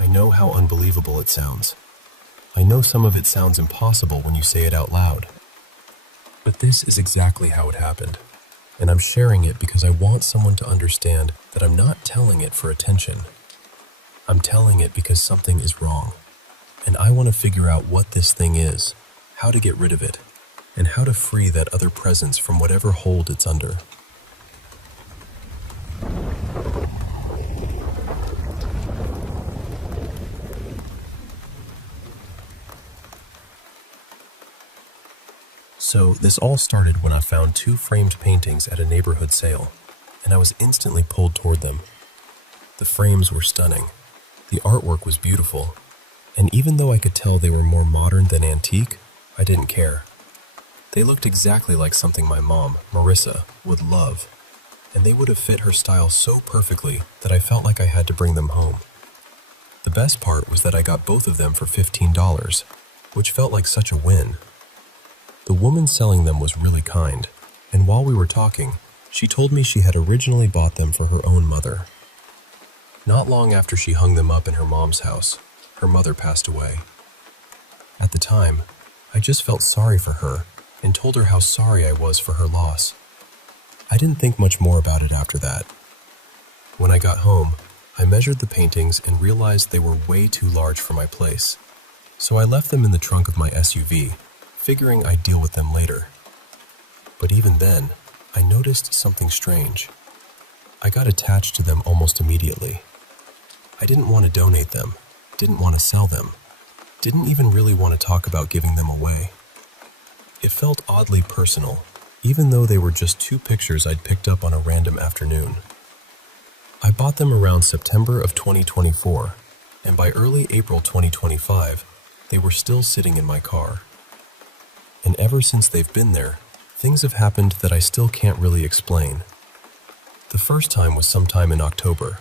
I know how unbelievable it sounds. I know some of it sounds impossible when you say it out loud. But this is exactly how it happened. And I'm sharing it because I want someone to understand that I'm not telling it for attention. I'm telling it because something is wrong. And I want to figure out what this thing is, how to get rid of it, and how to free that other presence from whatever hold it's under. So this all started when I found 2 framed paintings at a neighborhood sale, and I was instantly pulled toward them. The frames were stunning. The artwork was beautiful, and even though I could tell they were more modern than antique, I didn't care. They looked exactly like something my mom, Marissa, would love, and they would have fit her style so perfectly that I felt like I had to bring them home. The best part was that I got both of them for $15, which felt like such a win. The woman selling them was really kind, and while we were talking, she told me she had originally bought them for her own mother. Not long after she hung them up in her mom's house, her mother passed away. At the time, I just felt sorry for her and told her how sorry I was for her loss. I didn't think much more about it after that. When I got home, I measured the paintings and realized they were way too large for my place, so I left them in the trunk of my SUV, figuring I'd deal with them later. But even then, I noticed something strange. I got attached to them almost immediately. I didn't want to donate them, didn't want to sell them, didn't even really want to talk about giving them away. It felt oddly personal, even though they were just 2 pictures I'd picked up on a random afternoon. I bought them around September of 2024, and by early April 2025, they were still sitting in my car. And ever since they've been there, things have happened that I still can't really explain. The first time was sometime in October.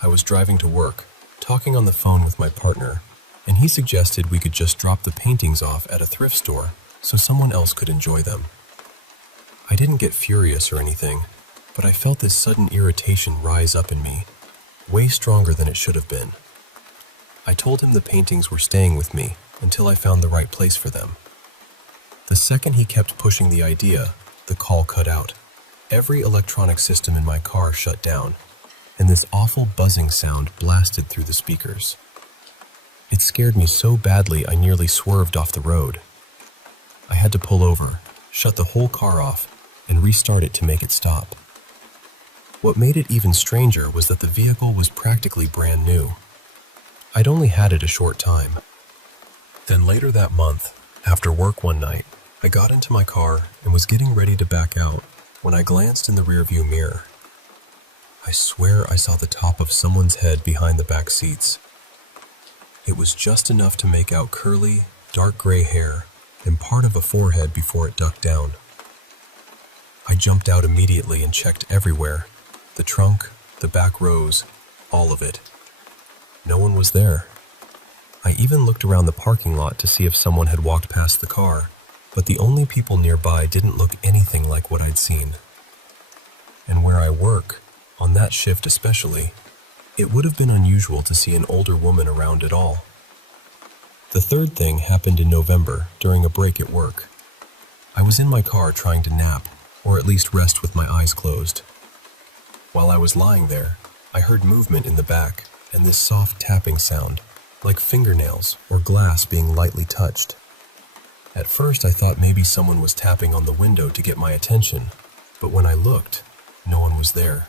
I was driving to work, talking on the phone with my partner, and he suggested we could just drop the paintings off at a thrift store so someone else could enjoy them. I didn't get furious or anything, but I felt this sudden irritation rise up in me, way stronger than it should have been. I told him the paintings were staying with me until I found the right place for them. The second he kept pushing the idea, the call cut out. Every electronic system in my car shut down, and this awful buzzing sound blasted through the speakers. It scared me so badly I nearly swerved off the road. I had to pull over, shut the whole car off, and restart it to make it stop. What made it even stranger was that the vehicle was practically brand new. I'd only had it a short time. Then later that month, after work one night, I got into my car and was getting ready to back out when I glanced in the rearview mirror. I swear I saw the top of someone's head behind the back seats. It was just enough to make out curly, dark gray hair and part of a forehead before it ducked down. I jumped out immediately and checked everywhere, the trunk, the back rows, all of it. No one was there. I even looked around the parking lot to see if someone had walked past the car, but the only people nearby didn't look anything like what I'd seen. And where I work, on that shift especially, it would have been unusual to see an older woman around at all. The third thing happened in November during a break at work. I was in my car trying to nap, or at least rest with my eyes closed. While I was lying there, I heard movement in the back and this soft tapping sound, like fingernails or glass being lightly touched. At first, I thought maybe someone was tapping on the window to get my attention, but when I looked, no one was there.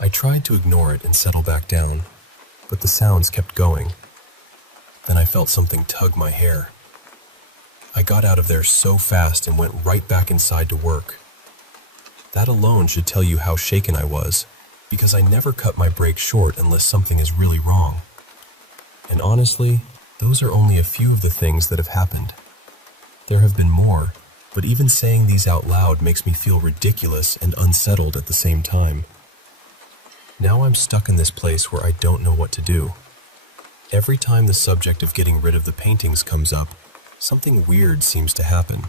I tried to ignore it and settle back down, but the sounds kept going. Then I felt something tug my hair. I got out of there so fast and went right back inside to work. That alone should tell you how shaken I was, because I never cut my break short unless something is really wrong. And honestly, those are only a few of the things that have happened. There have been more, but even saying these out loud makes me feel ridiculous and unsettled at the same time. Now I'm stuck in this place where I don't know what to do. Every time the subject of getting rid of the paintings comes up, something weird seems to happen.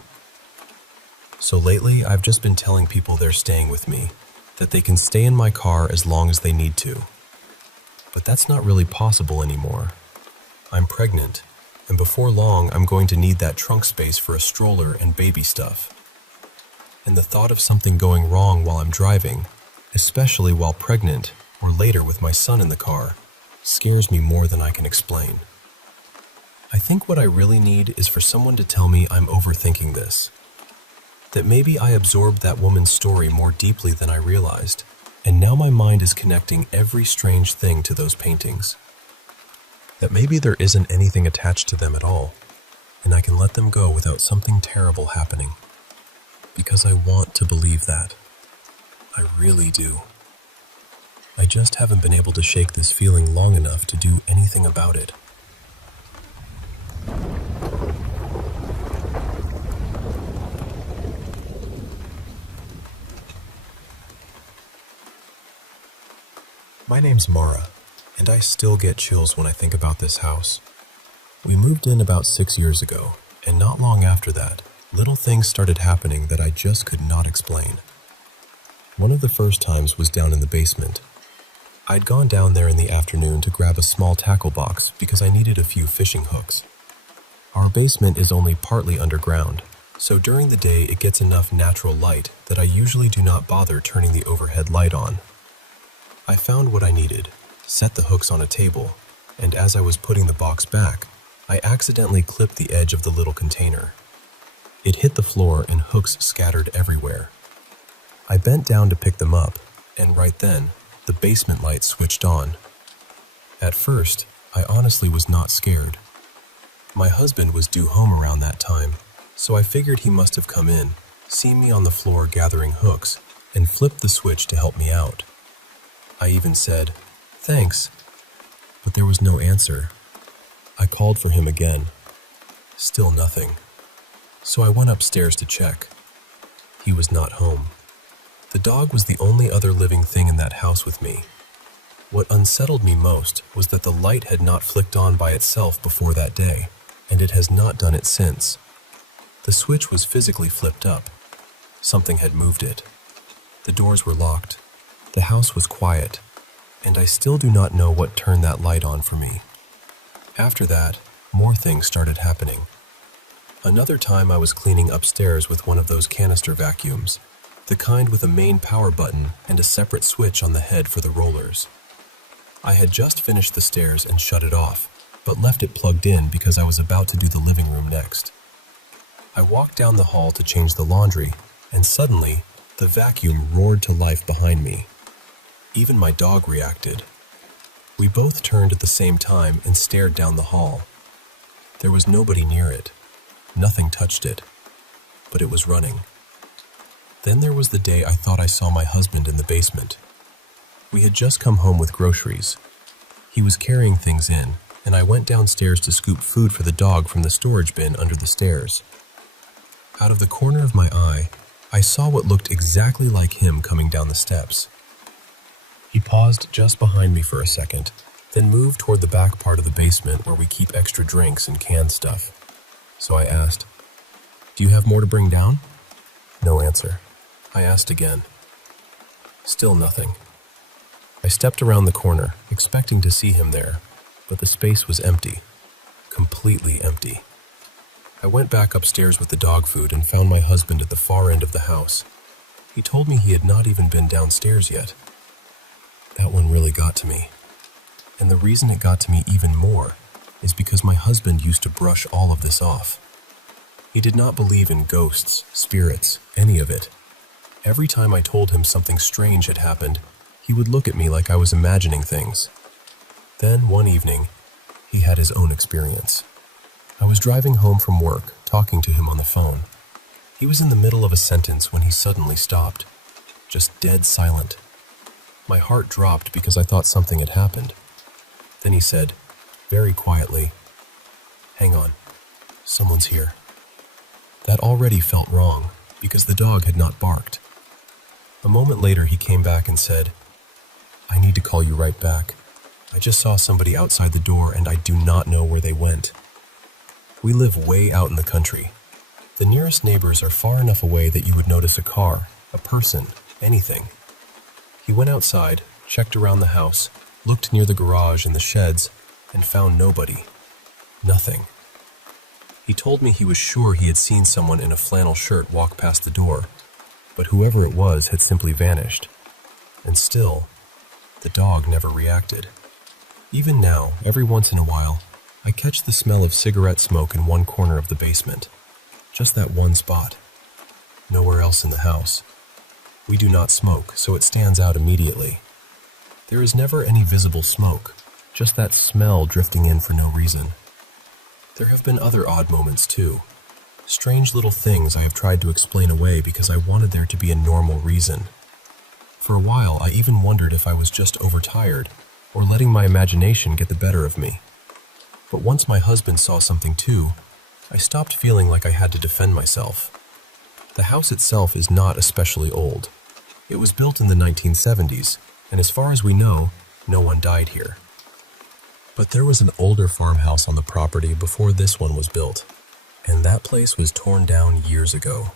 So lately, I've just been telling people they're staying with me, that they can stay in my car as long as they need to. But that's not really possible anymore. I'm pregnant, and before long, I'm going to need that trunk space for a stroller and baby stuff. And the thought of something going wrong while I'm driving, especially while pregnant or later with my son in the car, scares me more than I can explain. I think what I really need is for someone to tell me I'm overthinking this. That maybe I absorbed that woman's story more deeply than I realized, and now my mind is connecting every strange thing to those paintings. That maybe there isn't anything attached to them at all, and I can let them go without something terrible happening. Because I want to believe that. I really do. I just haven't been able to shake this feeling long enough to do anything about it. My name's Mara, and I still get chills when I think about this house. We moved in about 6 years ago, and not long after that, little things started happening that I just could not explain. One of the first times was down in the basement. I'd gone down there in the afternoon to grab a small tackle box because I needed a few fishing hooks. Our basement is only partly underground, so during the day it gets enough natural light that I usually do not bother turning the overhead light on. I found what I needed, set the hooks on a table, and as I was putting the box back, I accidentally clipped the edge of the little container. It hit the floor and hooks scattered everywhere. I bent down to pick them up, and right then, the basement light switched on. At first, I honestly was not scared. My husband was due home around that time, so I figured he must have come in, seen me on the floor gathering hooks, and flipped the switch to help me out. I even said, "Thanks," but there was no answer. I called for him again. Still nothing. So I went upstairs to check. He was not home. The dog was the only other living thing in that house with me. What unsettled me most was that the light had not flicked on by itself before that day, and it has not done it since. The switch was physically flipped up. Something had moved it. The doors were locked. The house was quiet, and I still do not know what turned that light on for me. After that, more things started happening. Another time I was cleaning upstairs with one of those canister vacuums, the kind with a main power button and a separate switch on the head for the rollers. I had just finished the stairs and shut it off, but left it plugged in because I was about to do the living room next. I walked down the hall to change the laundry, and suddenly, the vacuum roared to life behind me. Even my dog reacted. We both turned at the same time and stared down the hall. There was nobody near it. Nothing touched it, but it was running. Then there was the day I thought I saw my husband in the basement. We had just come home with groceries. He was carrying things in, and I went downstairs to scoop food for the dog from the storage bin under the stairs. Out of the corner of my eye, I saw what looked exactly like him coming down the steps. He paused just behind me for a second, then moved toward the back part of the basement where we keep extra drinks and canned stuff. So I asked, "Do you have more to bring down?" No answer. I asked again. Still nothing. I stepped around the corner, expecting to see him there, but the space was empty. Completely empty. I went back upstairs with the dog food and found my husband at the far end of the house. He told me he had not even been downstairs yet. That one really got to me. And the reason it got to me even more is because my husband used to brush all of this off. He did not believe in ghosts, spirits, any of it. Every time I told him something strange had happened, he would look at me like I was imagining things. Then, one evening, he had his own experience. I was driving home from work, talking to him on the phone. He was in the middle of a sentence when he suddenly stopped, just dead silent. My heart dropped because I thought something had happened. Then he said, very quietly, "Hang on, someone's here." That already felt wrong, because the dog had not barked. A moment later he came back and said, "I need to call you right back. I just saw somebody outside the door and I do not know where they went." We live way out in the country. The nearest neighbors are far enough away that you would notice a car, a person, anything. He went outside, checked around the house, looked near the garage and the sheds, and found nobody. Nothing. He told me he was sure he had seen someone in a flannel shirt walk past the door, but whoever it was had simply vanished. And still, the dog never reacted. Even now, every once in a while, I catch the smell of cigarette smoke in one corner of the basement. Just that one spot. Nowhere else in the house. We do not smoke, so it stands out immediately. There is never any visible smoke, just that smell drifting in for no reason. There have been other odd moments too. Strange little things I have tried to explain away because I wanted there to be a normal reason. For a while, I even wondered if I was just overtired, or letting my imagination get the better of me. But once my husband saw something too, I stopped feeling like I had to defend myself. The house itself is not especially old. It was built in the 1970s, and as far as we know, no one died here. But there was an older farmhouse on the property before this one was built, and that place was torn down years ago.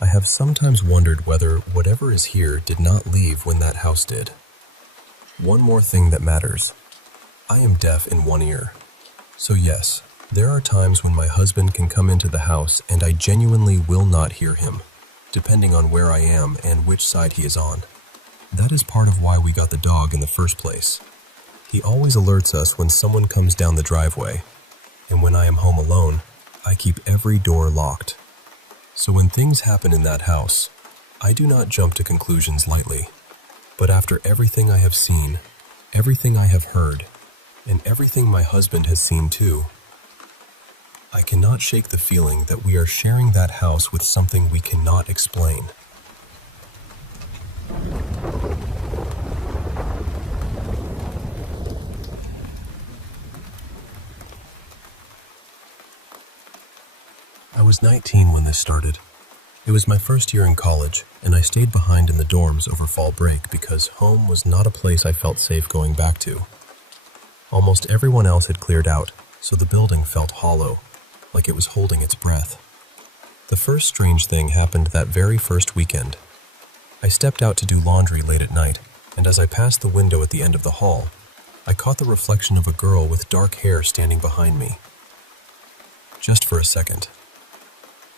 I have sometimes wondered whether whatever is here did not leave when that house did. One more thing that matters. I am deaf in one ear. So yes, there are times when my husband can come into the house and I genuinely will not hear him, depending on where I am and which side he is on. That is part of why we got the dog in the first place. He always alerts us when someone comes down the driveway, and when I am home alone, I keep every door locked. So when things happen in that house, I do not jump to conclusions lightly. But after everything I have seen, everything I have heard, and everything my husband has seen too, I cannot shake the feeling that we are sharing that house with something we cannot explain. I was 19 when this started. It was my first year in college, and I stayed behind in the dorms over fall break because home was not a place I felt safe going back to. Almost everyone else had cleared out, so the building felt hollow, like it was holding its breath. The first strange thing happened that very first weekend. I stepped out to do laundry late at night, and as I passed the window at the end of the hall, I caught the reflection of a girl with dark hair standing behind me. Just for a second.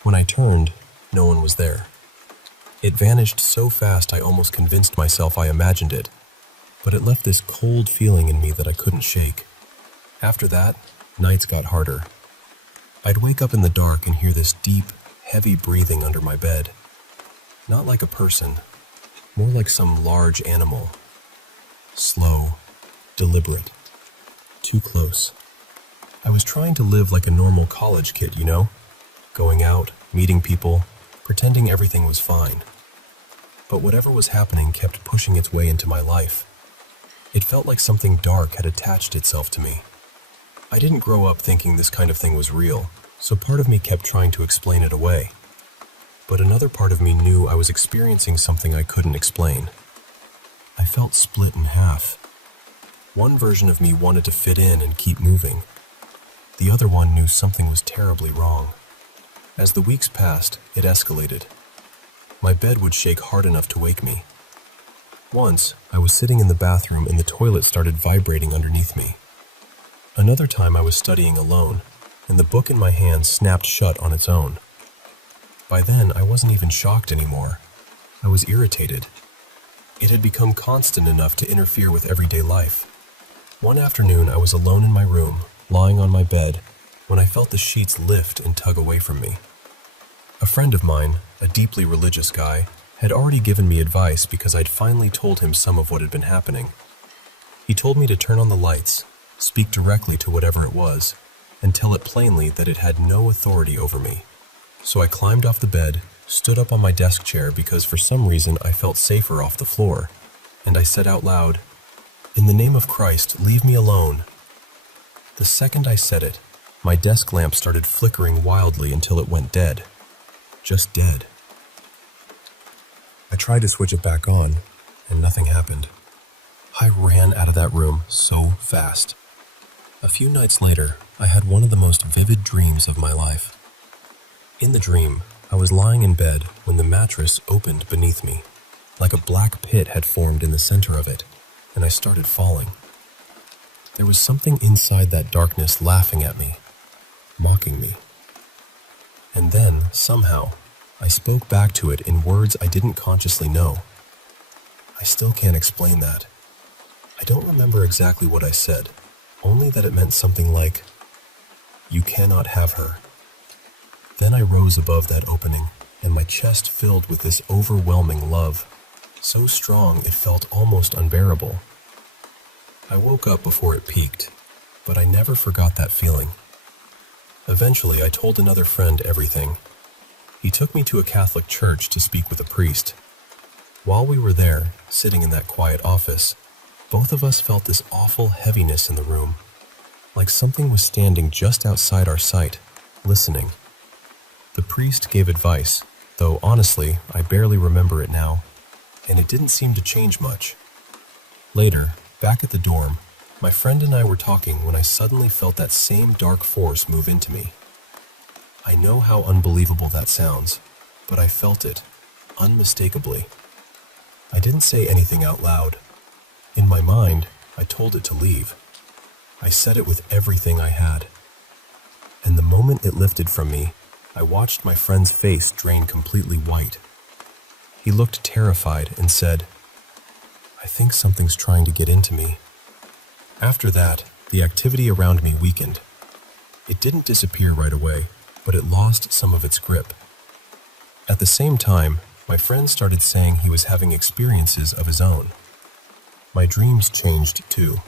When I turned, no one was there. It vanished so fast I almost convinced myself I imagined it, but it left this cold feeling in me that I couldn't shake. After that, nights got harder. I'd wake up in the dark and hear this deep, heavy breathing under my bed. Not like a person, more like some large animal. Slow, deliberate, too close. I was trying to live like a normal college kid, you know? Going out, meeting people, pretending everything was fine. But whatever was happening kept pushing its way into my life. It felt like something dark had attached itself to me. I didn't grow up thinking this kind of thing was real, so part of me kept trying to explain it away. But another part of me knew I was experiencing something I couldn't explain. I felt split in half. One version of me wanted to fit in and keep moving. The other one knew something was terribly wrong. As the weeks passed, it escalated. My bed would shake hard enough to wake me. Once, I was sitting in the bathroom and the toilet started vibrating underneath me. Another time I was studying alone, and the book in my hand snapped shut on its own. By then, I wasn't even shocked anymore. I was irritated. It had become constant enough to interfere with everyday life. One afternoon, I was alone in my room, lying on my bed, when I felt the sheets lift and tug away from me. A friend of mine, a deeply religious guy, had already given me advice because I'd finally told him some of what had been happening. He told me to turn on the lights, speak directly to whatever it was, and tell it plainly that it had no authority over me. So I climbed off the bed, stood up on my desk chair because for some reason I felt safer off the floor, and I said out loud, "In the name of Christ, leave me alone." The second I said it, my desk lamp started flickering wildly until it went dead. Just dead. I tried to switch it back on, and nothing happened. I ran out of that room so fast. A few nights later, I had one of the most vivid dreams of my life. In the dream, I was lying in bed when the mattress opened beneath me, like a black pit had formed in the center of it, and I started falling. There was something inside that darkness laughing at me, mocking me. And then, somehow, I spoke back to it in words I didn't consciously know. I still can't explain that. I don't remember exactly what I said, only that it meant something like, "You cannot have her." Then I rose above that opening, and my chest filled with this overwhelming love, so strong it felt almost unbearable. I woke up before it peaked, but I never forgot that feeling. Eventually, I told another friend everything. He took me to a Catholic church to speak with a priest. While we were there, sitting in that quiet office, both of us felt this awful heaviness in the room, like something was standing just outside our sight, listening. The priest gave advice, though honestly, I barely remember it now, and it didn't seem to change much. Later, back at the dorm, my friend and I were talking when I suddenly felt that same dark force move into me. I know how unbelievable that sounds, but I felt it, unmistakably. I didn't say anything out loud. In my mind, I told it to leave. I said it with everything I had. And the moment it lifted from me, I watched my friend's face drain completely white. He looked terrified and said, "I think something's trying to get into me." After that, the activity around me weakened. It didn't disappear right away, but it lost some of its grip. At the same time, my friend started saying he was having experiences of his own. My dreams changed too.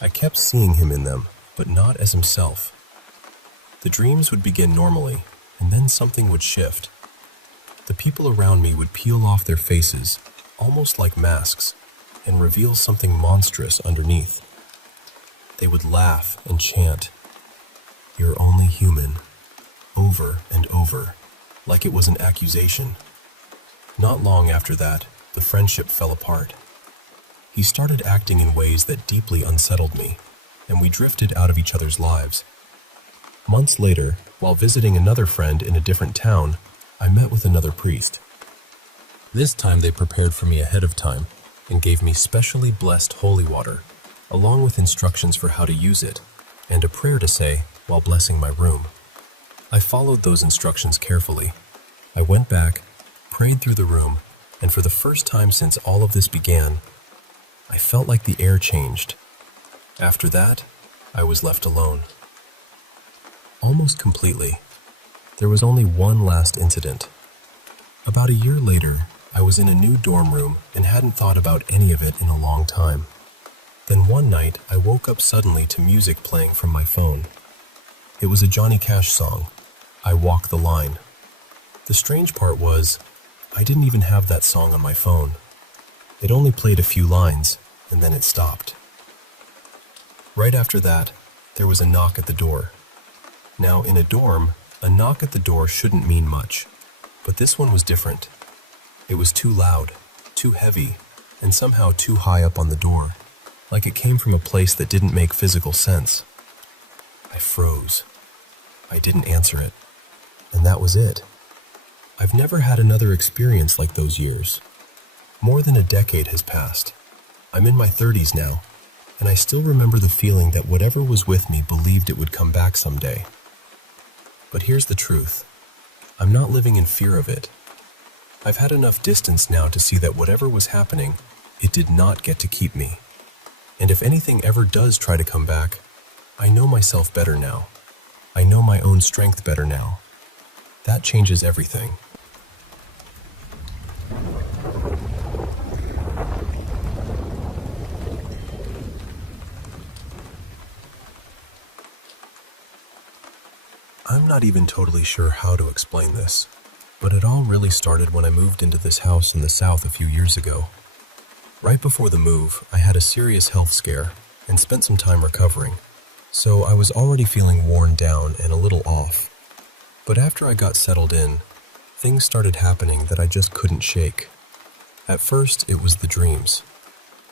I kept seeing him in them, but not as himself. The dreams would begin normally, and then something would shift. The people around me would peel off their faces, almost like masks, and reveal something monstrous underneath. They would laugh and chant, "You're only human," over and over, like it was an accusation. Not long after that, the friendship fell apart. He started acting in ways that deeply unsettled me, and we drifted out of each other's lives. Months later, while visiting another friend in a different town, I met with another priest. This time they prepared for me ahead of time and gave me specially blessed holy water, along with instructions for how to use it, and a prayer to say while blessing my room. I followed those instructions carefully. I went back, prayed through the room, and for the first time since all of this began, I felt like the air changed. After that, I was left alone. Almost completely. There was only one last incident. About a year later, I was in a new dorm room and hadn't thought about any of it in a long time. Then one night, I woke up suddenly to music playing from my phone. It was a Johnny Cash song, "I Walk the Line." The strange part was, I didn't even have that song on my phone. It only played a few lines, and then it stopped. Right after that, there was a knock at the door. Now, in a dorm, a knock at the door shouldn't mean much, but this one was different. It was too loud, too heavy, and somehow too high up on the door, like it came from a place that didn't make physical sense. I froze. I didn't answer it, and that was it. I've never had another experience like those years. More than a decade has passed. I'm in my 30s now, and I still remember the feeling that whatever was with me believed it would come back someday. But here's the truth. I'm not living in fear of it. I've had enough distance now to see that whatever was happening, it did not get to keep me. And if anything ever does try to come back, I know myself better now. I know my own strength better now. That changes everything. I'm not even totally sure how to explain this, but it all really started when I moved into this house in the South a few years ago. Right before the move, I had a serious health scare and spent some time recovering, so I was already feeling worn down and a little off. But after I got settled in, things started happening that I just couldn't shake. At first, it was the dreams.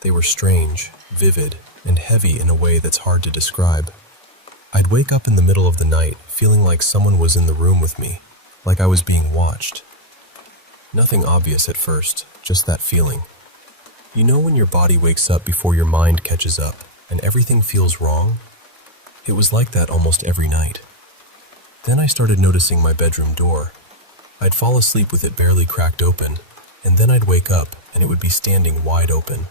They were strange, vivid, and heavy in a way that's hard to describe. I'd wake up in the middle of the night feeling like someone was in the room with me, like I was being watched. Nothing obvious at first, just that feeling. You know when your body wakes up before your mind catches up and everything feels wrong? It was like that almost every night. Then I started noticing my bedroom door. I'd fall asleep with it barely cracked open, and then I'd wake up and it would be standing wide open.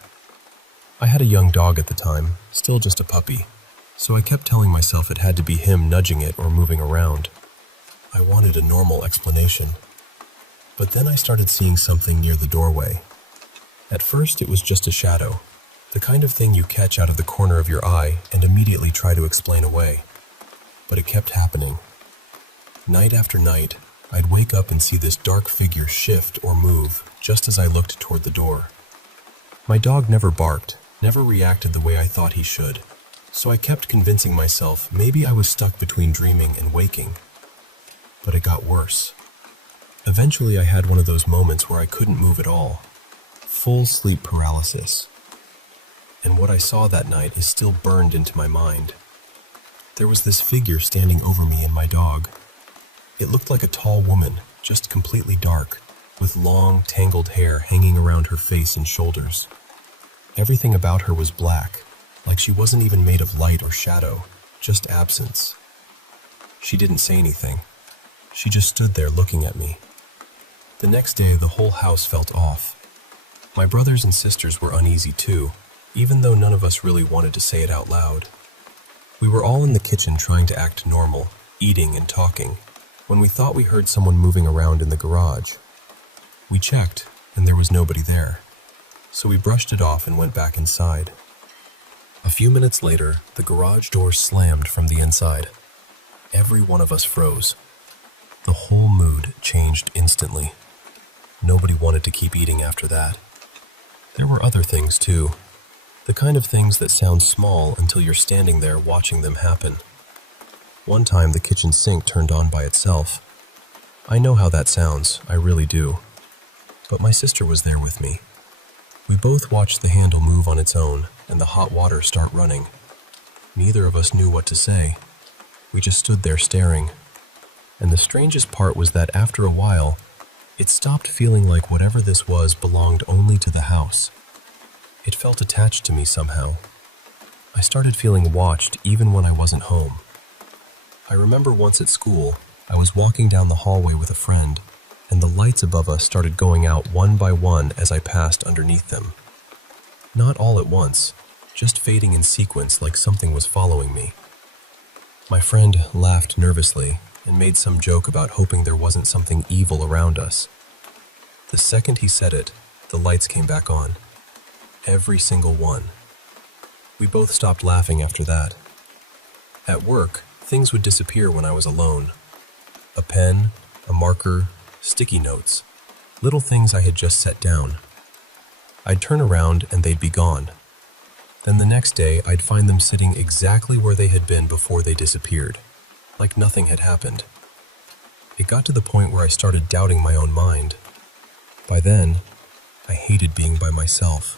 I had a young dog at the time, still just a puppy, so I kept telling myself it had to be him nudging it or moving around. I wanted a normal explanation. But then I started seeing something near the doorway. At first it was just a shadow, the kind of thing you catch out of the corner of your eye and immediately try to explain away. But it kept happening. Night after night, I'd wake up and see this dark figure shift or move just as I looked toward the door. My dog never barked, never reacted the way I thought he should, so I kept convincing myself maybe I was stuck between dreaming and waking. But it got worse. Eventually I had one of those moments where I couldn't move at all. Full sleep paralysis. And what I saw that night is still burned into my mind. There was this figure standing over me and my dog. It looked like a tall woman, just completely dark, with long, tangled hair hanging around her face and shoulders. Everything about her was black, like she wasn't even made of light or shadow, just absence. She didn't say anything. She just stood there looking at me. The next day, the whole house felt off. My brothers and sisters were uneasy too, even though none of us really wanted to say it out loud. We were all in the kitchen trying to act normal, eating and talking, when we thought we heard someone moving around in the garage. We checked, and there was nobody there, so we brushed it off and went back inside. A few minutes later, the garage door slammed from the inside. Every one of us froze. The whole mood changed instantly. Nobody wanted to keep eating after that. There were other things too. The kind of things that sound small until you're standing there watching them happen. One time the kitchen sink turned on by itself. I know how that sounds, I really do. But my sister was there with me. We both watched the handle move on its own and the hot water start running. Neither of us knew what to say. We just stood there staring. And the strangest part was that after a while, it stopped feeling like whatever this was belonged only to the house. It felt attached to me somehow. I started feeling watched even when I wasn't home. I remember once at school, I was walking down the hallway with a friend, and the lights above us started going out one by one as I passed underneath them. Not all at once, just fading in sequence like something was following me. My friend laughed nervously and made some joke about hoping there wasn't something evil around us. The second he said it, the lights came back on. Every single one. We both stopped laughing after that. At work, things would disappear when I was alone. A pen, a marker, sticky notes, little things I had just set down. I'd turn around and they'd be gone. Then the next day, I'd find them sitting exactly where they had been before they disappeared, like nothing had happened. It got to the point where I started doubting my own mind. By then, I hated being by myself.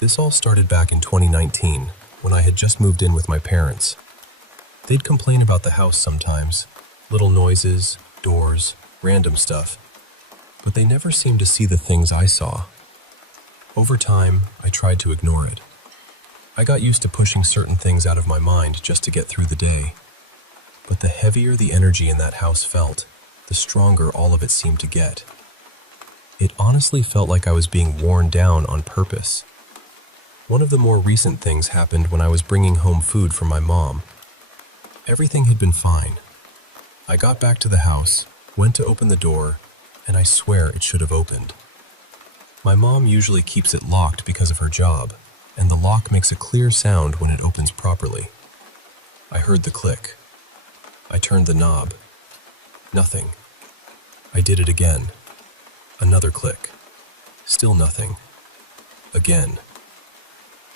This all started back in 2019, when I had just moved in with my parents. They'd complain about the house sometimes, little noises, doors, random stuff, but they never seemed to see the things I saw. Over time, I tried to ignore it. I got used to pushing certain things out of my mind just to get through the day. But the heavier the energy in that house felt, the stronger all of it seemed to get. It honestly felt like I was being worn down on purpose. One of the more recent things happened when I was bringing home food from my mom. Everything had been fine. I got back to the house, went to open the door, and I swear it should have opened. My mom usually keeps it locked because of her job, and the lock makes a clear sound when it opens properly. I heard the click. I turned the knob. Nothing. I did it again. Another click. Still nothing. Again.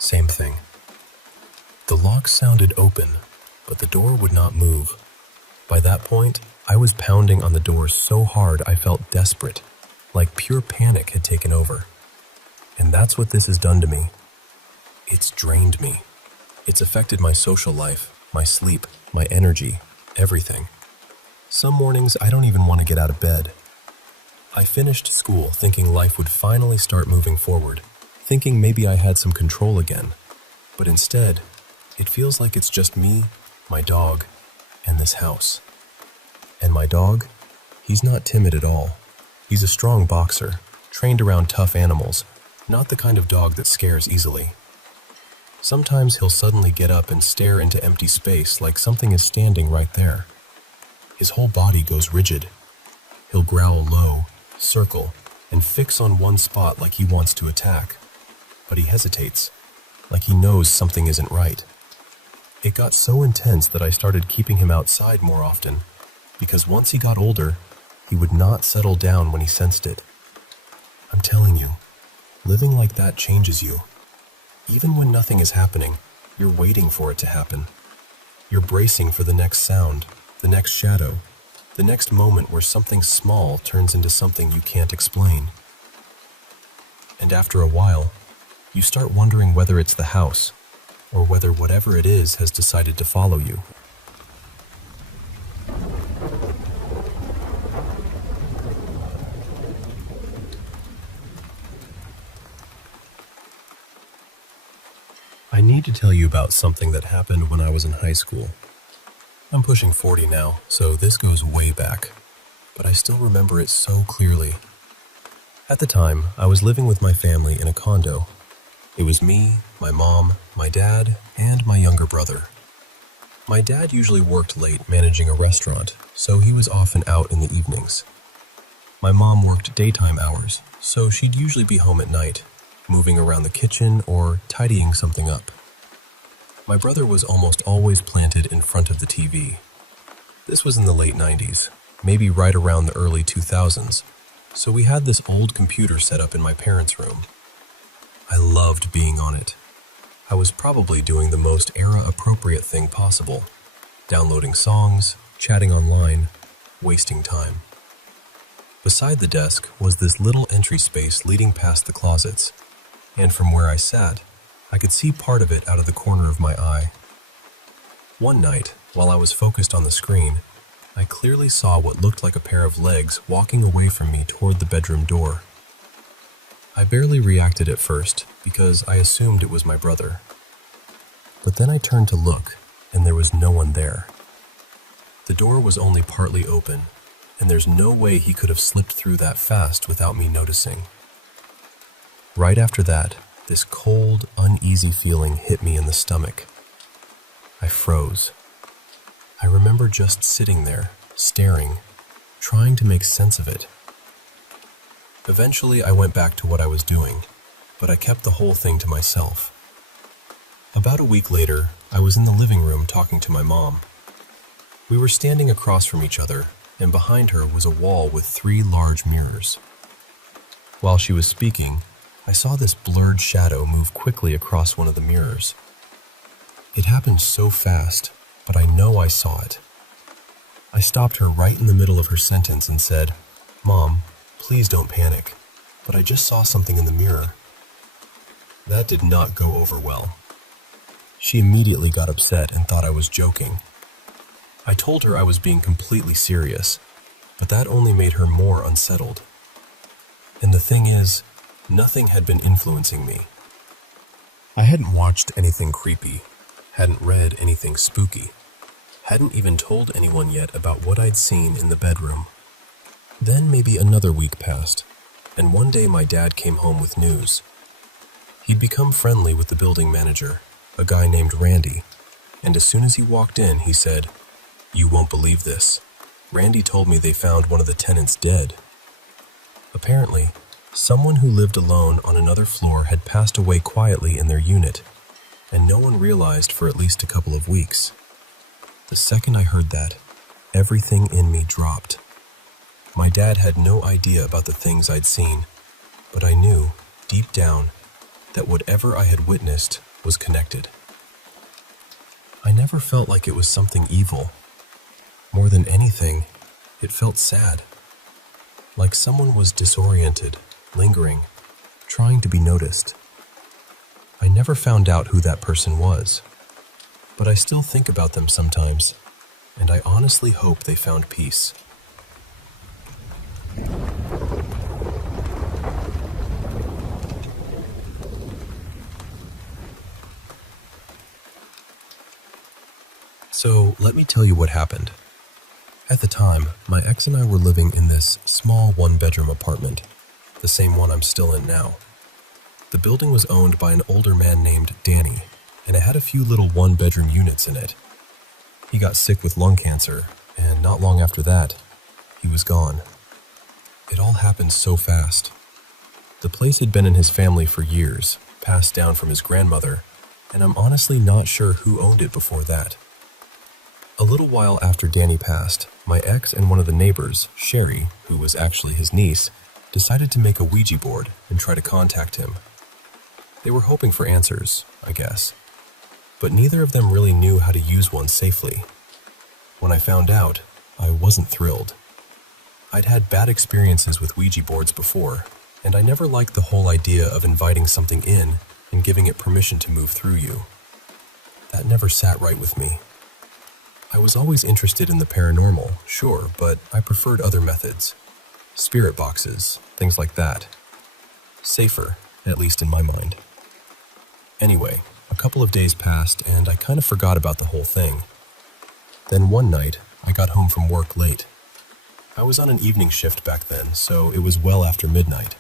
Same thing. The lock sounded open, but the door would not move. By that point, I was pounding on the door so hard I felt desperate, like pure panic had taken over. And that's what this has done to me. It's drained me. It's affected my social life, my sleep, my energy, everything. Some mornings I don't even want to get out of bed. I finished school thinking life would finally start moving forward, thinking maybe I had some control again. But instead, it feels like it's just me, my dog, and this house. And my dog, he's not timid at all. He's a strong boxer, trained around tough animals, not the kind of dog that scares easily. Sometimes he'll suddenly get up and stare into empty space like something is standing right there. His whole body goes rigid. He'll growl low, circle, and fix on one spot like he wants to attack. But he hesitates, like he knows something isn't right. It got so intense that I started keeping him outside more often, because once he got older, he would not settle down when he sensed it. I'm telling you, living like that changes you. Even when nothing is happening, you're waiting for it to happen. You're bracing for the next sound, the next shadow, the next moment where something small turns into something you can't explain. And after a while, you start wondering whether it's the house, or whether whatever it is has decided to follow you. I need to tell you about something that happened when I was in high school. I'm pushing 40 now, so this goes way back, but I still remember it so clearly. At the time, I was living with my family in a condo. It was me, my mom, my dad, and my younger brother. My dad usually worked late managing a restaurant, so he was often out in the evenings. My mom worked daytime hours, so she'd usually be home at night, moving around the kitchen or tidying something up. My brother was almost always planted in front of the TV. This was in the late 90s, maybe right around the early 2000s, so we had this old computer set up in my parents' room. I loved being on it. I was probably doing the most era-appropriate thing possible, downloading songs, chatting online, wasting time. Beside the desk was this little entry space leading past the closets, and from where I sat, I could see part of it out of the corner of my eye. One night, while I was focused on the screen, I clearly saw what looked like a pair of legs walking away from me toward the bedroom door. I barely reacted at first because I assumed it was my brother. But then I turned to look, and there was no one there. The door was only partly open, and there's no way he could have slipped through that fast without me noticing. Right after that, this cold, uneasy feeling hit me in the stomach. I froze. I remember just sitting there, staring, trying to make sense of it. Eventually, I went back to what I was doing, but I kept the whole thing to myself. About a week later, I was in the living room talking to my mom. We were standing across from each other, and behind her was a wall with 3 large mirrors. While she was speaking, I saw this blurred shadow move quickly across one of the mirrors. It happened so fast, but I know I saw it. I stopped her right in the middle of her sentence and said, "Mom, please don't panic, but I just saw something in the mirror." That did not go over well. She immediately got upset and thought I was joking. I told her I was being completely serious, but that only made her more unsettled. And the thing is, nothing had been influencing me. I hadn't watched anything creepy, hadn't read anything spooky, hadn't even told anyone yet about what I'd seen in the bedroom. Then maybe another week passed, and one day my dad came home with news. He'd become friendly with the building manager, a guy named Randy, and as soon as he walked in, he said, "You won't believe this. Randy told me they found one of the tenants dead." Apparently, someone who lived alone on another floor had passed away quietly in their unit, and no one realized for at least a couple of weeks. The second I heard that, everything in me dropped. My dad had no idea about the things I'd seen, but I knew, deep down, that whatever I had witnessed was connected. I never felt like it was something evil. More than anything, it felt sad. Like someone was disoriented, lingering, trying to be noticed. I never found out who that person was, but I still think about them sometimes, and I honestly hope they found peace. So, let me tell you what happened. At the time, my ex and I were living in this small one-bedroom apartment, the same one I'm still in now. The building was owned by an older man named Danny, and it had a few little one-bedroom units in it. He got sick with lung cancer, and not long after that, he was gone. It all happened so fast. The place had been in his family for years, passed down from his grandmother, and I'm honestly not sure who owned it before that. A little while after Danny passed, my ex and one of the neighbors, Sherry, who was actually his niece, decided to make a Ouija board and try to contact him. They were hoping for answers, I guess, but neither of them really knew how to use one safely. When I found out, I wasn't thrilled. I'd had bad experiences with Ouija boards before, and I never liked the whole idea of inviting something in and giving it permission to move through you. That never sat right with me. I was always interested in the paranormal, sure, but I preferred other methods. Spirit boxes, things like that. Safer, at least in my mind. Anyway, a couple of days passed and I kind of forgot about the whole thing. Then one night, I got home from work late. I was on an evening shift back then, so it was well after midnight.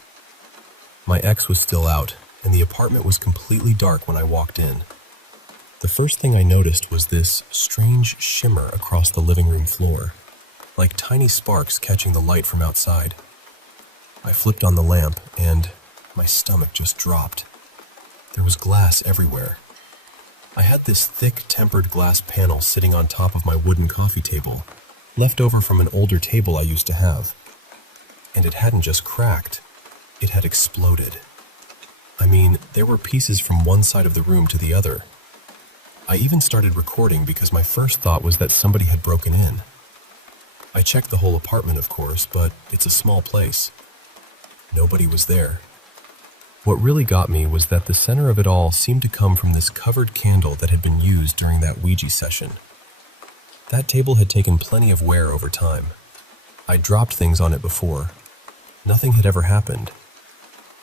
My ex was still out, and the apartment was completely dark when I walked in. The first thing I noticed was this strange shimmer across the living room floor, like tiny sparks catching the light from outside. I flipped on the lamp, and my stomach just dropped. There was glass everywhere. I had this thick tempered glass panel sitting on top of my wooden coffee table, left over from an older table I used to have. And it hadn't just cracked, it had exploded. I mean, there were pieces from one side of the room to the other. I even started recording because my first thought was that somebody had broken in. I checked the whole apartment, of course, but it's a small place. Nobody was there. What really got me was that the center of it all seemed to come from this covered candle that had been used during that Ouija session. That table had taken plenty of wear over time. I'd dropped things on it before. Nothing had ever happened.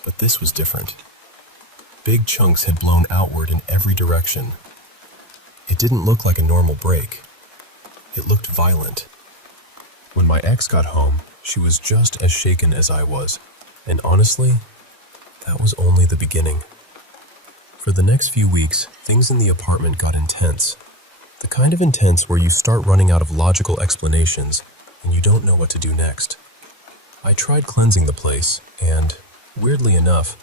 But this was different. Big chunks had blown outward in every direction. It didn't look like a normal break. It looked violent. When my ex got home, she was just as shaken as I was, and honestly, that was only the beginning. For the next few weeks, things in the apartment got intense. The kind of intense where you start running out of logical explanations and you don't know what to do next. I tried cleansing the place, and, weirdly enough,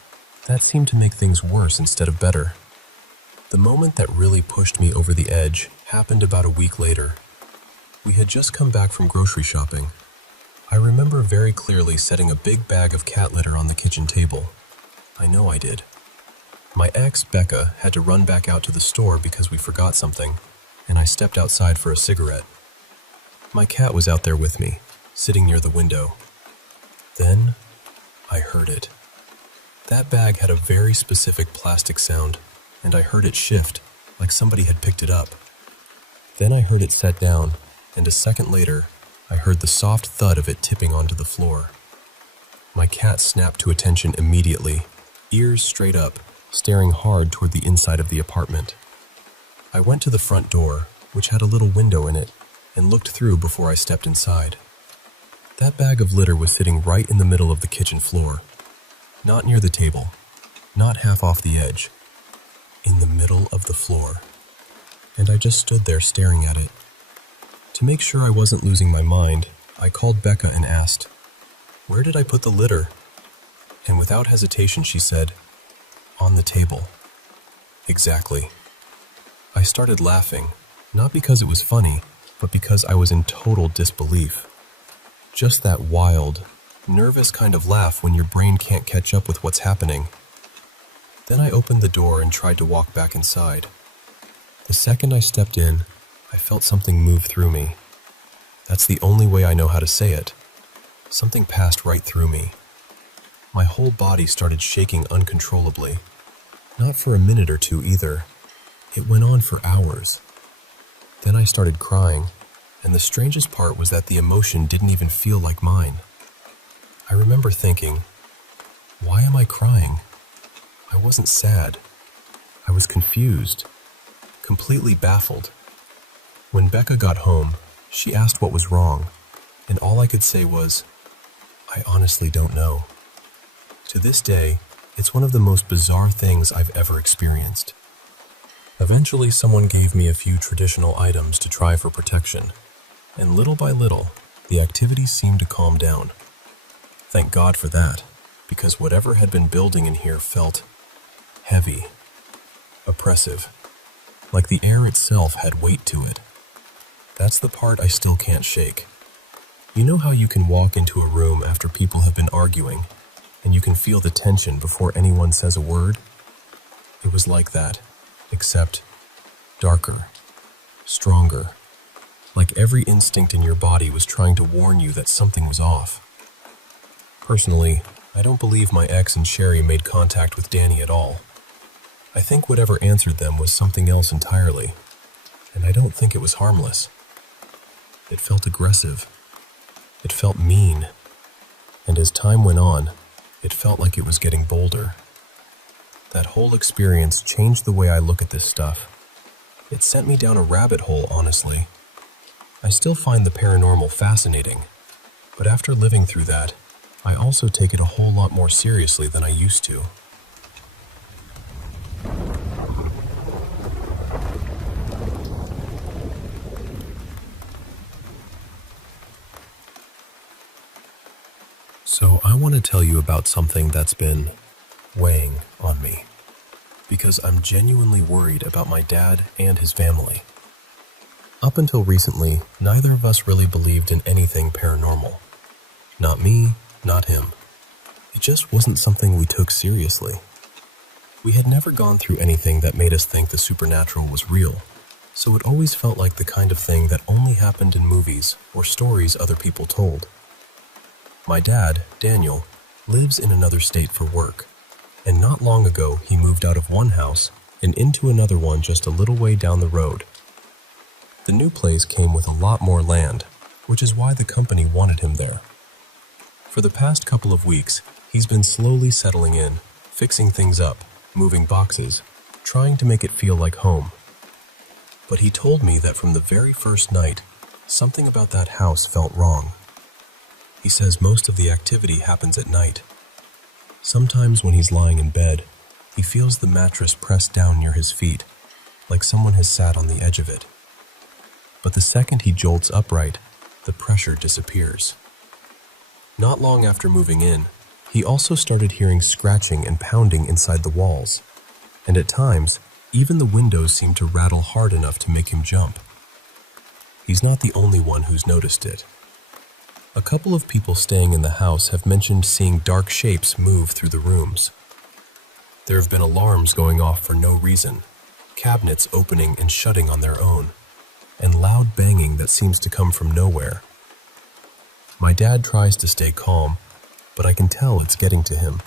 that seemed to make things worse instead of better. The moment that really pushed me over the edge happened about a week later. We had just come back from grocery shopping. I remember very clearly setting a big bag of cat litter on the kitchen table. I know I did. My ex, Becca, had to run back out to the store because we forgot something, and I stepped outside for a cigarette. My cat was out there with me, sitting near the window. Then, I heard it. That bag had a very specific plastic sound, and I heard it shift, like somebody had picked it up. Then I heard it set down, and a second later, I heard the soft thud of it tipping onto the floor. My cat snapped to attention immediately, ears straight up, staring hard toward the inside of the apartment. I went to the front door, which had a little window in it, and looked through before I stepped inside. That bag of litter was sitting right in the middle of the kitchen floor, not near the table, not half off the edge, in the middle of the floor. And I just stood there staring at it. To make sure I wasn't losing my mind, I called Becca and asked, "Where did I put the litter?" And without hesitation she said, "On the table." Exactly. I started laughing, not because it was funny, but because I was in total disbelief. Just that wild, nervous kind of laugh when your brain can't catch up with what's happening. Then I opened the door and tried to walk back inside. The second I stepped in, I felt something move through me. That's the only way I know how to say it. Something passed right through me. My whole body started shaking uncontrollably. Not for a minute or two either. It went on for hours. Then I started crying, and the strangest part was that the emotion didn't even feel like mine. I remember thinking, why am I crying? I wasn't sad. I was confused, completely baffled. When Becca got home, she asked what was wrong, and all I could say was, I honestly don't know. To this day, it's one of the most bizarre things I've ever experienced. Eventually, someone gave me a few traditional items to try for protection, and little by little, the activity seemed to calm down. Thank God for that, because whatever had been building in here felt heavy, oppressive, like the air itself had weight to it. That's the part I still can't shake. You know how you can walk into a room after people have been arguing, and you can feel the tension before anyone says a word? It was like that, except darker, stronger, like every instinct in your body was trying to warn you that something was off. Personally, I don't believe my ex and Sherry made contact with Danny at all. I think whatever answered them was something else entirely, and I don't think it was harmless. It felt aggressive. It felt mean. And as time went on, it felt like it was getting bolder. That whole experience changed the way I look at this stuff. It sent me down a rabbit hole, honestly. I still find the paranormal fascinating, but after living through that, I also take it a whole lot more seriously than I used to. So I want to tell you about something that's been weighing on me, because I'm genuinely worried about my dad and his family. Up until recently, neither of us really believed in anything paranormal. Not me, not him. It just wasn't something we took seriously. We had never gone through anything that made us think the supernatural was real, so it always felt like the kind of thing that only happened in movies or stories other people told. My dad, Daniel, lives in another state for work, and not long ago he moved out of one house and into another one just a little way down the road. The new place came with a lot more land, which is why the company wanted him there. For the past couple of weeks, he's been slowly settling in, fixing things up, moving boxes, trying to make it feel like home. But he told me that from the very first night, something about that house felt wrong. He says most of the activity happens at night. Sometimes when he's lying in bed, he feels the mattress pressed down near his feet, like someone has sat on the edge of it. But the second he jolts upright, the pressure disappears. Not long after moving in, he also started hearing scratching and pounding inside the walls, and at times, even the windows seemed to rattle hard enough to make him jump. He's not the only one who's noticed it. A couple of people staying in the house have mentioned seeing dark shapes move through the rooms. There have been alarms going off for no reason, cabinets opening and shutting on their own, and loud banging that seems to come from nowhere. My dad tries to stay calm, but I can tell it's getting to him.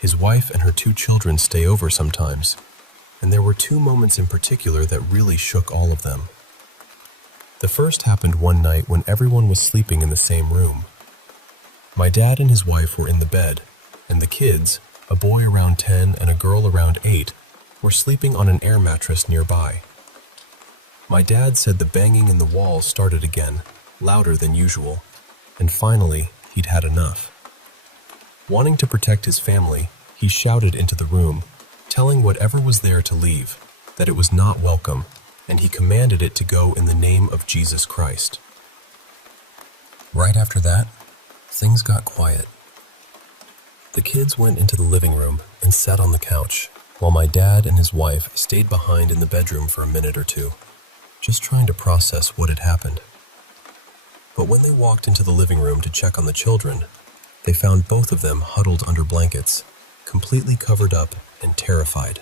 His wife and her 2 children stay over sometimes, and there were 2 moments in particular that really shook all of them. The first happened one night when everyone was sleeping in the same room. My dad and his wife were in the bed, and the kids, a boy around 10 and a girl around 8, were sleeping on an air mattress nearby. My dad said the banging in the walls started again, louder than usual, and finally he'd had enough. Wanting to protect his family, he shouted into the room, telling whatever was there to leave, that it was not welcome, and he commanded it to go in the name of Jesus Christ. Right after that, things got quiet. The kids went into the living room and sat on the couch, while my dad and his wife stayed behind in the bedroom for a minute or two, just trying to process what had happened. But when they walked into the living room to check on the children, they found both of them huddled under blankets, completely covered up and terrified.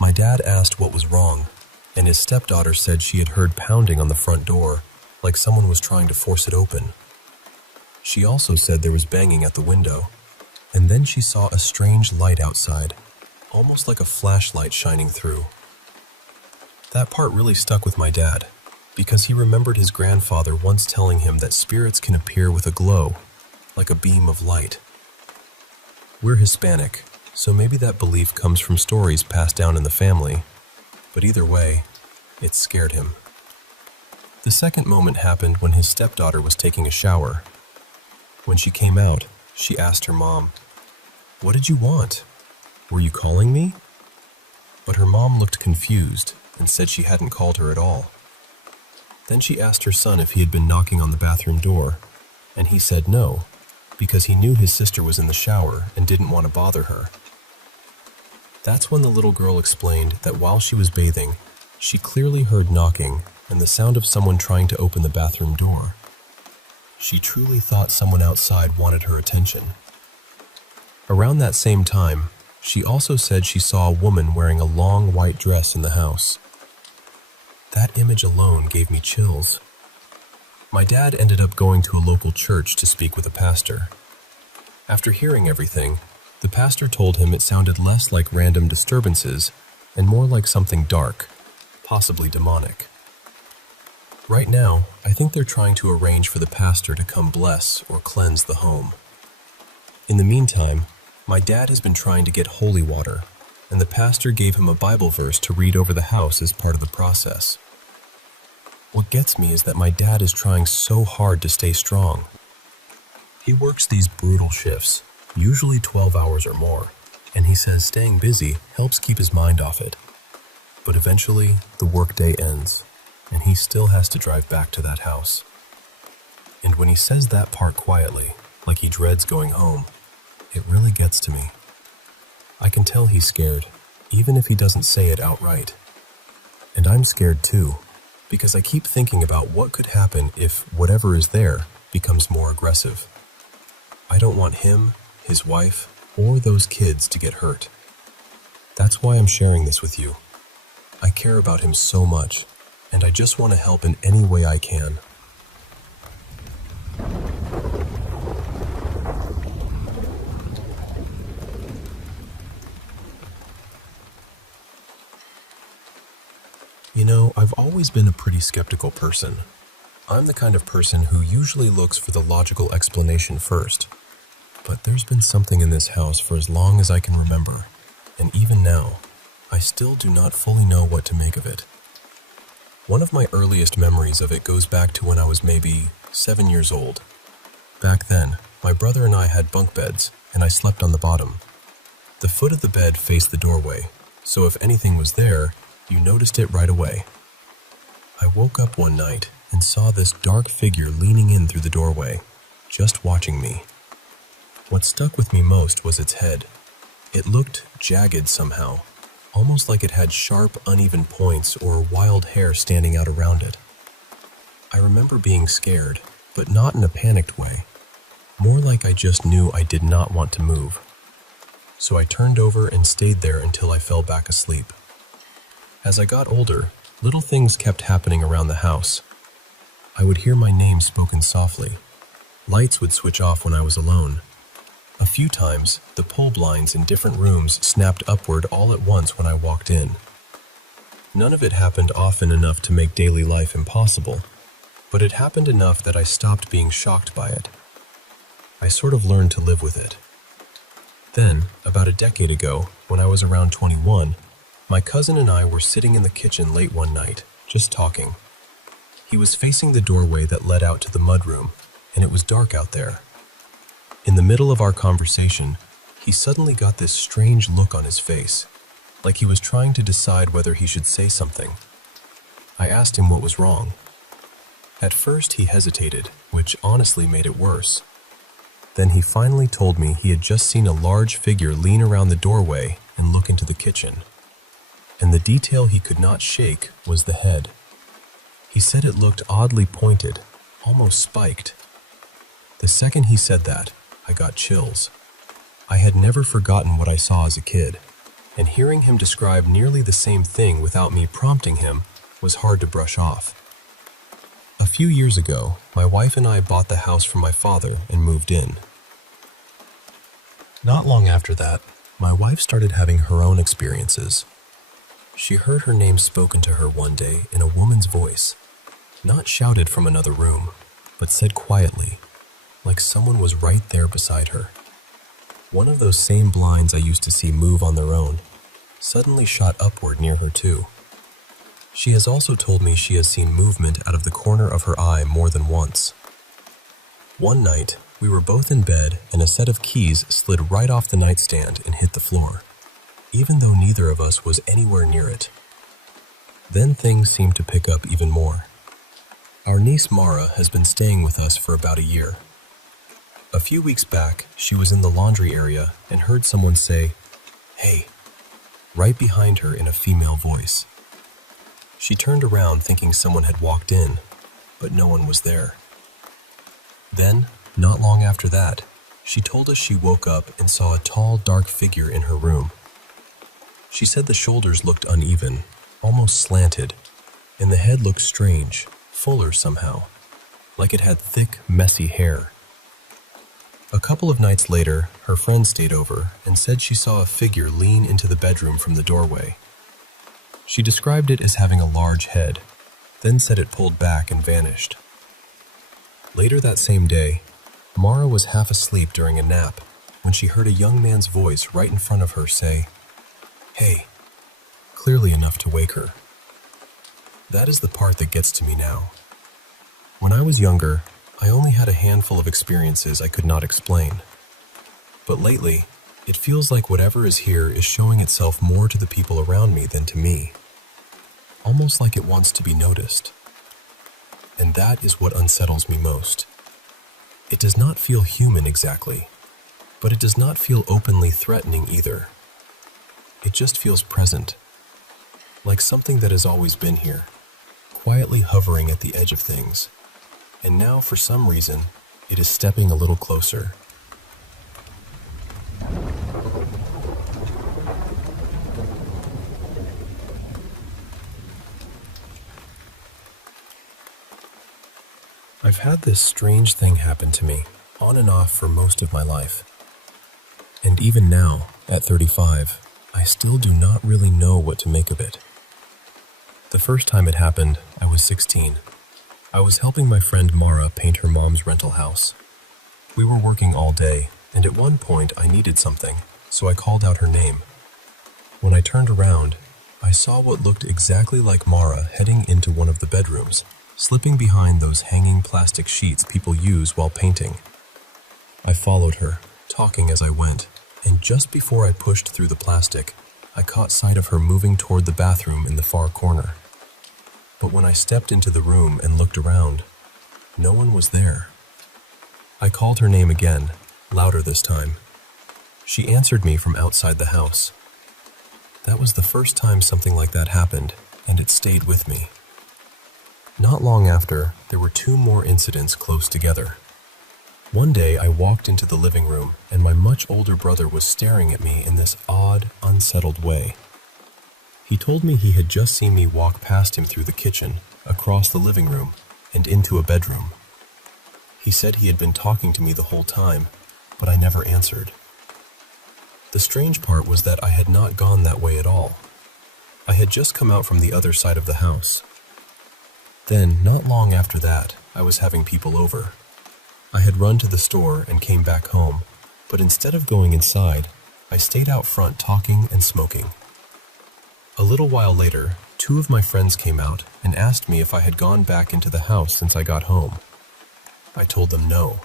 My dad asked what was wrong, and his stepdaughter said she had heard pounding on the front door, like someone was trying to force it open. She also said there was banging at the window, and then she saw a strange light outside, almost like a flashlight shining through. That part really stuck with my dad, because he remembered his grandfather once telling him that spirits can appear with a glow, like a beam of light. We're Hispanic, so maybe that belief comes from stories passed down in the family, but either way, it scared him. The second moment happened when his stepdaughter was taking a shower. When she came out, she asked her mom, "What did you want? Were you calling me?" But her mom looked confused and said she hadn't called her at all. Then she asked her son if he had been knocking on the bathroom door, and he said no, because he knew his sister was in the shower and didn't want to bother her. That's when the little girl explained that while she was bathing, she clearly heard knocking and the sound of someone trying to open the bathroom door. She truly thought someone outside wanted her attention. Around that same time, she also said she saw a woman wearing a long white dress in the house. That image alone gave me chills. My dad ended up going to a local church to speak with a pastor. After hearing everything, the pastor told him it sounded less like random disturbances and more like something dark, possibly demonic. Right now, I think they're trying to arrange for the pastor to come bless or cleanse the home. In the meantime, my dad has been trying to get holy water, and the pastor gave him a Bible verse to read over the house as part of the process. What gets me is that my dad is trying so hard to stay strong. He works these brutal shifts, usually 12 hours or more, and he says staying busy helps keep his mind off it. But eventually, the workday ends, and he still has to drive back to that house. And when he says that part quietly, like he dreads going home, it really gets to me. I can tell he's scared, even if he doesn't say it outright. And I'm scared too, because I keep thinking about what could happen if whatever is there becomes more aggressive. I don't want him, his wife, or those kids to get hurt. That's why I'm sharing this with you. I care about him so much, and I just want to help in any way I can. You know, I've always been a pretty skeptical person. I'm the kind of person who usually looks for the logical explanation first. But there's been something in this house for as long as I can remember, and even now, I still do not fully know what to make of it. One of my earliest memories of it goes back to when I was maybe 7 years old. Back then, my brother and I had bunk beds, and I slept on the bottom. The foot of the bed faced the doorway, so if anything was there, you noticed it right away. I woke up one night and saw this dark figure leaning in through the doorway, just watching me. What stuck with me most was its head. It looked jagged somehow, almost like it had sharp, uneven points or wild hair standing out around it. I remember being scared, but not in a panicked way. More like I just knew I did not want to move. So I turned over and stayed there until I fell back asleep. As I got older, little things kept happening around the house. I would hear my name spoken softly. Lights would switch off when I was alone. A few times, the pull blinds in different rooms snapped upward all at once when I walked in. None of it happened often enough to make daily life impossible, but it happened enough that I stopped being shocked by it. I sort of learned to live with it. Then, about a decade ago, when I was around 21, my cousin and I were sitting in the kitchen late one night, just talking. He was facing the doorway that led out to the mudroom, and it was dark out there. In the middle of our conversation, he suddenly got this strange look on his face, like he was trying to decide whether he should say something. I asked him what was wrong. At first he hesitated, which honestly made it worse. Then he finally told me he had just seen a large figure lean around the doorway and look into the kitchen. And the detail he could not shake was the head. He said it looked oddly pointed, almost spiked. The second he said that, I got chills. I had never forgotten what I saw as a kid, and hearing him describe nearly the same thing without me prompting him was hard to brush off. A few years ago, my wife and I bought the house from my father and moved in. Not long after that, my wife started having her own experiences. She heard her name spoken to her one day in a woman's voice, not shouted from another room, but said quietly, like someone was right there beside her. One of those same blinds I used to see move on their own suddenly shot upward near her too. She has also told me she has seen movement out of the corner of her eye more than once. One night, we were both in bed and a set of keys slid right off the nightstand and hit the floor, even though neither of us was anywhere near it. Then things seemed to pick up even more. Our niece Mara has been staying with us for about a year. A few weeks back, she was in the laundry area and heard someone say, "Hey," right behind her in a female voice. She turned around thinking someone had walked in, but no one was there. Then, not long after that, she told us she woke up and saw a tall, dark figure in her room. She said the shoulders looked uneven, almost slanted, and the head looked strange, fuller somehow, like it had thick, messy hair. A couple of nights later, her friend stayed over and said she saw a figure lean into the bedroom from the doorway. She described it as having a large head, then said it pulled back and vanished. Later that same day, Mara was half asleep during a nap when she heard a young man's voice right in front of her say, "Hey," clearly enough to wake her. That is the part that gets to me now. When I was younger, I only had a handful of experiences I could not explain. But lately, it feels like whatever is here is showing itself more to the people around me than to me. Almost like it wants to be noticed. And that is what unsettles me most. It does not feel human exactly, but it does not feel openly threatening either. It just feels present, like something that has always been here, quietly hovering at the edge of things. And now, for some reason, it is stepping a little closer. I've had this strange thing happen to me, on and off for most of my life. And even now, at 35, I still do not really know what to make of it. The first time it happened, I was 16. I was helping my friend Mara paint her mom's rental house. We were working all day, and at one point I needed something, so I called out her name. When I turned around, I saw what looked exactly like Mara heading into one of the bedrooms, slipping behind those hanging plastic sheets people use while painting. I followed her, talking as I went, and just before I pushed through the plastic, I caught sight of her moving toward the bathroom in the far corner. But when I stepped into the room and looked around, no one was there. I called her name again, louder this time. She answered me from outside the house. That was the first time something like that happened, and it stayed with me. Not long after, there were 2 more incidents close together. One day I walked into the living room and my much older brother was staring at me in this odd, unsettled way. He told me he had just seen me walk past him through the kitchen, across the living room, and into a bedroom. He said he had been talking to me the whole time, but I never answered. The strange part was that I had not gone that way at all. I had just come out from the other side of the house. Then, not long after that, I was having people over. I had run to the store and came back home, but instead of going inside, I stayed out front talking and smoking. A little while later, 2 of my friends came out and asked me if I had gone back into the house since I got home. I told them no.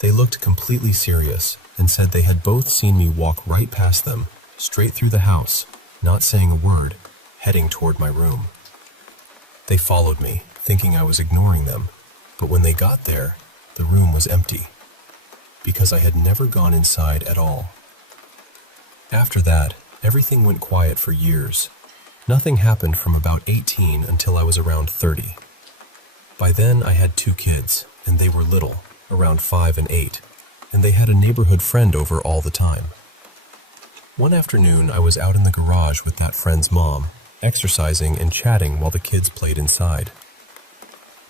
They looked completely serious and said they had both seen me walk right past them, straight through the house, not saying a word, heading toward my room. They followed me, thinking I was ignoring them, but when they got there, the room was empty, because I had never gone inside at all. After that, everything went quiet for years. Nothing happened from about 18 until I was around 30. By then, I had 2 kids, and they were little, around 5 and 8, and they had a neighborhood friend over all the time. One afternoon, I was out in the garage with that friend's mom, exercising and chatting while the kids played inside.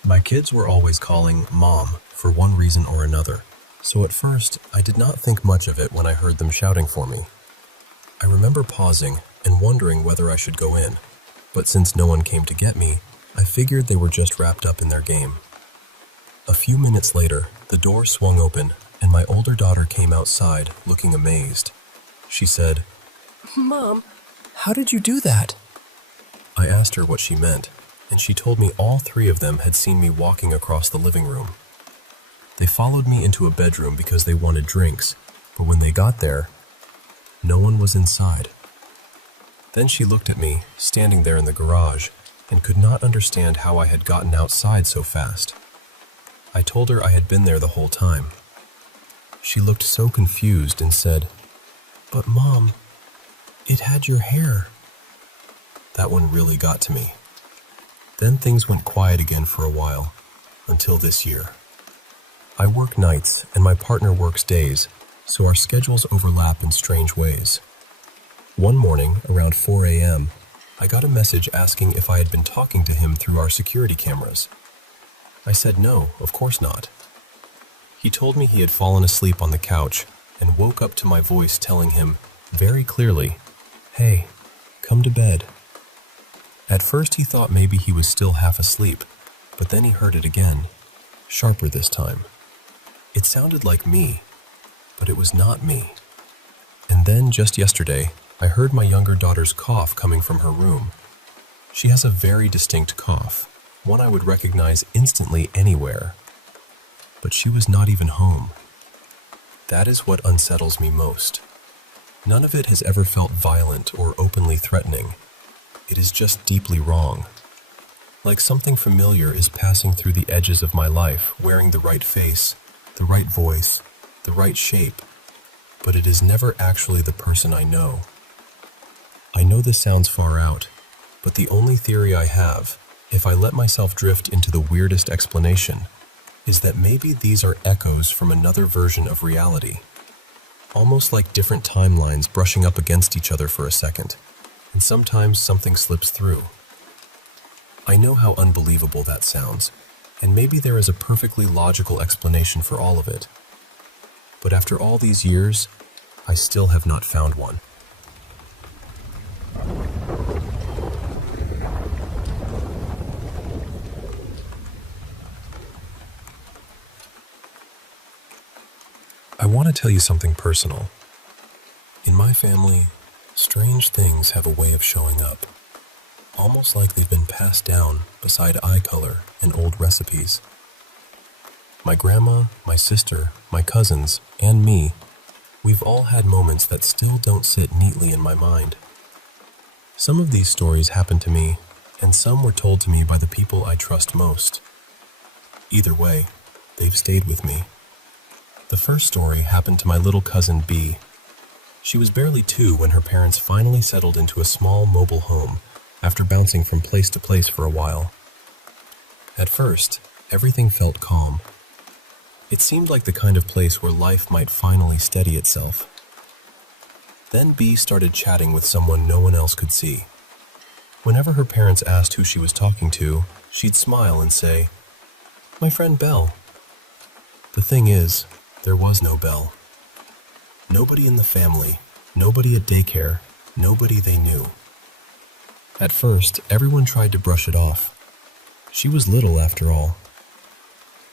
My kids were always calling Mom for one reason or another, so at first, I did not think much of it when I heard them shouting for me. I remember pausing and wondering whether I should go in, but since no one came to get me, I figured they were just wrapped up in their game. A few minutes later, the door swung open, and my older daughter came outside, looking amazed. She said, "Mom, how did you do that?" I asked her what she meant, and she told me all 3 of them had seen me walking across the living room. They followed me into a bedroom because they wanted drinks, but when they got there, no one was inside. Then she looked at me, standing there in the garage, and could not understand how I had gotten outside so fast. I told her I had been there the whole time. She looked so confused and said, "But Mom, it had your hair." That one really got to me. Then things went quiet again for a while, until this year. I work nights and my partner works days, so our schedules overlap in strange ways. One morning, around 4 a.m., I got a message asking if I had been talking to him through our security cameras. I said no, of course not. He told me he had fallen asleep on the couch and woke up to my voice telling him, very clearly, "Hey, come to bed." At first he thought maybe he was still half asleep, but then he heard it again, sharper this time. It sounded like me, but it was not me. And then, just yesterday, I heard my younger daughter's cough coming from her room. She has a very distinct cough, one I would recognize instantly anywhere. But she was not even home. That is what unsettles me most. None of it has ever felt violent or openly threatening. It is just deeply wrong. Like something familiar is passing through the edges of my life, wearing the right face, the right voice, the right shape, but it is never actually the person I know. I know this sounds far out, but the only theory I have, if I let myself drift into the weirdest explanation, is that maybe these are echoes from another version of reality, almost like different timelines brushing up against each other for a second, and sometimes something slips through. I know how unbelievable that sounds, and maybe there is a perfectly logical explanation for all of it. But after all these years, I still have not found one. I want to tell you something personal. In my family, strange things have a way of showing up, almost like they've been passed down beside eye color and old recipes. My grandma, my sister, my cousins, and me, we've all had moments that still don't sit neatly in my mind. Some of these stories happened to me, and some were told to me by the people I trust most. Either way, they've stayed with me. The first story happened to my little cousin B. She was barely 2 when her parents finally settled into a small mobile home after bouncing from place to place for a while. At first, everything felt calm. It seemed like the kind of place where life might finally steady itself. Then B started chatting with someone no one else could see. Whenever her parents asked who she was talking to, she'd smile and say, "My friend Belle." The thing is, there was no Belle. Nobody in the family, nobody at daycare, nobody they knew. At first, everyone tried to brush it off. She was little after all.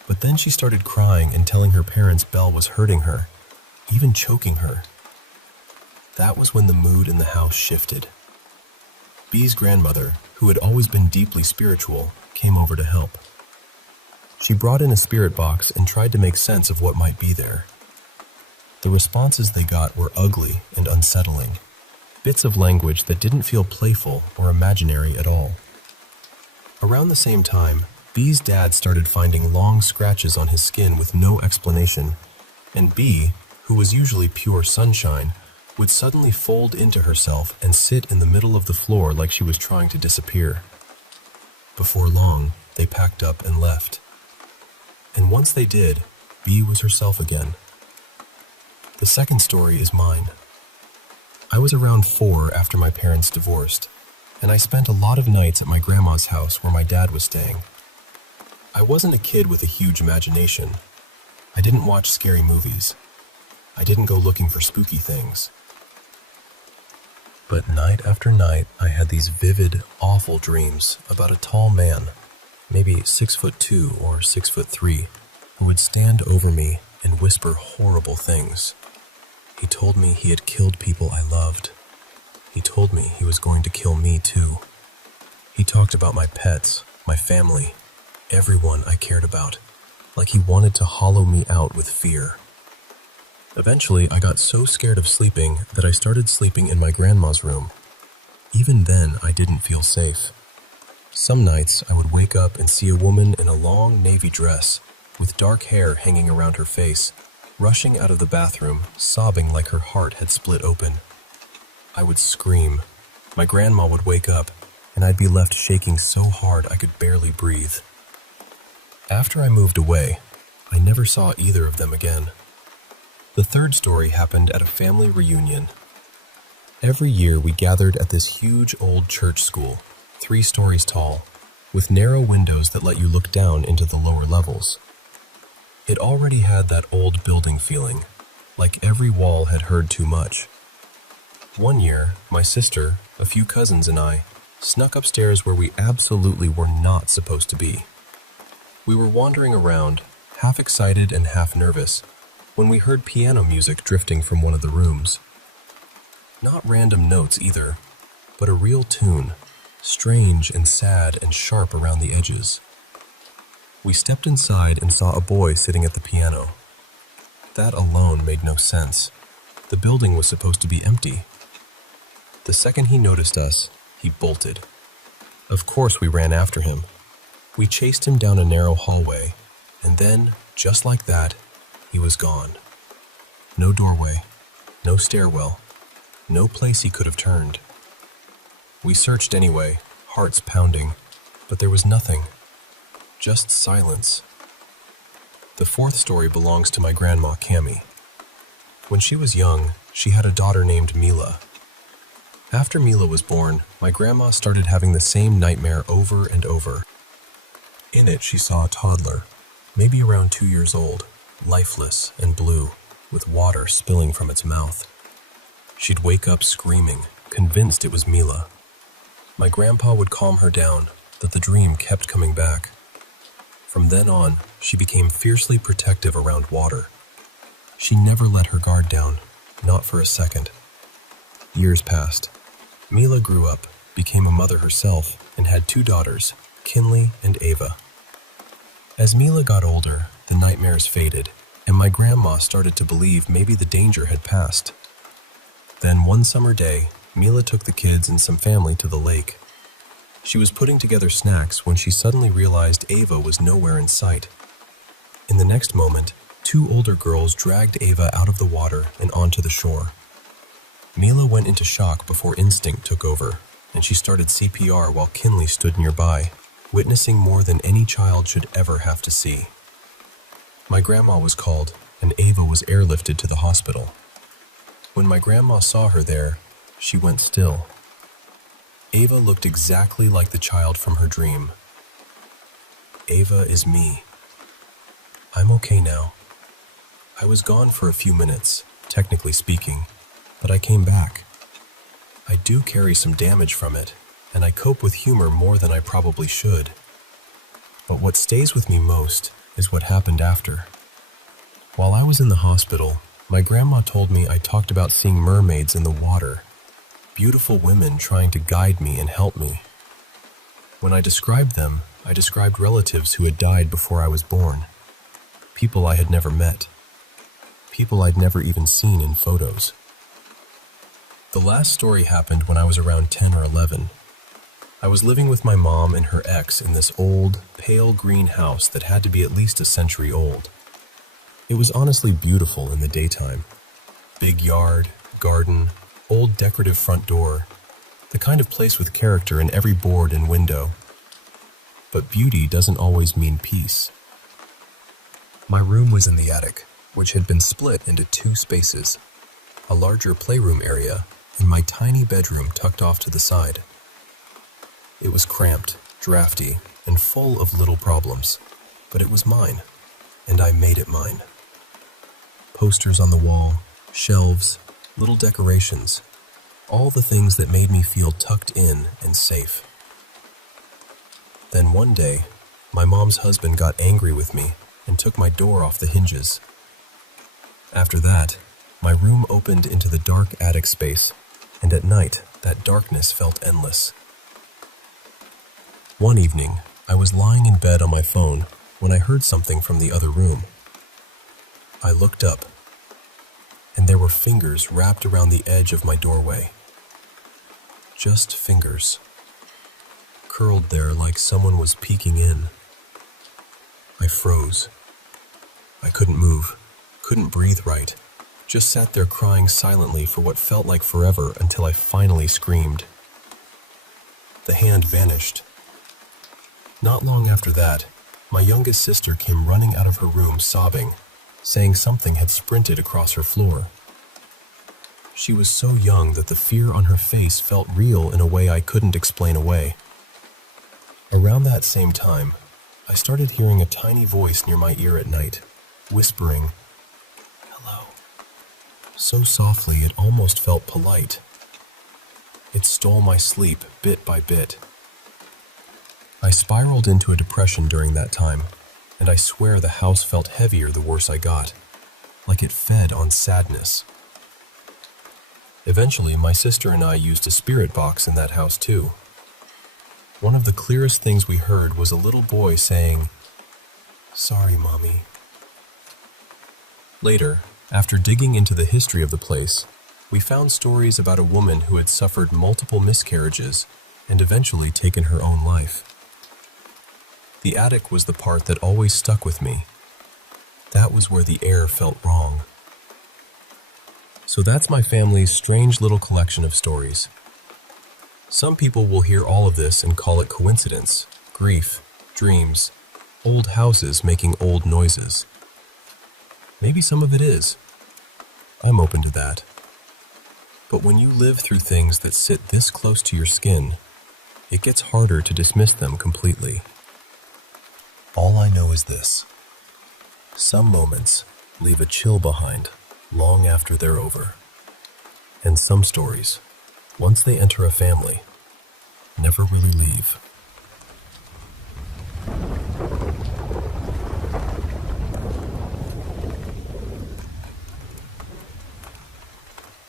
But then she started crying and telling her parents Belle was hurting her, even choking her. That was when the mood in the house shifted. B's grandmother, who had always been deeply spiritual, came over to help. She brought in a spirit box and tried to make sense of what might be there. The responses they got were ugly and unsettling, bits of language that didn't feel playful or imaginary at all. Around the same time, B's dad started finding long scratches on his skin with no explanation, and B, who was usually pure sunshine, would suddenly fold into herself and sit in the middle of the floor like she was trying to disappear. Before long, they packed up and left. And once they did, B was herself again. The second story is mine. I was around 4 after my parents divorced, and I spent a lot of nights at my grandma's house where my dad was staying. I wasn't a kid with a huge imagination. I didn't watch scary movies. I didn't go looking for spooky things. But night after night, I had these vivid, awful dreams about a tall man, maybe 6'2" or 6'3", who would stand over me and whisper horrible things. He told me he had killed people I loved. He told me he was going to kill me too. He talked about my pets, my family, everyone I cared about, like he wanted to hollow me out with fear. Eventually, I got so scared of sleeping that I started sleeping in my grandma's room. Even then, I didn't feel safe. Some nights, I would wake up and see a woman in a long navy dress, with dark hair hanging around her face, rushing out of the bathroom, sobbing like her heart had split open. I would scream. My grandma would wake up, and I'd be left shaking so hard I could barely breathe. After I moved away, I never saw either of them again. The third story happened at a family reunion. Every year we gathered at this huge old church school, 3 stories tall, with narrow windows that let you look down into the lower levels. It already had that old building feeling, like every wall had heard too much. One year, my sister, a few cousins, and I snuck upstairs where we absolutely were not supposed to be. We were wandering around, half excited and half nervous, when we heard piano music drifting from one of the rooms. Not random notes either, but a real tune, strange and sad and sharp around the edges. We stepped inside and saw a boy sitting at the piano. That alone made no sense. The building was supposed to be empty. The second he noticed us, he bolted. Of course we ran after him. We chased him down a narrow hallway, and then, just like that, he was gone. No doorway, no stairwell, no place he could have turned. We searched anyway, hearts pounding, but there was nothing. Just silence. The fourth story belongs to my grandma, Cammie. When she was young, she had a daughter named Mila. After Mila was born, my grandma started having the same nightmare over and over. In it, she saw a toddler, maybe around 2 years old, lifeless and blue, with water spilling from its mouth. She'd wake up screaming, convinced it was Mila. My grandpa would calm her down, but the dream kept coming back. From then on, she became fiercely protective around water. She never let her guard down, not for a second. Years passed. Mila grew up, became a mother herself, and had 2 daughters, Kinley and Ava. As Mila got older, the nightmares faded, and my grandma started to believe maybe the danger had passed. Then one summer day, Mila took the kids and some family to the lake. She was putting together snacks when she suddenly realized Ava was nowhere in sight. In the next moment, 2 older girls dragged Ava out of the water and onto the shore. Mila went into shock before instinct took over, and she started CPR while Kinley stood nearby, witnessing more than any child should ever have to see. My grandma was called, and Ava was airlifted to the hospital. When my grandma saw her there, she went still. Ava looked exactly like the child from her dream. Ava is me. I'm okay now. I was gone for a few minutes, technically speaking, but I came back. I do carry some damage from it, and I cope with humor more than I probably should. But what stays with me most is what happened after. While I was in the hospital, my grandma told me I talked about seeing mermaids in the water, beautiful women trying to guide me and help me. When I described them, I described relatives who had died before I was born, people I had never met. people I'd never even seen in photos. The last story happened when I was around 10 or 11. I was living with my mom and her ex in this old, pale green house that had to be at least a century old. It was honestly beautiful in the daytime. Big yard, garden, old decorative front door, the kind of place with character in every board and window. But beauty doesn't always mean peace. My room was in the attic, which had been split into two spaces, a larger playroom area and my tiny bedroom tucked off to the side. It was cramped, drafty, and full of little problems, but it was mine, and I made it mine. Posters on the wall, shelves, little decorations, all the things that made me feel tucked in and safe. Then one day, my mom's husband got angry with me and took my door off the hinges. After that, my room opened into the dark attic space, and at night, that darkness felt endless. One evening, I was lying in bed on my phone when I heard something from the other room. I looked up, and there were fingers wrapped around the edge of my doorway. Just fingers, curled there like someone was peeking in. I froze. I couldn't move, couldn't breathe right, just sat there crying silently for what felt like forever until I finally screamed. The hand vanished. Not long after that, my youngest sister came running out of her room sobbing, saying something had sprinted across her floor. She was so young that the fear on her face felt real in a way I couldn't explain away. Around that same time, I started hearing a tiny voice near my ear at night, whispering, "Hello," so softly it almost felt polite. It stole my sleep bit by bit. I spiraled into a depression during that time, and I swear the house felt heavier the worse I got, like it fed on sadness. Eventually, my sister and I used a spirit box in that house too. One of the clearest things we heard was a little boy saying, "Sorry, Mommy." Later, after digging into the history of the place, we found stories about a woman who had suffered multiple miscarriages and eventually taken her own life. The attic was the part that always stuck with me. That was where the air felt wrong. So that's my family's strange little collection of stories. Some people will hear all of this and call it coincidence, grief, dreams, old houses making old noises. Maybe some of it is. I'm open to that. But when you live through things that sit this close to your skin, it gets harder to dismiss them completely. All I know is this: some moments leave a chill behind long after they're over. And some stories, once they enter a family, never really leave.